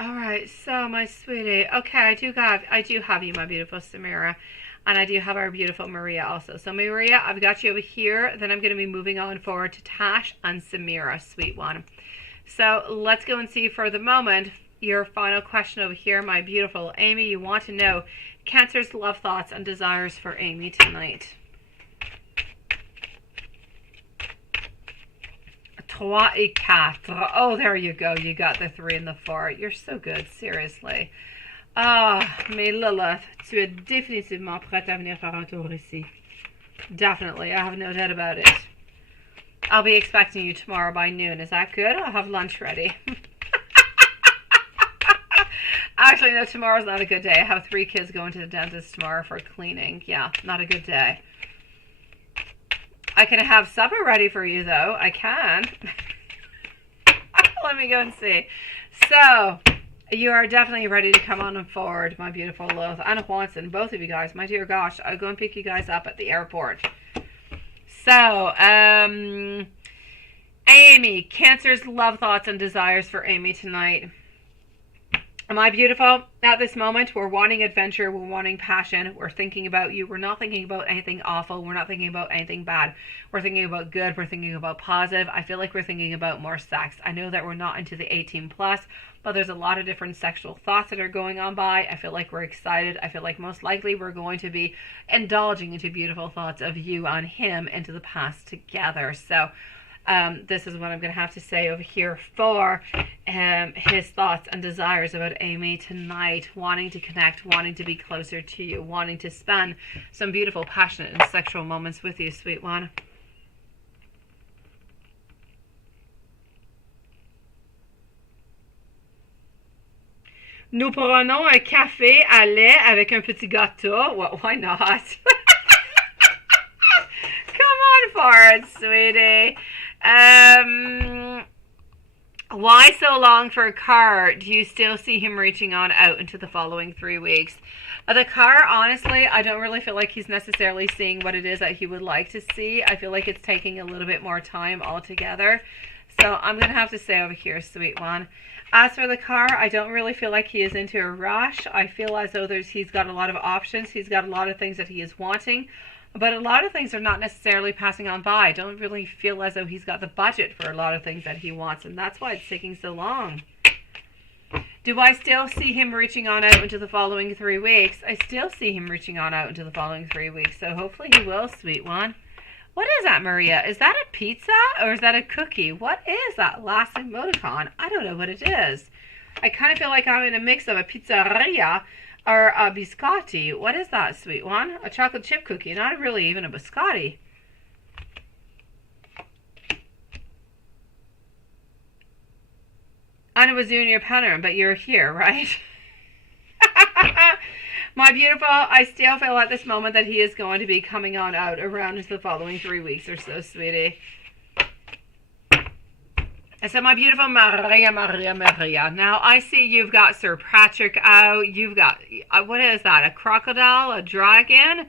All right, so my sweetie. Okay, I do have you, my beautiful Samira. And I do have our beautiful Maria also. So Maria, I've got you over here. Then I'm going to be moving on forward to Tash and Samira, sweet one. So let's go and see for the moment your final question over here, my beautiful Amy. You want to know Cancer's love thoughts and desires for Amy tonight. 3 et 4. Oh, there you go. You got the 3 and the 4. You're so good, seriously. Ah, mais Lilith, tu es définitivement prête à venir faire un tour ici. Definitely, I have no doubt about it. I'll be expecting you tomorrow by noon. Is that good? I'll have lunch ready. Actually, no, tomorrow's not a good day. I have 3 kids going to the dentist tomorrow for cleaning. Yeah, not a good day. I can have supper ready for you, though. I can. Let me go and see. So, you are definitely ready to come on forward, my beautiful Lilith. Anna Watson, both of you guys. My dear gosh, I'll go and pick you guys up at the airport. So, Amy, Cancer's love thoughts and desires for Amy tonight. Am I beautiful? At this moment, we're wanting adventure, we're wanting passion, we're thinking about you. We're not thinking about anything awful, we're not thinking about anything bad. We're thinking about good, we're thinking about positive. I feel like we're thinking about more sex. I know that we're not into the 18 plus, but there's a lot of different sexual thoughts that are going on by. I feel like we're excited. I feel like most likely we're going to be indulging into beautiful thoughts of you and him into the past together. So, This is what I'm going to have to say over here for his thoughts and desires about Amy tonight, wanting to connect, wanting to be closer to you, wanting to spend some beautiful, passionate, and sexual moments with you, sweet one. Nous prenons un café à lait avec un petit gâteau. Well, why not? Come on for it, sweetie. Why so long for a car? Do you still see him reaching on out into the following 3 weeks? The car, honestly, I don't really feel like he's necessarily seeing what it is that he would like to see. I feel like it's taking a little bit more time altogether. So I'm going to have to say over here, sweet one. As for the car, I don't really feel like he is into a rush. I feel as though he's got a lot of options. He's got a lot of things that he is wanting. But a lot of things are not necessarily passing on by. I don't really feel as though he's got the budget for a lot of things that he wants. And that's why it's taking so long. Do I still see him reaching on out into the following 3 weeks? I still see him reaching on out into the following 3 weeks. So hopefully he will, sweet one. What is that, Maria? Is that a pizza or is that a cookie? What is that last emoticon? I don't know what it is. I kind of feel like I'm in a mix of a pizzeria or a biscotti. What is that, sweet one? A chocolate chip cookie, not really even a biscotti. And it was doing your pattern, but you're here, right? My beautiful, I still feel at this moment that he is going to be coming on out around into the following 3 weeks or so, sweetie. I said, my beautiful Maria, Maria, Maria. Now, I see you've got Sir Patrick out. You've got, what is that, a crocodile, a dragon?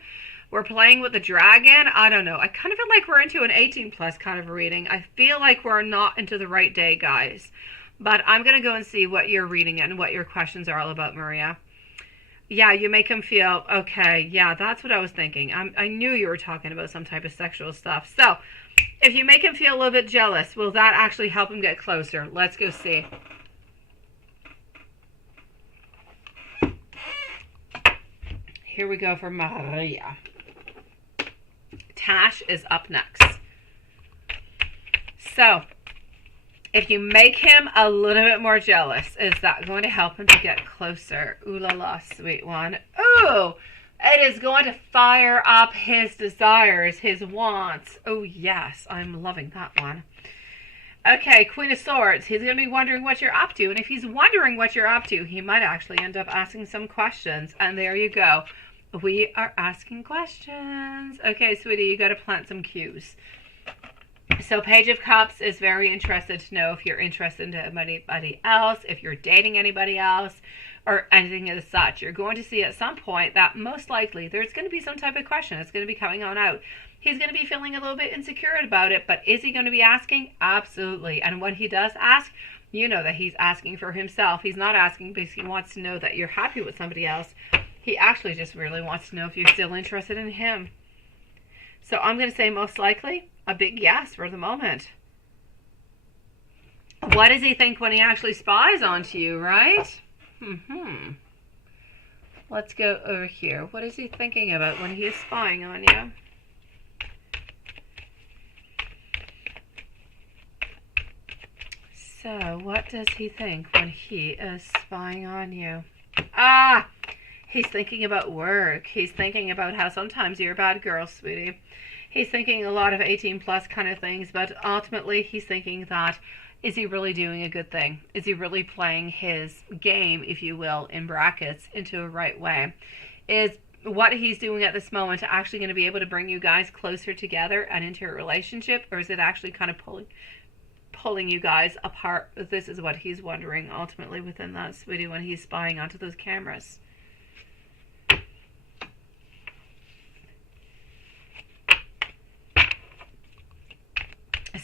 We're playing with the dragon? I don't know. I kind of feel like we're into an 18 plus kind of reading. I feel like we're not into the right day, guys. But I'm going to go and see what you're reading and what your questions are all about, Maria. Yeah, you make him feel, okay, yeah, that's what I was thinking. I knew you were talking about some type of sexual stuff. So, if you make him feel a little bit jealous, will that actually help him get closer? Let's go see. Here we go for Maria. Tash is up next. So, if you make him a little bit more jealous, is that going to help him to get closer? Ooh la la, sweet one. Ooh, it is going to fire up his desires, his wants. Oh yes, I'm loving that one. Okay, Queen of Swords. He's going to be wondering what you're up to. And if he's wondering what you're up to, he might actually end up asking some questions. And there you go. We are asking questions. Okay, sweetie, you got to plant some cues. So Page of Cups is very interested to know if you're interested in anybody else, if you're dating anybody else, or anything as such. You're going to see at some point that most likely there's going to be some type of question. It's going to be coming on out. He's going to be feeling a little bit insecure about it, but is he going to be asking? Absolutely. And when he does ask, you know that he's asking for himself. He's not asking because he wants to know that you're happy with somebody else. He actually just really wants to know if you're still interested in him. So I'm going to say most likely a big yes for the moment. What does he think when he actually spies onto you, right? Let's go over here. What is he thinking about when he is spying on you? So, what does he think when he is spying on you? Ah! He's thinking about work. He's thinking about how sometimes you're a bad girl, sweetie. He's thinking a lot of 18 plus kind of things, but ultimately he's thinking that, is he really doing a good thing? Is he really playing his game, if you will, in brackets, into a right way? Is what he's doing at this moment actually going to be able to bring you guys closer together and into a relationship, or is it actually kind of pulling you guys apart? This is what he's wondering ultimately within that, sweetie, when he's spying onto those cameras.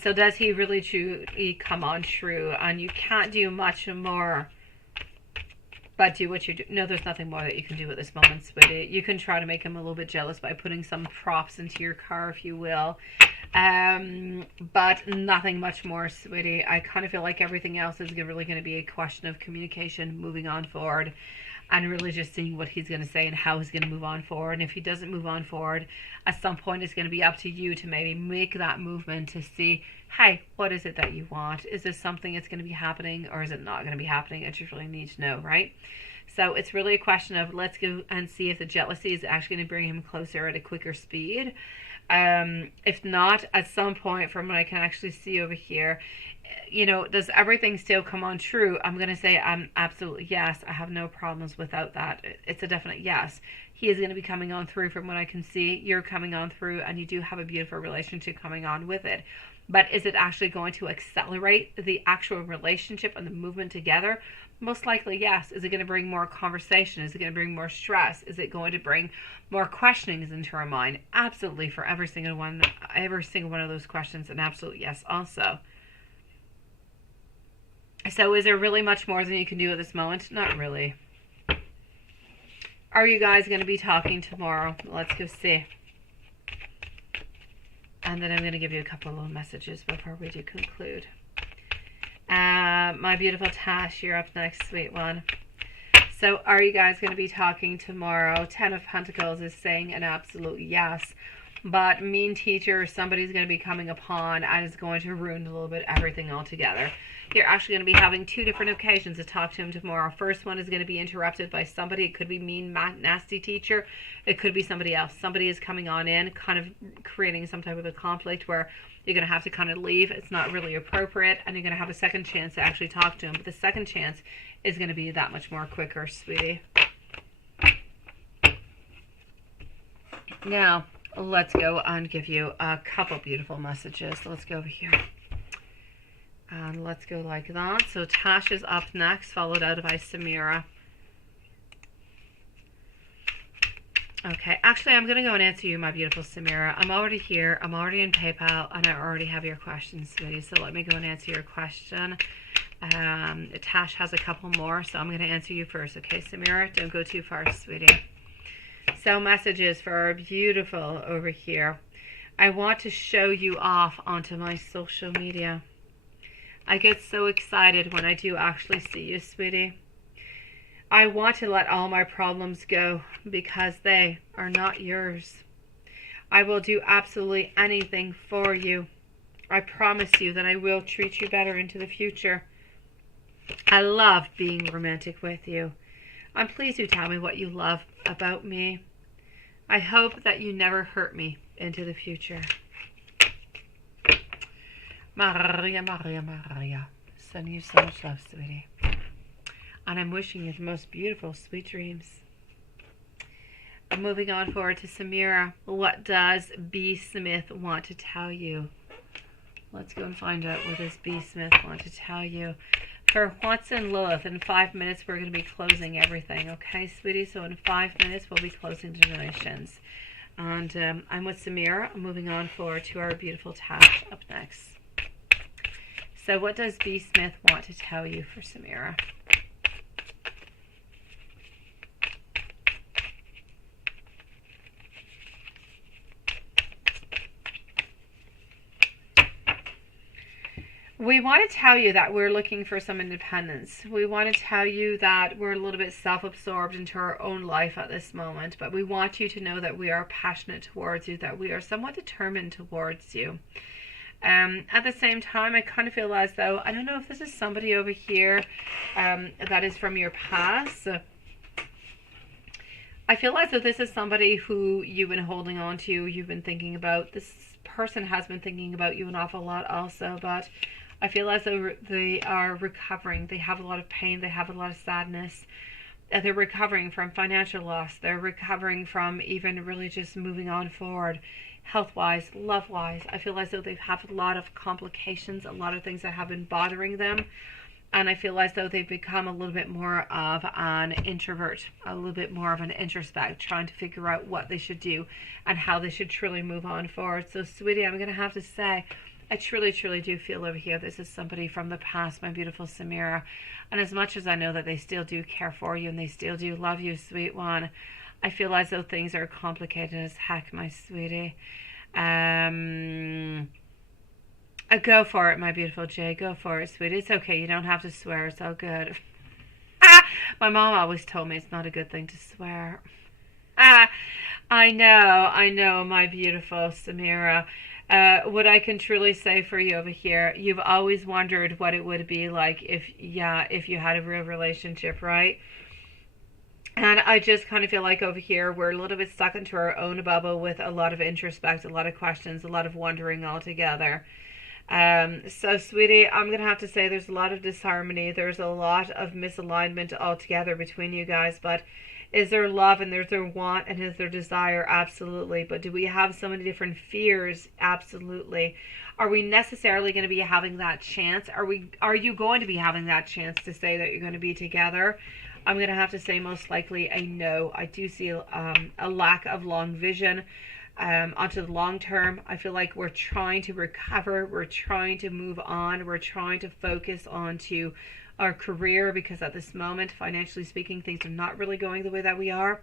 So does he really truly come on true? And you can't do much more but do what you do. No, there's nothing more that you can do at this moment, sweetie. You can try to make him a little bit jealous by putting some props into your car, if you will. But nothing much more, sweetie. I kind of feel like everything else is really going to be a question of communication moving on forward. and really just seeing what he's going to say and how he's going to move on forward. And if he doesn't move on forward, at some point it's going to be up to you to maybe make that movement to see, hey, what is it that you want? Is this something that's going to be happening, or is it not going to be happening? I just really need to know, right? So it's really a question of, let's go and see if the jealousy is actually going to bring him closer at a quicker speed. If not, at some point, from what I can actually see over here, does everything still come on true? I'm going to say absolutely yes. I have no problems without that. It's a definite yes. He is going to be coming on through from what I can see. You're coming on through, and you do have a beautiful relationship coming on with it. But is it actually going to accelerate the actual relationship and the movement together? Most likely, yes. Is it going to bring more conversation? Is it going to bring more stress? Is it going to bring more questionings into our mind? Absolutely, for every single one of those questions, an absolute yes also. So is there really much more than you can do at this moment? Not really. Are you guys going to be talking tomorrow? Let's go see. And then I'm going to give you a couple of little messages before we do conclude. My beautiful Tash, you're up next, sweet one. So are you guys going to be talking tomorrow? 10 of Pentacles is saying an absolute yes. But mean teacher, somebody's going to be coming upon and is going to ruin a little bit everything altogether. You're actually going to be having two different occasions to talk to him tomorrow. First one is going to be interrupted by somebody. It could be mean, nasty teacher. It could be somebody else. Somebody is coming on in, kind of creating some type of a conflict where you're going to have to kind of leave. It's not really appropriate, and you're going to have a second chance to actually talk to him. But the second chance is going to be that much more quicker, sweetie. Now, let's go and give you a couple beautiful messages. Let's go over here. And let's go like that. So Tash is up next, followed out by Samira. Okay, actually I'm going to go and answer you, my beautiful Samira. I'm already here. I'm already in PayPal, and I already have your questions, sweetie. So let me go and answer your question. Tash has a couple more, so I'm going to answer you first. Okay, Samira, don't go too far, sweetie. So messages for beautiful over here. I want to show you off onto my social media. I get so excited when I do actually see you, sweetie. I want to let all my problems go because they are not yours. I will do absolutely anything for you. I promise you that I will treat you better into the future. I love being romantic with you. And please do tell me what you love about me. I hope that you never hurt me into the future. Maria, Maria, Maria. Sending you so much love, sweetie. And I'm wishing you the most beautiful, sweet dreams. I'm moving on forward to Samira. What does B. Smith want to tell you? Let's go and find out what does B. Smith want to tell you. For Watson Lilith, in 5 minutes, we're going to be closing everything. Okay, sweetie? So in 5 minutes, we'll be closing donations. And I'm with Samira. I'm moving on forward to our beautiful Tash up next. So what does B. Smith want to tell you for Samira? We want to tell you that we're looking for some independence. We want to tell you that we're a little bit self-absorbed into our own life at this moment, but we want you to know that we are passionate towards you, that we are somewhat determined towards you. At the same time, I kind of feel as though, I don't know if this is somebody over here that is from your past. I feel as though this is somebody who you've been holding on to, you've been thinking about. This person has been thinking about you an awful lot also, but I feel as though they are recovering. They have a lot of pain. They have a lot of sadness. They're recovering from financial loss. They're recovering from even really just moving on forward. Health-wise, love-wise, I feel as though they've had a lot of complications, a lot of things that have been bothering them. And I feel as though they've become a little bit more of an introvert, a little bit more of an introspect, trying to figure out what they should do and how they should truly move on forward. So, sweetie, I'm going to have to say, I truly, truly do feel over here this is somebody from the past, my beautiful Samira. And as much as I know that they still do care for you and they still do love you, sweet one, I feel as though things are complicated as heck, my sweetie. Go for it, my beautiful Jay. Go for it, sweetie. It's okay. You don't have to swear. It's all good. My mom always told me it's not a good thing to swear. Ah, I know, my beautiful Samira. What I can truly say for you over here, you've always wondered what it would be like if you had a real relationship, right? And I just kind of feel like over here we're a little bit stuck into our own bubble with a lot of introspect, a lot of questions, a lot of wondering altogether. So sweetie, I'm gonna have to say there's a lot of disharmony. There's a lot of misalignment altogether between you guys. But is there love and is there want and is there desire? Absolutely. But do we have so many different fears? Absolutely. Are we necessarily going to be having that chance? Are you going to be having that chance to say that you're going to be together? I'm going to have to say most likely a no. I do see a lack of long vision onto the long term. I feel like we're trying to recover. We're trying to move on. We're trying to focus onto our career because at this moment, financially speaking, things are not really going the way that we are.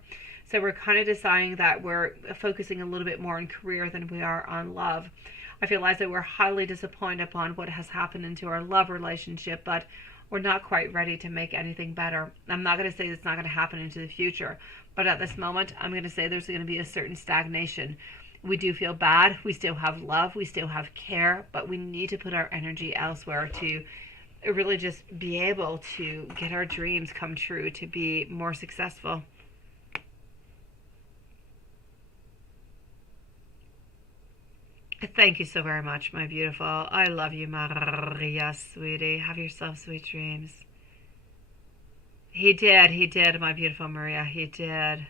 So we're kind of deciding that we're focusing a little bit more on career than we are on love. I feel as though we're highly disappointed upon what has happened into our love relationship, but we're not quite ready to make anything better. I'm not going to say it's not going to happen into the future, but at this moment, I'm going to say there's going to be a certain stagnation. We do feel bad. We still have love. We still have care, but we need to put our energy elsewhere to really just be able to get our dreams come true, to be more successful. Thank you so very much, my beautiful. I love you, Maria, sweetie. Have yourself sweet dreams. He did, my beautiful Maria. He did.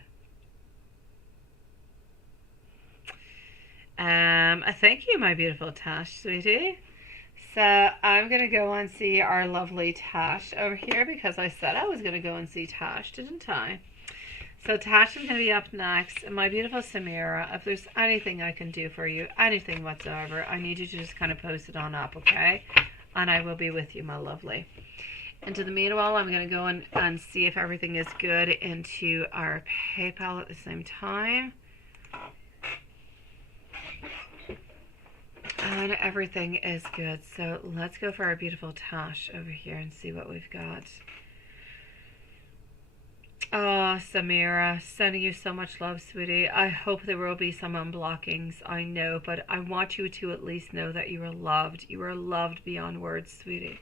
Thank you, my beautiful Tash, sweetie. So I'm going to go and see our lovely Tash over here because I said I was going to go and see Tash, didn't I? So Tash is going to be up next. And my beautiful Samira, if there's anything I can do for you, anything whatsoever, I need you to just kind of post it on up, okay? And I will be with you, my lovely. Into the meanwhile, I'm going to go and see if everything is good into our PayPal at the same time. And everything is good. So let's go for our beautiful Tash over here and see what we've got. Oh, Samira, sending you so much love, sweetie. I hope there will be some unblockings, I know, but I want you to at least know that you are loved. You are loved beyond words, sweetie.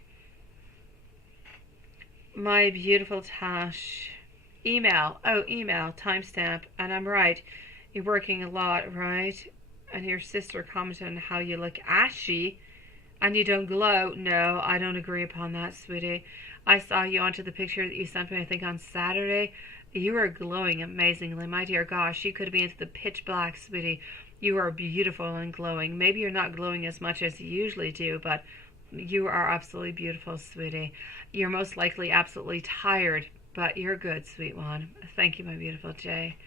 My beautiful Tash. Email. Oh, email. Timestamp. And I'm right. You're working a lot, right? And your sister commented on how you look ashy and you don't glow. No, I don't agree upon that, sweetie. I saw you onto the picture that you sent me, I think, on Saturday. You are glowing amazingly. My dear gosh, you could be into the pitch black, sweetie. You are beautiful and glowing. Maybe you're not glowing as much as you usually do, but you are absolutely beautiful, sweetie. You're most likely absolutely tired, but you're good, sweet one. Thank you, my beautiful Jay.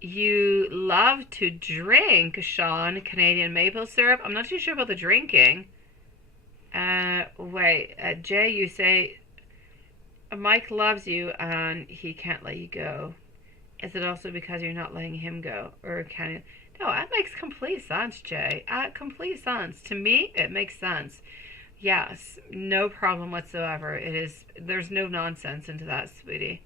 You love to drink, Sean, Canadian maple syrup. I'm not too sure about the drinking. Jay, you say Mike loves you and he can't let you go. Is it also because you're not letting him go? Or can it? No, that makes complete sense, Jay. Complete sense. To me, it makes sense. Yes, no problem whatsoever. It is. There's no nonsense into that, sweetie.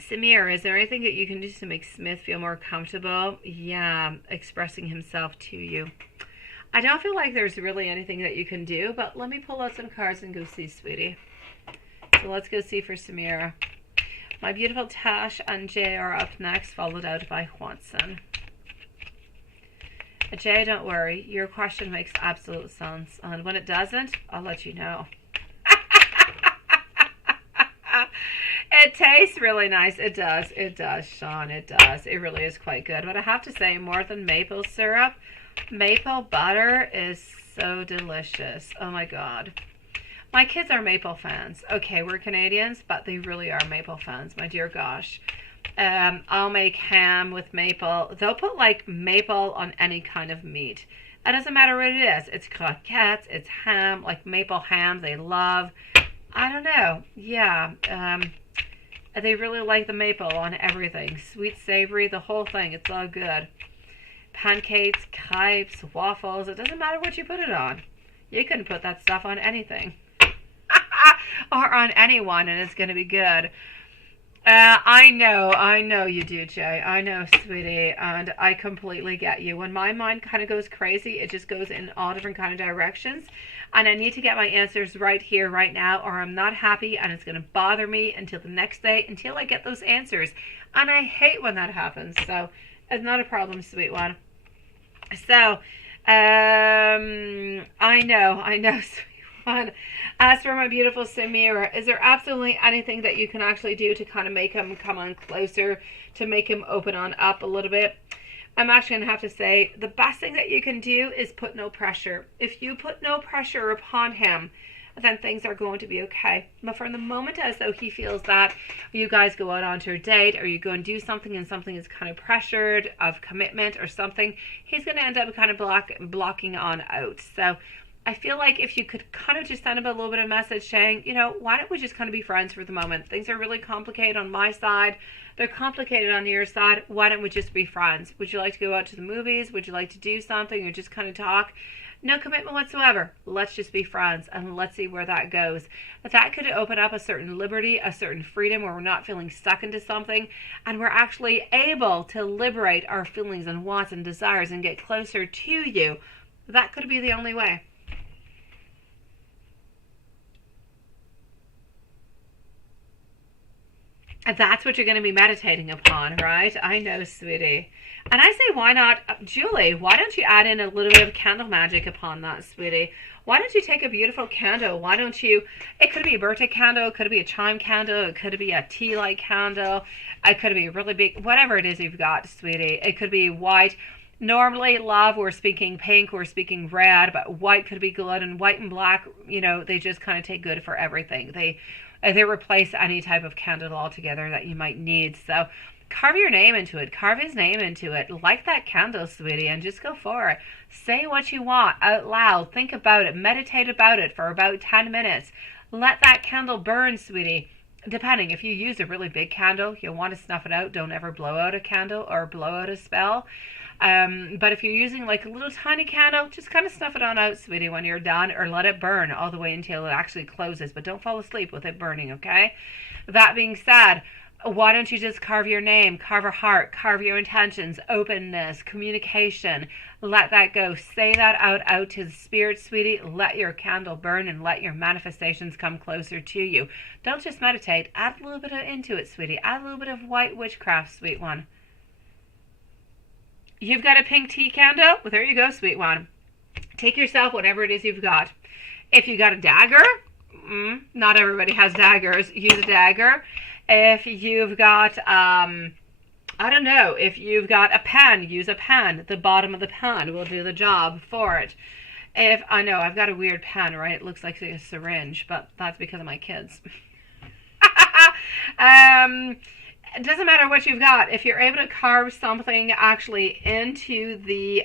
Samir, is there anything that you can do to make Smith feel more comfortable? Yeah, expressing himself to you. I don't feel like there's really anything that you can do, but let me pull out some cards and go see, sweetie. So let's go see for Samira. My beautiful Tash and Jay are up next, followed out by Juanson. Jay, don't worry. Your question makes absolute sense. And when it doesn't, I'll let you know. It tastes really nice. It does. It does, Sean. It does. It really is quite good. But I have to say, more than maple syrup, maple butter is so delicious. Oh my God. My kids are maple fans. Okay, we're Canadians, but they really are maple fans. My dear gosh. I'll make ham with maple. They'll put like maple on any kind of meat. It doesn't matter what it is. It's croquettes, it's ham, like maple ham they love. I don't know. Yeah. They really like the maple on everything. Sweet, savory, the whole thing. It's all good. Pancakes, crepes, waffles. It doesn't matter what you put it on. You can put that stuff on anything. or on anyone, and it's going to be good. I know you do, Jay. I know, sweetie, and I completely get you. When my mind kind of goes crazy, it just goes in all different kind of directions, and I need to get my answers right here, right now, or I'm not happy, and it's going to bother me until the next day, until I get those answers, and I hate when that happens, so it's not a problem, sweet one. So, I know, sweet one. As for my beautiful Samira, is there absolutely anything that you can actually do to kind of make him come on closer, to make him open on up a little bit? I'm actually going to have to say the best thing that you can do is put no pressure. If you put no pressure upon him, then things are going to be okay. But from the moment as though he feels that you guys go out onto a date, or you go and do something and something is kind of pressured of commitment or something, he's going to end up kind of blocking on out. So I feel like if you could kind of just send him a little bit of message saying, you know, why don't we just kind of be friends for the moment? Things are really complicated on my side. They're complicated on your side. Why don't we just be friends? Would you like to go out to the movies? Would you like to do something, or just kind of talk? No commitment whatsoever. Let's just be friends, and let's see where that goes. That could open up a certain liberty, a certain freedom, where we're not feeling stuck into something, and we're actually able to liberate our feelings and wants and desires and get closer to you. That could be the only way. That's what you're going to be meditating upon, right? I know, sweetie. And I say, why not, Julie, why don't you add in a little bit of candle magic upon that, sweetie? Why don't you take a beautiful candle? Why don't you, it could be a birthday candle, it could be a chime candle, it could be a tea light candle, it could be a really big, whatever it is you've got, sweetie. It could be white. Normally, love, we're speaking pink, we're speaking red, but white could be good, and white and black, you know, they just kind of take good for everything. They replace any type of candle altogether that you might need. So carve your name into it. Carve his name into it. Light that candle, sweetie, and just go for it. Say what you want out loud. Think about it. Meditate about it for about 10 minutes. Let that candle burn, sweetie. Depending, if you use a really big candle, you'll want to snuff it out. Don't ever blow out a candle or blow out a spell. But if you're using like a little tiny candle, just kind of snuff it on out, sweetie, when you're done, or let it burn all the way until it actually closes. But don't fall asleep with it burning, okay? That being said, why don't you just carve your name, carve a heart, carve your intentions, openness, communication. Let that go. Say that out to the spirit, sweetie. Let your candle burn and let your manifestations come closer to you. Don't just meditate. Add a little bit into it, sweetie. Add a little bit of white witchcraft, sweet one. You've got a pink tea candle? Well, there you go, sweet one. Take yourself whatever it is you've got. If you got a dagger, not everybody has daggers. Use a dagger. If you've got, I don't know, if you've got a pen, use a pen. The bottom of the pen will do the job for it. If, I know, I've got a weird pen, right? It looks like a syringe, but that's because of my kids. It doesn't matter what you've got. If you're able to carve something actually into the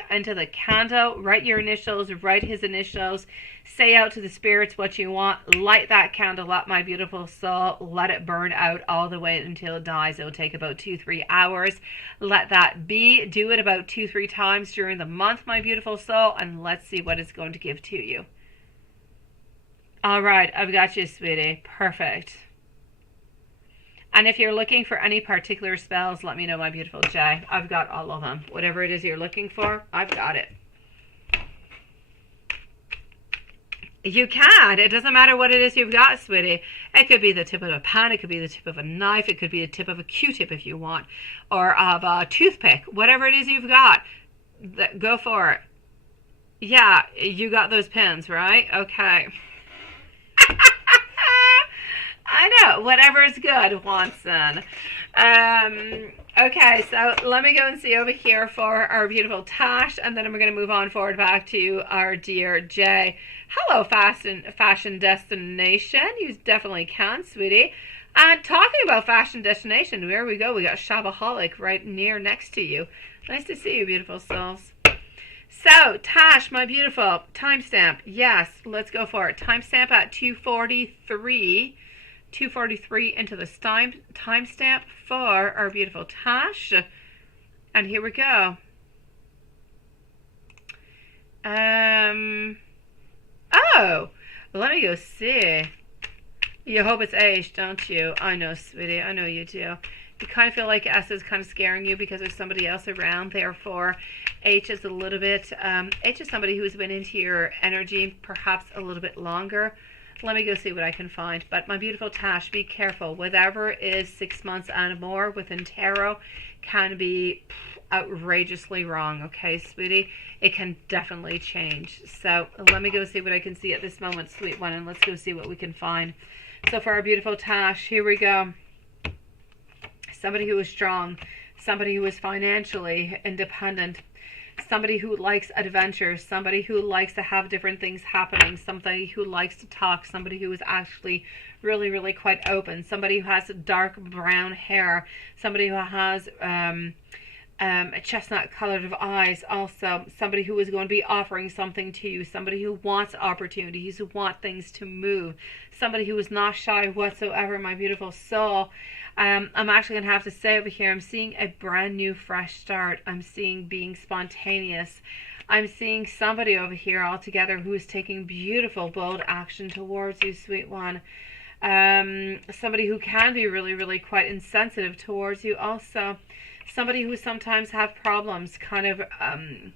candle, write your initials, write his initials, say out to the spirits what you want, light that candle up, my beautiful soul, let it burn out all the way until it dies. It'll take about 2-3 hours. Let that be. Do it about 2-3 times during the month, my beautiful soul, and let's see what it's going to give to you. All right, I've got you, sweetie. Perfect. And if you're looking for any particular spells, let me know, my beautiful Jay. I've got all of them. Whatever it is you're looking for, I've got it. You can. It doesn't matter what it is you've got, sweetie. It could be the tip of a pen. It could be the tip of a knife. It could be the tip of a Q-tip if you want. Or of a toothpick. Whatever it is you've got, go for it. Yeah, you got those pins, right? Okay. I know, whatever is good, Watson. Okay, so let me go and see over here for our beautiful Tash, and then we're going to move on forward back to our dear Jay. Hello, fashion destination. You definitely can, sweetie. And talking about fashion destination, there we go. We got Shabaholic right near next to you. Nice to see you, beautiful souls. So, Tash, my beautiful, timestamp. Yes, let's go for it. Timestamp at 2:43. 2:43 into the timestamp for our beautiful Tash. And here we go. Oh, let me go see. You hope it's H, don't you? I know, sweetie. I know you do. You kind of feel like S is kind of scaring you because there's somebody else around. Therefore, H is a little bit, H is somebody who's been into your energy perhaps a little bit longer. Let me go see what I can find. But my beautiful Tash, be careful. Whatever is 6 months and more within tarot can be outrageously wrong, okay, sweetie? It can definitely change. So let me go see what I can see at this moment, sweet one, and let's go see what we can find. So for our beautiful Tash, here we go. Somebody who is strong, somebody who is financially independent, somebody who likes adventure, somebody who likes to have different things happening, somebody who likes to talk, somebody who is actually really, really quite open, somebody who has dark brown hair, somebody who has chestnut colored eyes, also somebody who is going to be offering something to you, somebody who wants opportunities, who want things to move, somebody who is not shy whatsoever, my beautiful soul. I'm actually going to have to say over here, I'm seeing a brand new fresh start. I'm seeing being spontaneous. I'm seeing somebody over here altogether who is taking beautiful, bold action towards you, sweet one. Somebody who can be really, really quite insensitive towards you also. Somebody who sometimes have problems kind of, I'm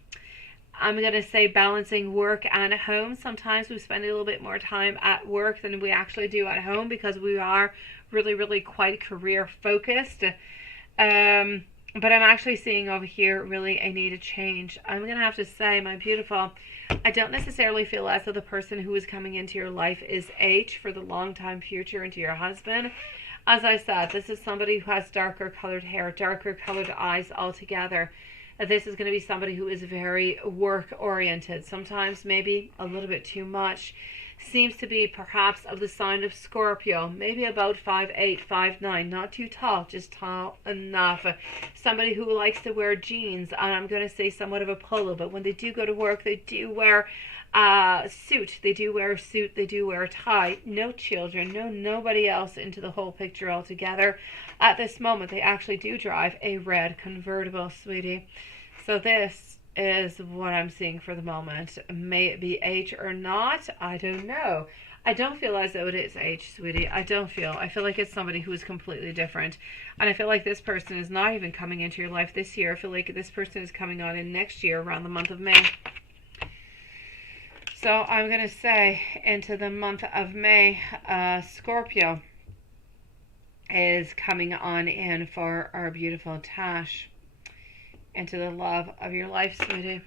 going to say balancing work and home. Sometimes we spend a little bit more time at work than we actually do at home because we are really, really quite career focused. But I'm actually seeing over here really a need to change. I'm going to have to say, my beautiful, I don't necessarily feel as though the person who is coming into your life is H for the long time future into your husband. As I said, this is somebody who has darker colored hair, darker colored eyes altogether. This is going to be somebody who is very work oriented, sometimes maybe a little bit too much. Seems to be perhaps of the sign of Scorpio, maybe about 5'8", 5'9", not too tall, just tall enough. Somebody who likes to wear jeans, and I'm going to say somewhat of a polo, but when they do go to work, they do wear suit. They do wear a suit, they do wear a tie. No children, nobody else into the whole picture altogether. At this moment, they actually do drive a red convertible, sweetie. So this is what I'm seeing for the moment. May it be H or not, I don't know. I don't feel as though it is H, sweetie. I feel like it's somebody who is completely different. And I feel like this person is not even coming into your life this year. I feel like this person is coming on in next year around the month of May. So I'm going to say into the month of May, Scorpio is coming on in for our beautiful Tash. Into the love of your life, sweetie.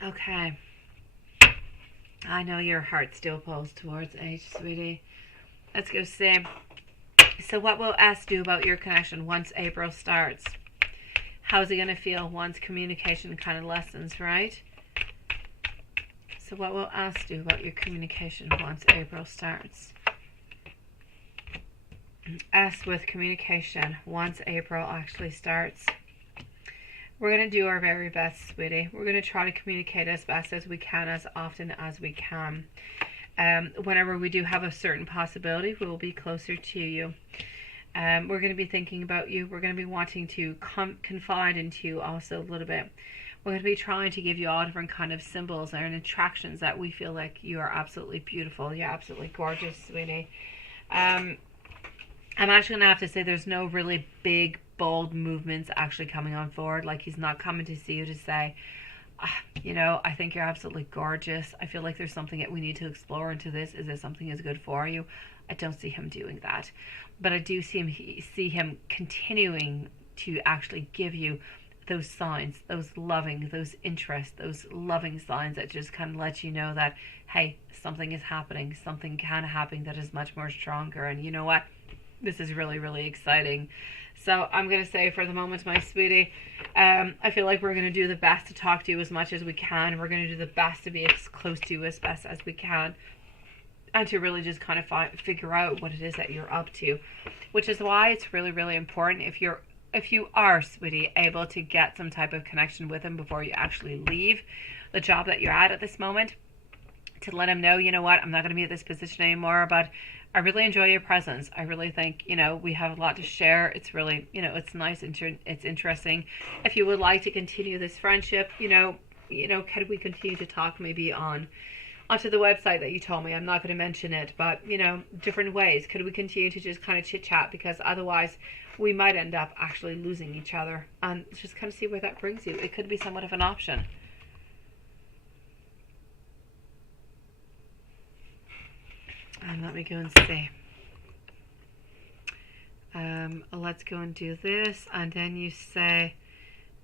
Okay. I know your heart still pulls towards H, sweetie. Let's go see. So what will S do about your connection once April starts? How's it going to feel once communication kind of lessens, right? So what will S do about your communication once April starts? S with communication once April actually starts. We're going to do our very best, sweetie. We're going to try to communicate as best as we can, as often as we can. Whenever we do have a certain possibility, we will be closer to you. We're going to be thinking about you. We're going to be wanting to confide into you also a little bit. We're going to be trying to give you all different kind of symbols and attractions that we feel like you are absolutely beautiful. You're absolutely gorgeous, sweetie. I'm actually going to have to say there's no really big, bold movements actually coming on forward. Like he's not coming to see you to say, you know, I think you're absolutely gorgeous. I feel like there's something that we need to explore into this. Is this something that's good for you? I don't see him doing that. But I do see him continuing to actually give you those signs, those loving, those interests, those loving signs that just kind of let you know that, hey, something is happening. Something can happen that is much more stronger. And you know what? This is really, really exciting. So I'm going to say for the moment, my sweetie, I feel like we're going to do the best to talk to you as much as we can. We're going to do the best to be as close to you as best as we can. And to really just kind of figure out what it is that you're up to. Which is why it's really, really important if you are, sweetie, able to get some type of connection with him before you actually leave the job that you're at this moment. To let him know, you know what, I'm not going to be at this position anymore, but I really enjoy your presence. I really think, you know, we have a lot to share. It's really, you know, it's nice, it's interesting. If you would like to continue this friendship, you know, you know, could we continue to talk maybe onto the website that you told me? I'm not going to mention it, but, you know, different ways. Could we continue to just kind of chit chat? Because otherwise we might end up actually losing each other. And just kind of see where that brings you. It could be somewhat of an option. And let me go and see. Let's go and do this. And then you say,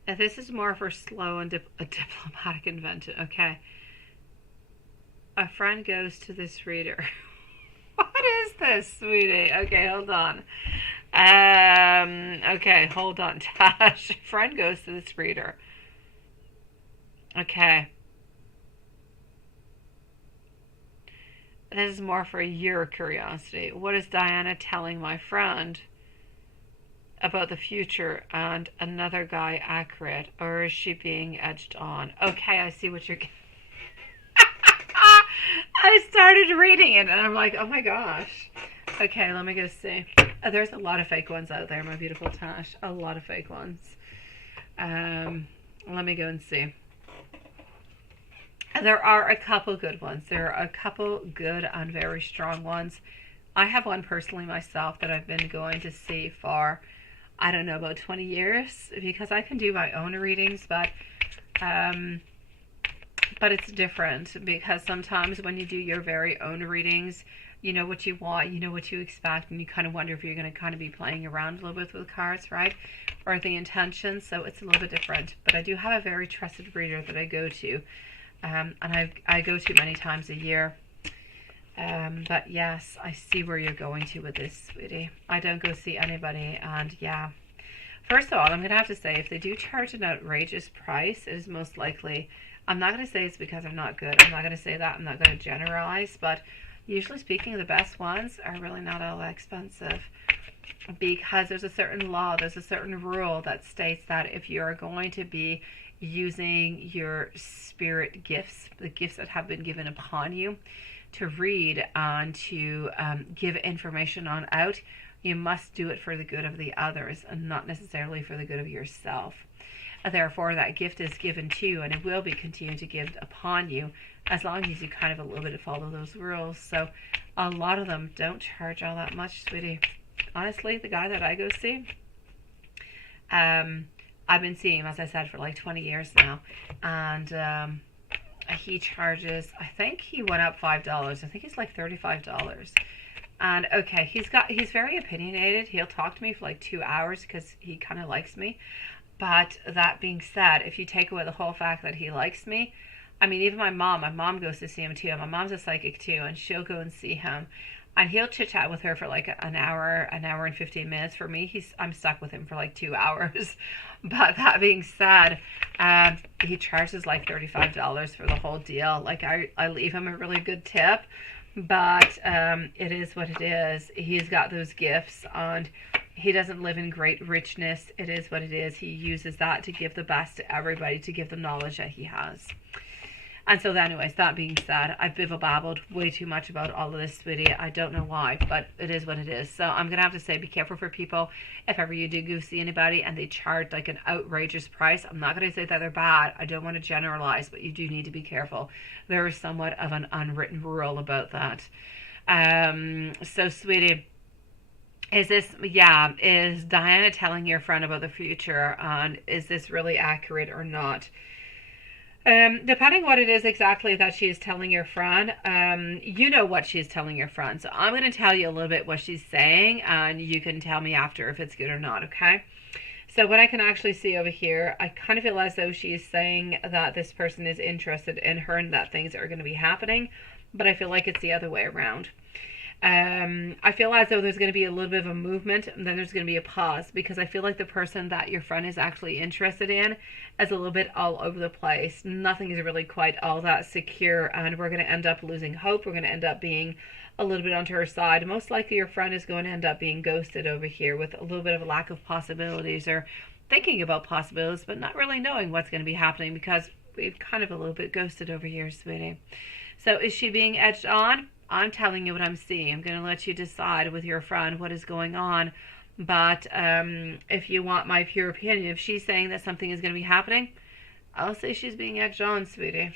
this is more for slow and a diplomatic invention. Okay. A friend goes to this reader. What is this, sweetie? Okay, hold on. Okay, hold on, Tash. A friend goes to this reader. Okay. This is more for your curiosity. What is Diana telling my friend about the future and another guy accurate? Or is she being edged on? Okay, I see what you're getting. I started reading it and I'm like, oh my gosh. Okay, let me go see. There's a lot of fake ones out there, my beautiful Tash. A lot of fake ones. Let me go and see. There are a couple good ones. There are a couple good and very strong ones. I have one personally myself that I've been going to see for, I don't know, about 20 years, because I can do my own readings, but it's different, because sometimes when you do your very own readings, you know what you want, you know what you expect, and you kind of wonder if you're going to kind of be playing around a little bit with cards, right? Or the intention, so it's a little bit different. But I do have a very trusted reader that I go to, and I go to many times a year. But yes, I see where you're going to with this, sweetie. I don't go see anybody, and yeah. First of all, I'm going to have to say, if they do charge an outrageous price, it is most likely, I'm not going to say it's because they're not good. I'm not going to say that. I'm not going to generalize. But usually speaking, the best ones are really not all that expensive. Because there's a certain law, there's a certain rule that states that if you are going to be using your spirit gifts, the gifts that have been given upon you, to read and to give information on out, you must do it for the good of the others and not necessarily for the good of yourself. Therefore, that gift is given to you, and it will be continued to give upon you as long as you kind of a little bit follow those rules. So a lot of them don't charge all that much, sweetie. Honestly, the guy that I go see, I've been seeing him, as I said, for like 20 years now, and he charges, I think he went up $5. I think he's like $35. And okay, he's very opinionated. He'll talk to me for like 2 hours because he kind of likes me. But that being said, if you take away the whole fact that he likes me, I mean, even my mom goes to see him too. My mom's a psychic too, and she'll go and see him. And he'll chit chat with her for like an hour and 15 minutes. For me, I'm stuck with him for like 2 hours. But that being said, he charges like $35 for the whole deal. Like I leave him a really good tip, but it is what it is. He's got those gifts, and he doesn't live in great richness. It is what it is. He uses that to give the best to everybody, to give the knowledge that he has. And so anyways, that being said, I've bibble-babbled way too much about all of this, sweetie. I don't know why, but it is what it is. So I'm going to have to say, be careful for people. If ever you do go see anybody and they charge like an outrageous price, I'm not going to say that they're bad. I don't want to generalize, but you do need to be careful. There is somewhat of an unwritten rule about that. So sweetie, is Diana telling your friend about the future, and is this really accurate or not? Depending what it is exactly that she is telling your friend, you know what she's telling your friend. So I'm going to tell you a little bit what she's saying, and you can tell me after if it's good or not, okay? So what I can actually see over here, I kind of feel as though she is saying that this person is interested in her and that things are going to be happening, but I feel like it's the other way around. I feel as though there's going to be a little bit of a movement, and then there's going to be a pause, because I feel like the person that your friend is actually interested in is a little bit all over the place. Nothing is really quite all that secure, and we're going to end up losing hope. We're going to end up being a little bit onto her side. Most likely your friend is going to end up being ghosted over here with a little bit of a lack of possibilities, or thinking about possibilities, but not really knowing what's going to be happening, because we've kind of a little bit ghosted over here, sweetie. So is she being edged on? I'm telling you what I'm seeing. I'm going to let you decide with your friend what is going on. But if you want my pure opinion, if she's saying that something is going to be happening, I'll say she's being egged on, sweetie.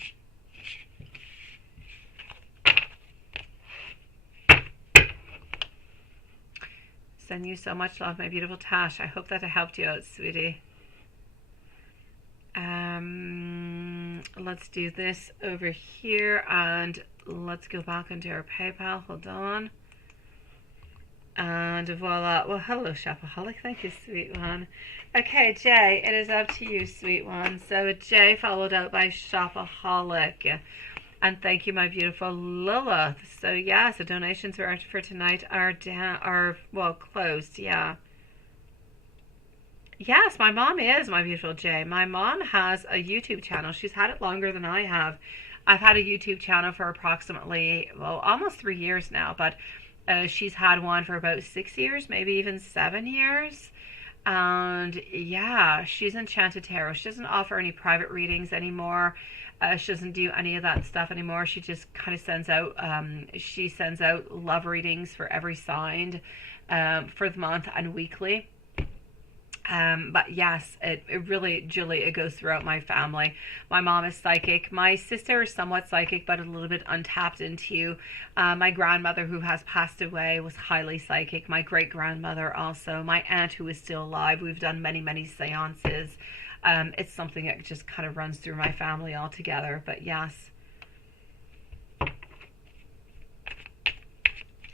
Send you so much love, my beautiful Tash. I hope that I helped you out, sweetie. Let's do this over here, and let's go back into our PayPal. Hold on. And voila. Well, hello, Shopaholic. Thank you, sweet one. Okay, Jay, it is up to you, sweet one. So Jay followed out by Shopaholic. And thank you, my beautiful Lilith. So yes, the donations for tonight are closed. Yeah. Yes, my mom is, my beautiful Jay. My mom has a YouTube channel. She's had it longer than I have. I've had a YouTube channel for approximately, well, almost 3 years now, but she's had one for about 6 years, maybe even 7 years. And yeah, she's Enchanted Tarot. She doesn't offer any private readings anymore. She doesn't do any of that stuff anymore. She just kind of sends out, love readings for every sign for the month and weekly. But yes, it really, Julie, it goes throughout my family. My mom is psychic. My sister is somewhat psychic, but a little bit untapped into. My grandmother, who has passed away, was highly psychic. My great-grandmother also. My aunt, who is still alive. We've done many, many seances. It's something that just kind of runs through my family altogether. But yes.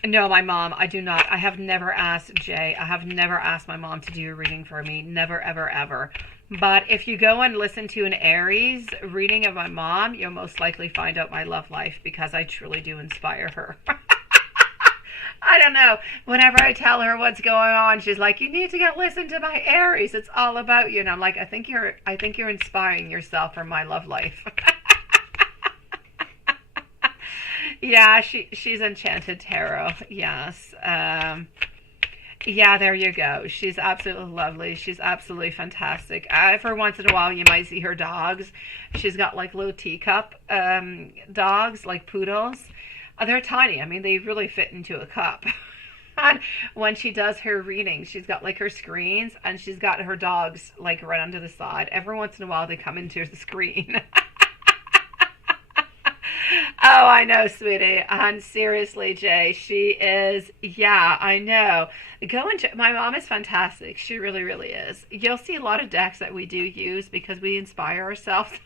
No, my mom, I do not. I have never asked Jay. I have never asked my mom to do a reading for me. Never, ever, ever. But if you go and listen to an Aries reading of my mom, you'll most likely find out my love life, because I truly do inspire her. I don't know. Whenever I tell her what's going on, she's like, "You need to listen to my Aries. It's all about you." And I'm like, I think you're inspiring yourself for my love life. Yeah, she's Enchanted Tarot. Yes. Yeah, there you go. She's absolutely lovely. She's absolutely fantastic. For once in a while, you might see her dogs. She's got like little teacup dogs, like poodles. They're tiny. I mean, they really fit into a cup. And when she does her reading, she's got like her screens, and she's got her dogs like right under the side. Every once in a while, they come into the screen. Oh, I know, sweetie. And seriously, Jay, she is, yeah, I know. My mom is fantastic. She really, really is. You'll see a lot of decks that we do use because we inspire ourselves.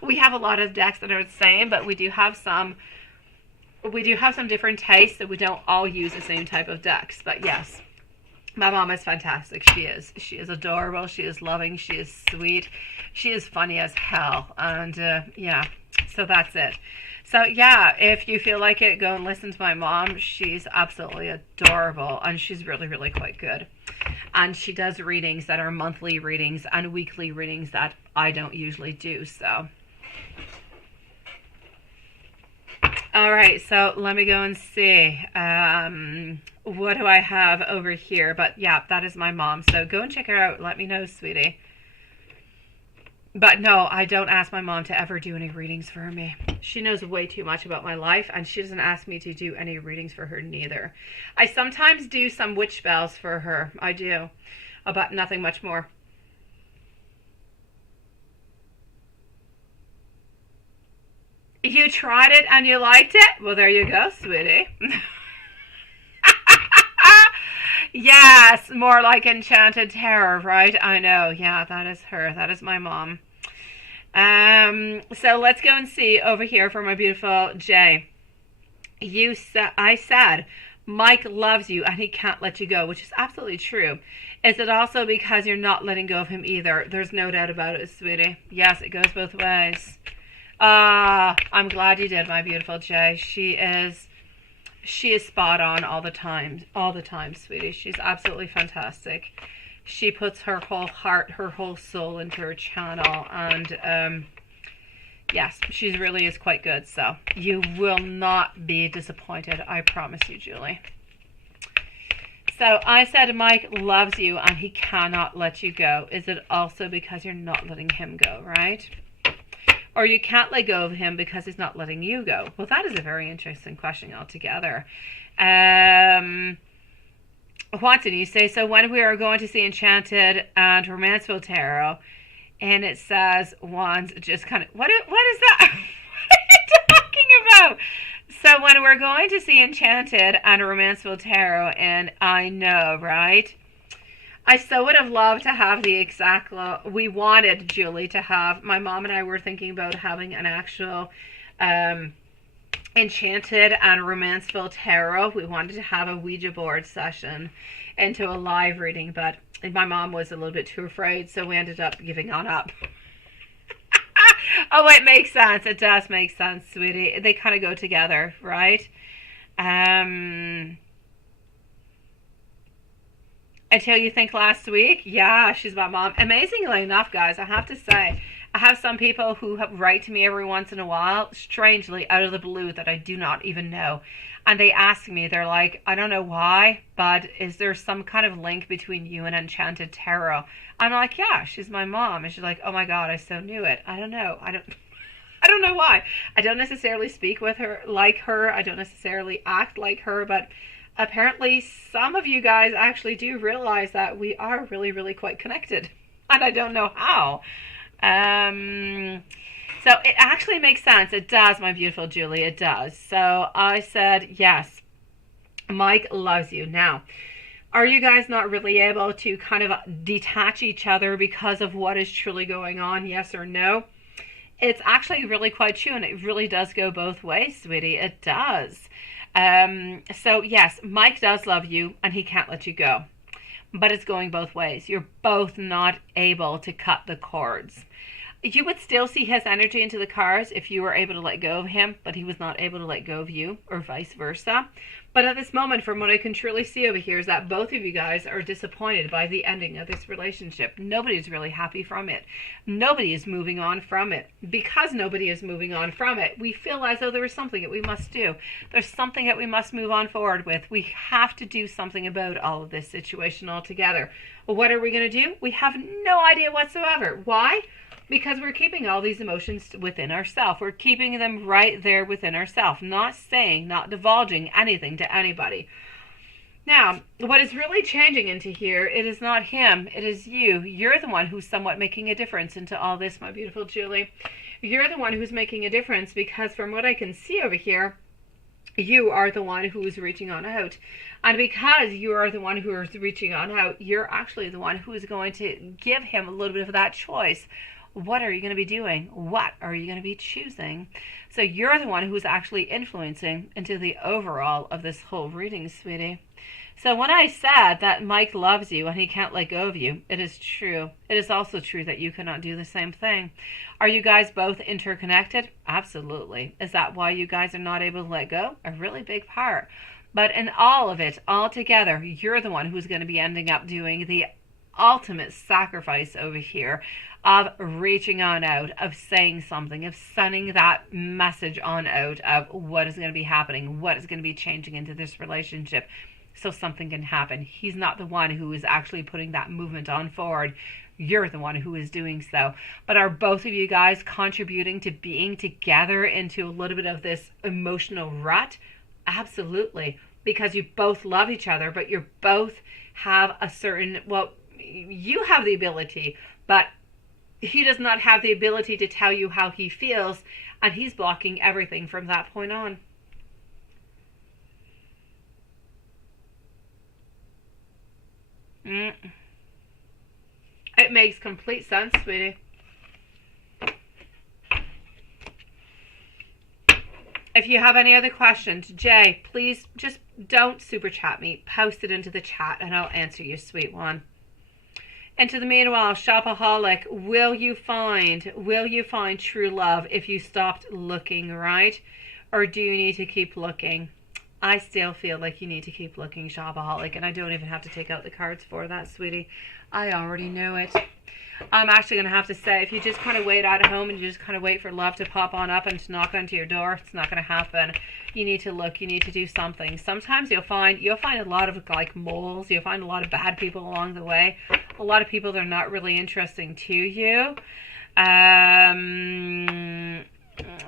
We have a lot of decks that are the same, but we do have some different tastes, that we don't all use the same type of decks. But yes, my mom is fantastic. She is. She is adorable. She is loving. She is sweet. She is funny as hell. And yeah. So that's it. So yeah, if you feel like it, go and listen to my mom. She's absolutely adorable, and she's really, really quite good. And she does readings that are monthly readings and weekly readings that I don't usually do. So all right, so let me go and see. What do I have over here? But yeah, that is my mom. So go and check her out. Let me know, sweetie. But no, I don't ask my mom to ever do any readings for me. She knows way too much about my life, and she doesn't ask me to do any readings for her neither. I sometimes do some witch spells for her. I do. But nothing much more. You tried it and you liked it? Well, there you go, sweetie. Yes, more like Enchanted Tarot, right? I know. Yeah, that is her. That is my mom. So let's go and see over here for my beautiful Jay. I said, Mike loves you and he can't let you go, which is absolutely true. Is it also because you're not letting go of him either? There's no doubt about it, sweetie. Yes, it goes both ways. I'm glad you did, my beautiful Jay. She is spot on all the time, sweetie. She's absolutely fantastic. She puts her whole heart, her whole soul into her channel, and yes, she really is quite good. So you will not be disappointed, I promise you, Julie. So I said Mike loves you and he cannot let you go. Is it also because you're not letting him go, right? Or you can't let go of him because he's not letting you go? Well, that is a very interesting question altogether. Watson, you say, so when we are going to see Enchanted and Romanceful Tarot, And it says wands just kind of, what is that? What are you talking about? So when we're going to see Enchanted and Romanceful Tarot, and I know, right? I so would have loved to have the exact, we wanted Julie to have, my mom and I were thinking about having an actual Enchanted and Romanceful Tarot. We wanted to have a Ouija board session into a live reading, but my mom was a little bit too afraid, so we ended up giving on up. Oh, it makes sense. It does make sense, sweetie. They kind of go together, right? Until you think last week, yeah, she's my mom. Amazingly enough, guys, I have to say, I have some people who write to me every once in a while, strangely out of the blue, that I do not even know. And they ask me, they're like, I don't know why, but is there some kind of link between you and Enchanted Tarot? I'm like, yeah, she's my mom. And she's like, oh my God, I so knew it. I don't know. I don't know why. I don't necessarily speak with her like her. I don't necessarily act like her, but apparently some of you guys actually do realize that we are really, really quite connected. And I don't know how. So it actually makes sense. It does, my beautiful Julie. It does. So I said, yes, Mike loves you. Now, are you guys not really able to kind of detach each other because of what is truly going on? Yes or no? It's actually really quite true, and it really does go both ways, sweetie. It does. So yes, Mike does love you, and he can't let you go. But it's going both ways. You're both not able to cut the cords. You would still see his energy into the cards if you were able to let go of him, but he was not able to let go of you, or vice versa. But at this moment, from what I can truly see over here, is that both of you guys are disappointed by the ending of this relationship. Nobody's really happy from it. Nobody is moving on from it. Because nobody is moving on from it, we feel as though there is something that we must do. There's something that we must move on forward with. We have to do something about all of this situation altogether. Well, what are we going to do? We have no idea whatsoever. Why? Because we're keeping all these emotions within ourselves. We're keeping them right there within ourselves, not saying, not divulging anything to anybody. Now, what is really changing into here, it is not him, it is you. You're the one who's somewhat making a difference into all this, my beautiful Julie. You're the one who's making a difference because from what I can see over here, you are the one who is reaching on out. And because you are the one who is reaching on out, you're actually the one who is going to give him a little bit of that choice. What are you going to be doing? What are you going to be choosing? So you're the one who's actually influencing into the overall of this whole reading, sweetie. So when I said that Mike loves you and he can't let go of you, it is true. It is also true that you cannot do the same thing. Are you guys both interconnected? Absolutely. Is that why you guys are not able to let go? A really big part. But in all of it, all together, you're the one who's going to be ending up doing the ultimate sacrifice over here of reaching on out, of saying something, of sending that message on out of what is going to be happening, what is going to be changing into this relationship so something can happen. He's not the one who is actually putting that movement on forward. You're the one who is doing so. But are both of you guys contributing to being together into a little bit of this emotional rut? Absolutely. Because you both love each other, but you both have a certain, well, you have the ability, but he does not have the ability to tell you how he feels, and he's blocking everything from that point on. It makes complete sense, sweetie. If you have any other questions, Jay, please just don't super chat me. Post it into the chat and I'll answer you, sweet one. And to the meanwhile, shopaholic, will you find true love if you stopped looking, right? Or do you need to keep looking? I still feel like you need to keep looking, shopaholic, and I don't even have to take out the cards for that, sweetie. I already know it. I'm actually going to have to say, if you just kind of wait out at home and you just kind of wait for love to pop on up and to knock onto your door, it's not going to happen. You need to look. You need to do something. Sometimes you'll find a lot of like moles. You'll find a lot of bad people along the way. A lot of people that are not really interesting to you.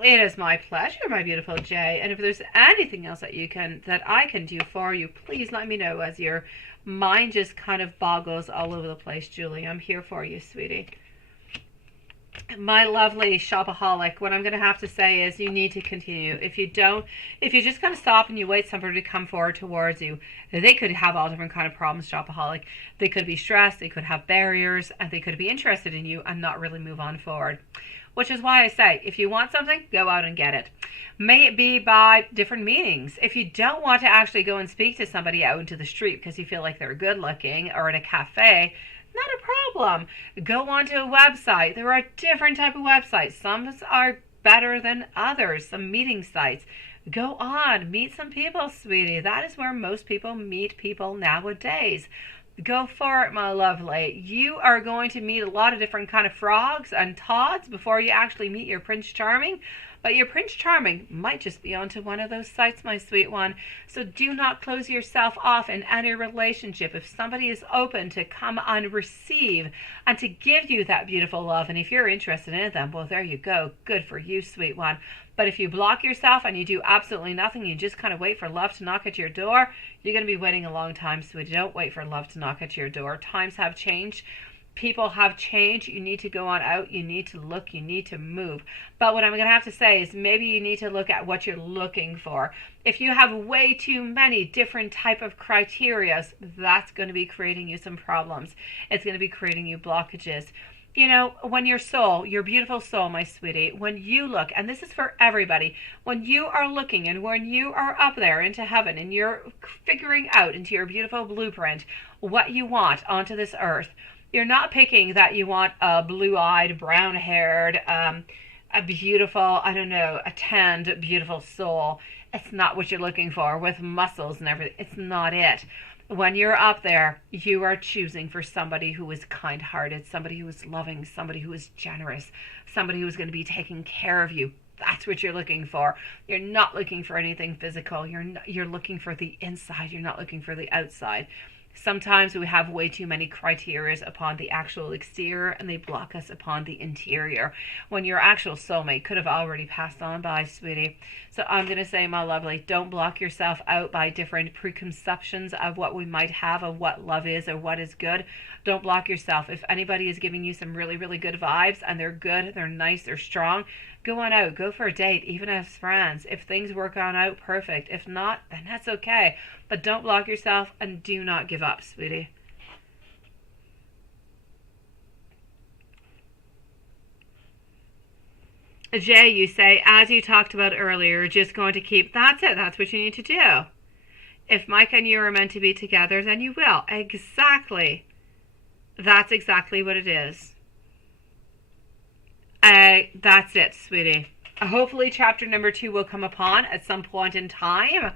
It is my pleasure, my beautiful Jay. And if there's anything else that I can do for you, please let me know as your mind just kind of boggles all over the place, Julie. I'm here for you, sweetie. My lovely shopaholic, what I'm going to have to say is you need to continue. If you don't, if you just kind of stop and you wait somebody to come forward towards you, they could have all different kind of problems, shopaholic. They could be stressed, they could have barriers, and they could be interested in you and not really move on forward. Which is why I say, if you want something, go out and get it. May it be by different meetings. If you don't want to actually go and speak to somebody out into the street because you feel like they're good looking, or at a cafe, not a problem. Go onto a website. There are different type of websites. Some are better than others. Some meeting sites. Go on, meet some people, sweetie. That is where most people meet people nowadays. Go for it, my lovely. You are going to meet a lot of different kind of frogs and toads before you actually meet your Prince Charming. But your Prince Charming might just be onto one of those sites, my sweet one. So do not close yourself off in any relationship. If somebody is open to come and receive and to give you that beautiful love, and if you're interested in them, well, there you go. Good for you, sweet one. But if you block yourself and you do absolutely nothing, you just kind of wait for love to knock at your door, you're going to be waiting a long time, sweetie. Don't wait for love to knock at your door. Times have changed. People have changed. You need to go on out. You need to look. You need to move. But what I'm going to have to say is maybe you need to look at what you're looking for. If you have way too many different type of criteria, that's going to be creating you some problems. It's going to be creating you blockages. You know, when your soul, your beautiful soul, my sweetie, when you look, and this is for everybody, when you are looking and when you are up there into heaven and you're figuring out into your beautiful blueprint what you want onto this earth, you're not picking that you want a blue-eyed, brown-haired, a beautiful, I don't know, a tanned, beautiful soul. It's not what you're looking for with muscles and everything. It's not it. When you're up there, you are choosing for somebody who is kind-hearted, somebody who is loving, somebody who is generous, somebody who is going to be taking care of you. That's what you're looking for. You're not looking for anything physical. You're looking for the inside. You're not looking for the outside. Sometimes we have way too many criteria upon the actual exterior and they block us upon the interior when your actual soulmate could have already passed on by, sweetie. So I'm going to say, my lovely, don't block yourself out by different preconceptions of what we might have, of what love is or what is good. Don't block yourself. If anybody is giving you some really, really good vibes and they're good, they're nice, they're strong, go on out, go for a date, even as friends. If things work on out, perfect. If not, then that's okay. But don't block yourself and do not give up, sweetie. Jay, you say, as you talked about earlier, you're just going to keep, that's it, that's what you need to do. If Mike and you are meant to be together, then you will. Exactly. That's exactly what it is. That's it, sweetie. Hopefully chapter number 2 will come upon at some point in time.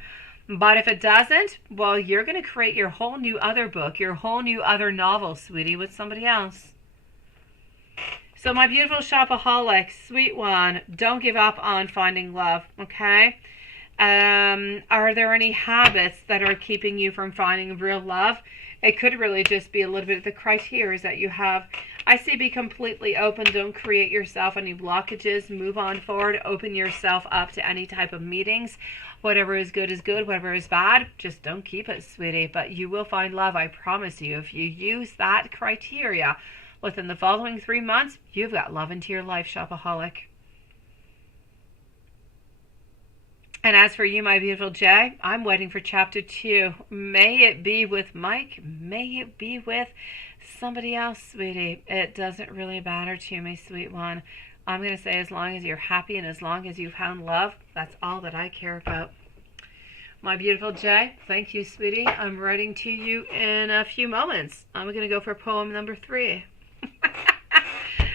But if it doesn't, well, you're going to create your whole new other book, your whole new other novel, sweetie, with somebody else. So my beautiful shopaholic, sweet one, don't give up on finding love, okay? Are there any habits that are keeping you from finding real love? It could really just be a little bit of the criteria that you have. I say be completely open. Don't create yourself any blockages. Move on forward. Open yourself up to any type of meetings. Whatever is good, whatever is bad, just don't keep it, sweetie. But you will find love, I promise you. If you use that criteria within the following 3 months, you've got love into your life, shopaholic. And as for you, my beautiful Jay, I'm waiting for chapter 2. May it be with Mike. May it be with somebody else, sweetie. It doesn't really matter to me, sweet one. I'm going to say as long as you're happy and as long as you've found love, that's all that I care about. My beautiful Jay, thank you, sweetie. I'm writing to you in a few moments. I'm going to go for poem number 3.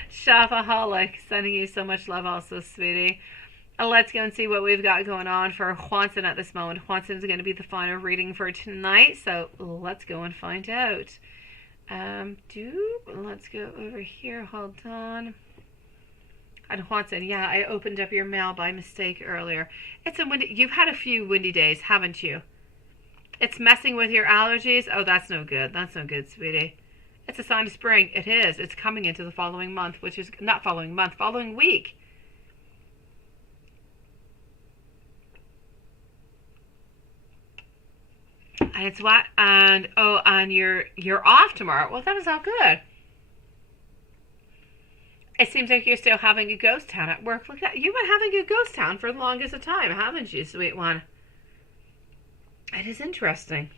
Shopaholic, sending you so much love also, sweetie. Let's go and see what we've got going on for Juanson at this moment. Juanson is going to be the final reading for tonight, so let's go and find out. Let's go over here. Hold on. And Juanson, yeah, I opened up your mail by mistake earlier. It's a windy. You've had a few windy days, haven't you? It's messing with your allergies. Oh, that's no good. That's no good, sweetie. It's a sign of spring. It is. It's coming into the following month, which is not following month, following week. And it's what? And you're off tomorrow. Well, that is all good. It seems like you're still having a ghost town at work. Look at you've been having a ghost town for the longest of time, haven't you, sweet one? It is interesting.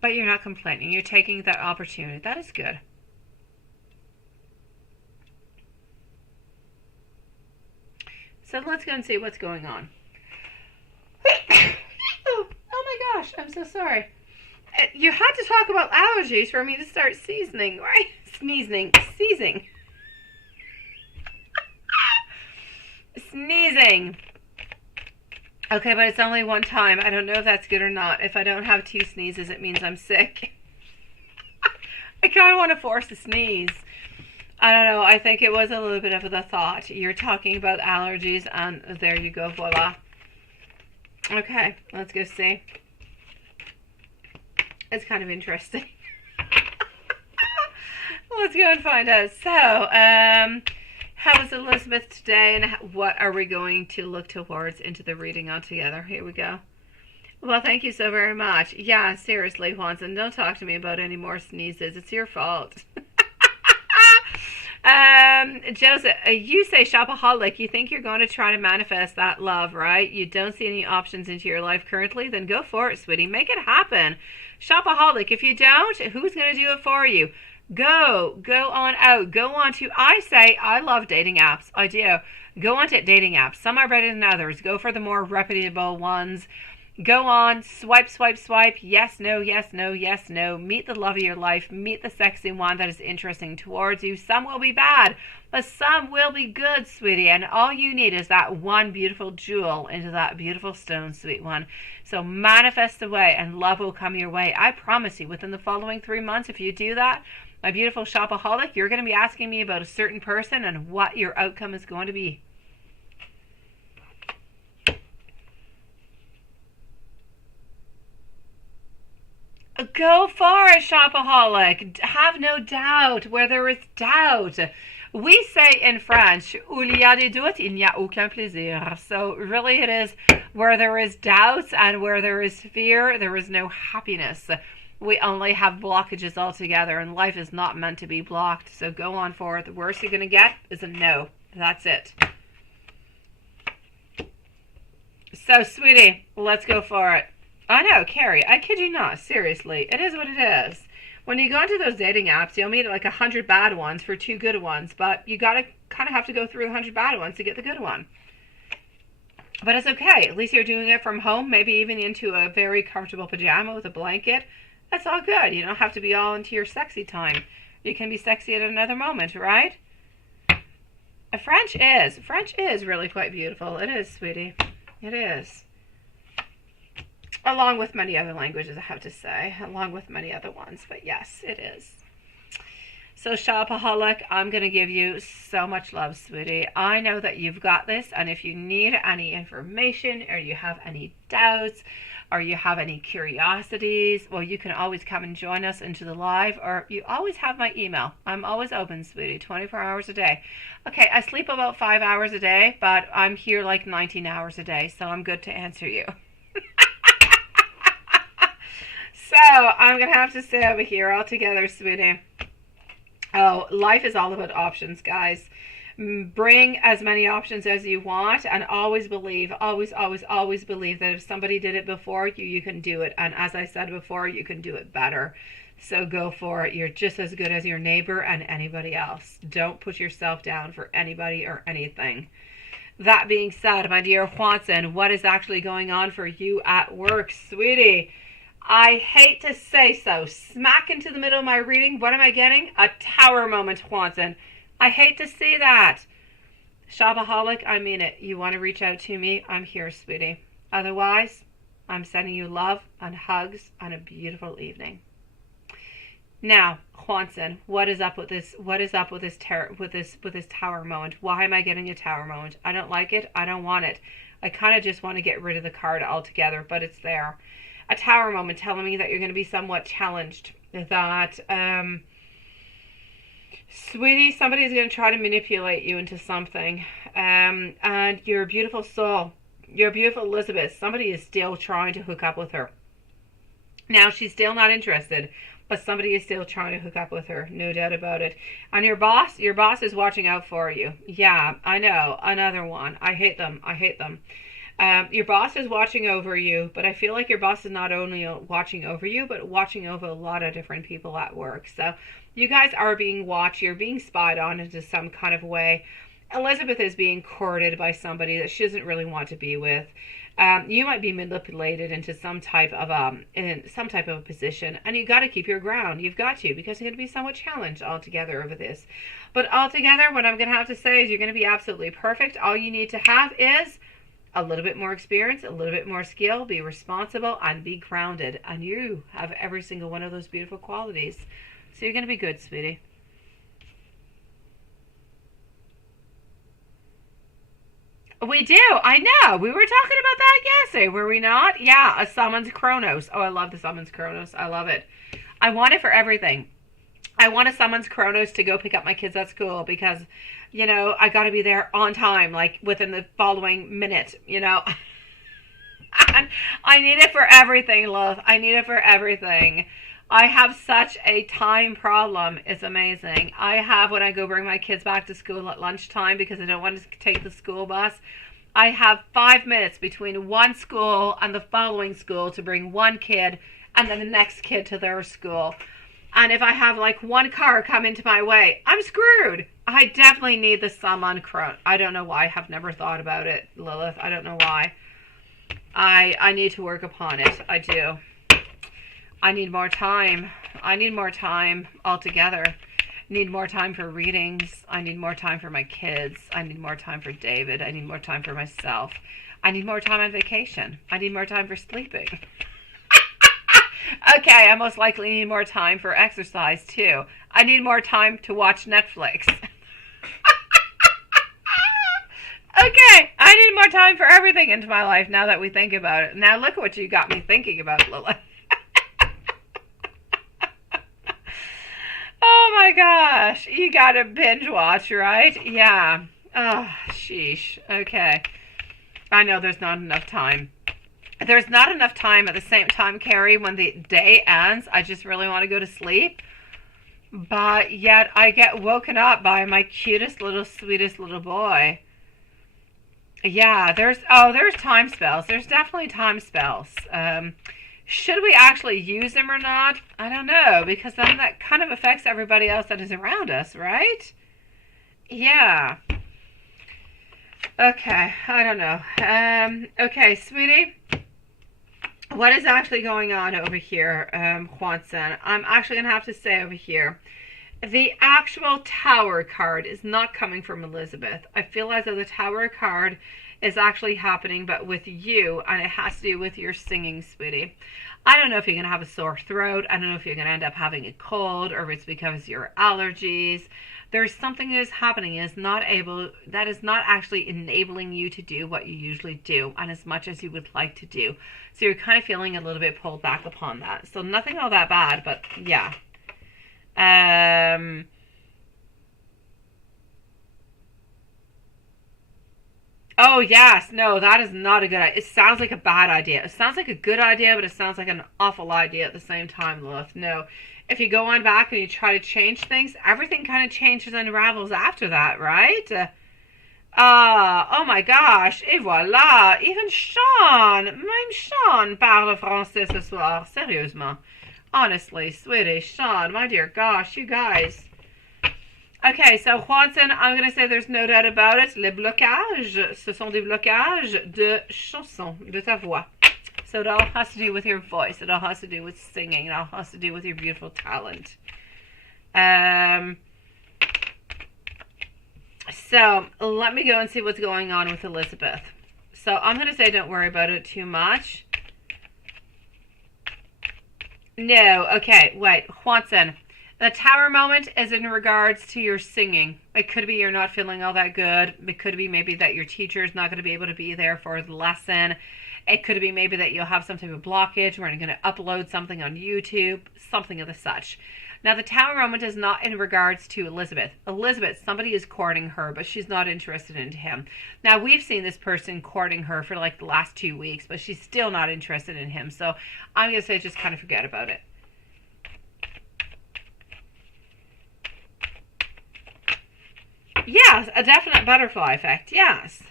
But you're not complaining. You're taking that opportunity. That is good. So let's go and see what's going on. Oh my gosh, I'm so sorry. You had to talk about allergies for me to start seasoning, right? Sneezing. Sneezing. Okay, but it's only one time. I don't know if that's good or not. If I don't have 2 sneezes, it means I'm sick. I kind of want to force a sneeze. I don't know. I think it was a little bit of the thought. You're talking about allergies, and there you go. Voila. Okay, let's go see. It's kind of interesting. Let's go and find out. So, how is Elizabeth today, and what are we going to look towards into the reading altogether? Here we go. Well, thank you so very much. Yeah, seriously, Juanson, don't talk to me about any more sneezes. It's your fault. Joseph, you say shopaholic. You think you're going to try to manifest that love, right? You don't see any options into your life currently? Then go for it, sweetie. Make it happen. Shopaholic. If you don't, who's going to do it for you? Go on out. Go on to, I say, I love dating apps. I do. Go on to dating apps. Some are better than others. Go for the more reputable ones. Go on, swipe. Yes, no, yes, no, yes, no. Meet the love of your life. Meet the sexy one that is interesting towards you. Some will be bad, but some will be good, sweetie. And all you need is that one beautiful jewel into that beautiful stone, sweet one. So manifest away, and love will come your way. I promise you, within the following 3 months, if you do that, my beautiful shopaholic, you're going to be asking me about a certain person and what your outcome is going to be. Go for it, shopaholic. Have no doubt where there is doubt. We say in French, où il y a des doutes, il n'y a aucun plaisir. So really it is where there is doubts and where there is fear, there is no happiness. We only have blockages altogether, and life is not meant to be blocked. So go on for it. The worst you're going to get is a no. That's it. So, sweetie, let's go for it. I know, Carrie, I kid you not. Seriously, it is what it is. When you go into those dating apps, you'll meet like 100 bad ones for 2 good ones, but you gotta kind of have to go through 100 bad ones to get the good one. But it's okay. At least you're doing it from home, maybe even into a very comfortable pajama with a blanket. That's all good. You don't have to be all into your sexy time. You can be sexy at another moment, right? French is really quite beautiful. It is, sweetie. It is. Along with many other languages, I have to say. Along with many other ones. But yes, it is. So, shopaholic, I'm going to give you so much love, sweetie. I know that you've got this. And if you need any information, or you have any doubts, or you have any curiosities, well, you can always come and join us into the live. Or you always have my email. I'm always open, sweetie, 24 hours a day. Okay, I sleep about 5 hours a day, but I'm here like 19 hours a day. So I'm good to answer you. So, I'm going to have to sit over here all together, sweetie. Oh, life is all about options, guys. Bring as many options as you want, and always believe, always believe that if somebody did it before you, you can do it. And as I said before, you can do it better. So go for it. You're just as good as your neighbor and anybody else. Don't put yourself down for anybody or anything. That being said, my dear Juanson, what is actually going on for you at work, sweetie? I hate to say so. Smack into the middle of my reading. What am I getting? A tower moment, Juanson. I hate to see that. Shopaholic, I mean it. You want to reach out to me? I'm here, sweetie. Otherwise, I'm sending you love and hugs and a beautiful evening. Now, Juanson, what is up with this? What is up with this tower moment? Why am I getting a tower moment? I don't like it. I don't want it. I kind of just want to get rid of the card altogether, but it's there. A tower moment telling me that you're going to be somewhat challenged. That, sweetie, somebody's going to try to manipulate you into something. And you're a beautiful soul. You're a beautiful Elizabeth. Somebody is still trying to hook up with her. Now, she's still not interested. but somebody is still trying to hook up with her, no doubt about it. And your boss is watching out for you. Yeah, I know, another one. I hate them. I hate them. Your boss is watching over you, but I feel like your boss is not only watching over you, but watching over a lot of different people at work. So you guys are being watched. You're being spied on into some kind of way. Elizabeth is being courted by somebody that she doesn't really want to be with. You might be manipulated into some type of a position, and you got to keep your ground. You've got to, because you're going to be somewhat challenged altogether over this. But altogether, what I'm going to have to say is you're going to be absolutely perfect. All you need to have is a little bit more experience, a little bit more skill, be responsible, and be grounded. And you have every single one of those beautiful qualities. So you're going to be good, sweetie. We do. I know. We were talking about that yesterday, were we not? Yeah, a summons Chronos. Oh, I love the summons Chronos. I love it. I want it for everything. I want a summons Chronos to go pick up my kids at school because, I got to be there on time, like within the following minute. And I need it for everything, love. I need it for everything. I have such a time problem. It's amazing. I have, when I go bring my kids back to school at lunchtime because I don't want to take the school bus, I have 5 minutes between one school and the following school to bring one kid and then the next kid to their school. And if I have like one car come into my way, I'm screwed. I definitely need the summon Chronos. I don't know why. I have never thought about it, Lilith. I don't know why. I need to work upon it. I do. I need more time. I need more time altogether. I need more time for readings. I need more time for my kids. I need more time for David. I need more time for myself. I need more time on vacation. I need more time for sleeping. Okay, I most likely need more time for exercise too. I need more time to watch Netflix. Okay, I need more time for everything into my life now that we think about it. Now look at what you got me thinking about, Lilith. Oh my gosh, you gotta binge watch, right? Yeah. Oh, sheesh. Okay. I know there's not enough time. There's not enough time at the same time, Carrie, when the day ends. I just really want to go to sleep. But yet I get woken up by my cutest little, sweetest little boy. Yeah, there's time spells. There's definitely time spells. Should we actually use them or not? I don't know, because then that kind of affects everybody else that is around us, right? Yeah. Okay, I don't know. Okay, sweetie. What is actually going on over here, Juanson? I'm actually going to have to say over here, the actual Tower card is not coming from Elizabeth. I feel as though the Tower card is actually happening, but with you, and it has to do with your singing, sweetie. I don't know if you're going to have a sore throat. I don't know if you're going to end up having a cold, or if it's because of your allergies. There's something that is happening that is not actually enabling you to do what you usually do, and as much as you would like to do. So you're kind of feeling a little bit pulled back upon that. So nothing all that bad, but yeah. Oh, yes. No, that is not a good idea. It sounds like a bad idea. It sounds like a good idea, but it sounds like an awful idea at the same time, Lilith. No. If you go on back and you try to change things, everything kind of changes and unravels after that, right? Oh my gosh. Et voilà. Even Sean. Même Sean parle français ce soir. Sérieusement. Honestly, sweetie. Sean, my dear gosh, you guys. Okay, so Juanson, I'm going to say there's no doubt about it. Les blocages, ce sont des blocages de chansons, de ta voix. So it all has to do with your voice. It all has to do with singing. It all has to do with your beautiful talent. So let me go and see what's going on with Elizabeth. So I'm going to say don't worry about it too much. No, okay, wait, Juanson. The Tower moment is in regards to your singing. It could be you're not feeling all that good. It could be maybe that your teacher is not going to be able to be there for the lesson. It could be maybe that you'll have some type of blockage where you're going to upload something on YouTube, something of the such. Now, the Tower moment is not in regards to Elizabeth. Elizabeth, somebody is courting her, but she's not interested in him. Now, we've seen this person courting her for like the last 2 weeks, but she's still not interested in him. So I'm going to say just kind of forget about it. Yes, a definite butterfly effect, yes.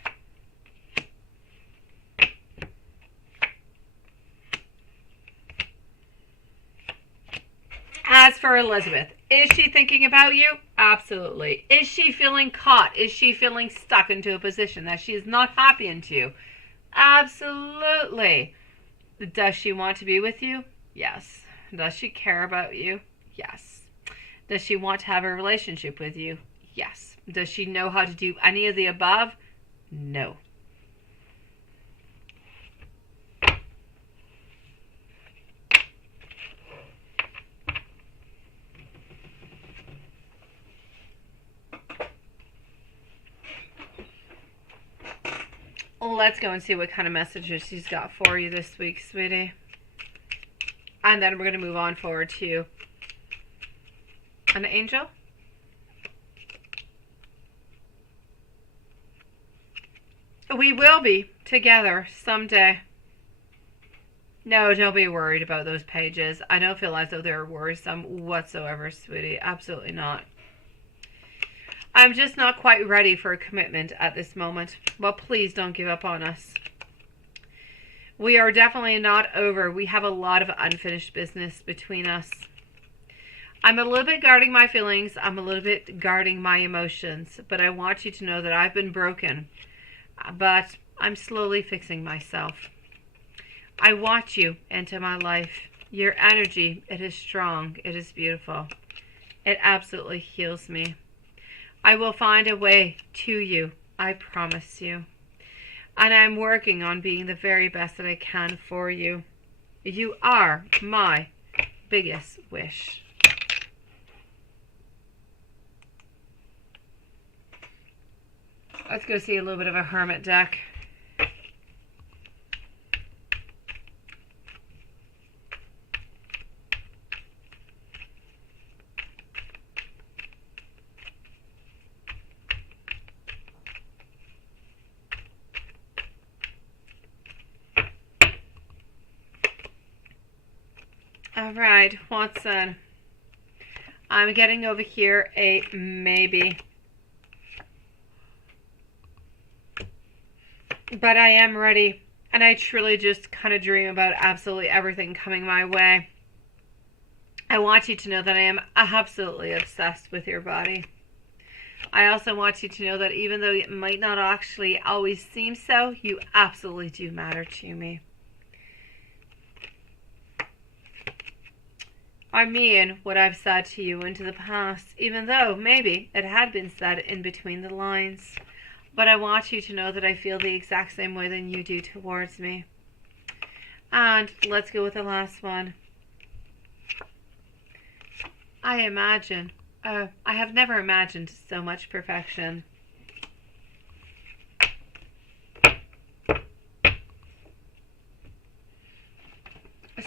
As for Elizabeth, is she thinking about you? Absolutely. Is she feeling caught? Is she feeling stuck into a position that she is not happy into? Absolutely. Does she want to be with you? Yes. Does she care about you? Yes. Does she want to have a relationship with you? Yes. Does she know how to do any of the above? No. Let's go and see what kind of messages she's got for you this week, sweetie. And then we're going to move on forward to an angel. We will be together someday. No, don't be worried about those pages. I don't feel as though they're worrisome whatsoever, sweetie. Absolutely not. I'm just not quite ready for a commitment at this moment. Well, please don't give up on us. We are definitely not over. We have a lot of unfinished business between us. I'm a little bit guarding my feelings. I'm a little bit guarding my emotions. But I want you to know that I've been broken. But I'm slowly fixing myself. I want you into my life. Your energy, it is strong. It is beautiful. It absolutely heals me. I will find a way to you. I promise you. And I'm working on being the very best that I can for you. You are my biggest wish. Let's go see a little bit of a hermit deck. All right, Watson. I'm getting over here a maybe. But I am ready. And I truly just kind of dream about absolutely everything coming my way. I want you to know that I am absolutely obsessed with your body. I also want you to know that even though it might not actually always seem so, you absolutely do matter to me. I mean what I've said to you into the past, even though maybe it had been said in between the lines. But I want you to know that I feel the exact same way that you do towards me. And let's go with the last one. I have never imagined so much perfection.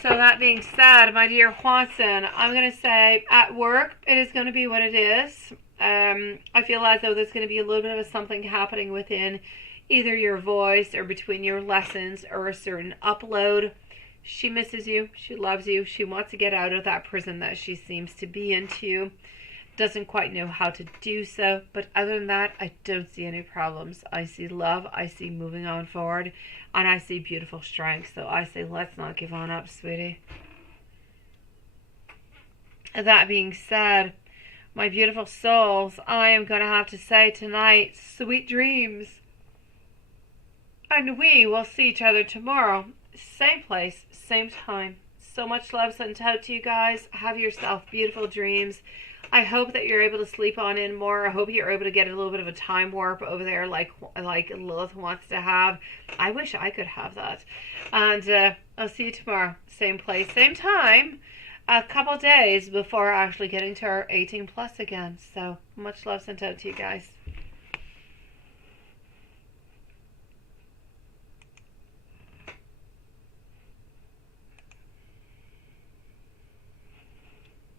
So that being said, my dear Watson, I'm going to say at work, it is going to be what it is. I feel as though there's going to be a little bit of something happening within either your voice or between your lessons or a certain upload. She misses you. She loves you. She wants to get out of that prison that she seems to be into. Doesn't quite know how to do so. But other than that, I don't see any problems. I see love. I see moving on forward. And I see beautiful strength. So I say, let's not give on up, sweetie. That being said, my beautiful souls, I am going to have to say tonight, sweet dreams. And we will see each other tomorrow. Same place, same time. So much love sent out to you guys. Have yourself beautiful dreams. I hope that you're able to sleep on in more. I hope you're able to get a little bit of a time warp over there like Lilith wants to have. I wish I could have that. And I'll see you tomorrow. Same place, same time. A couple days before actually getting to our 18 plus again. So much love sent out to you guys.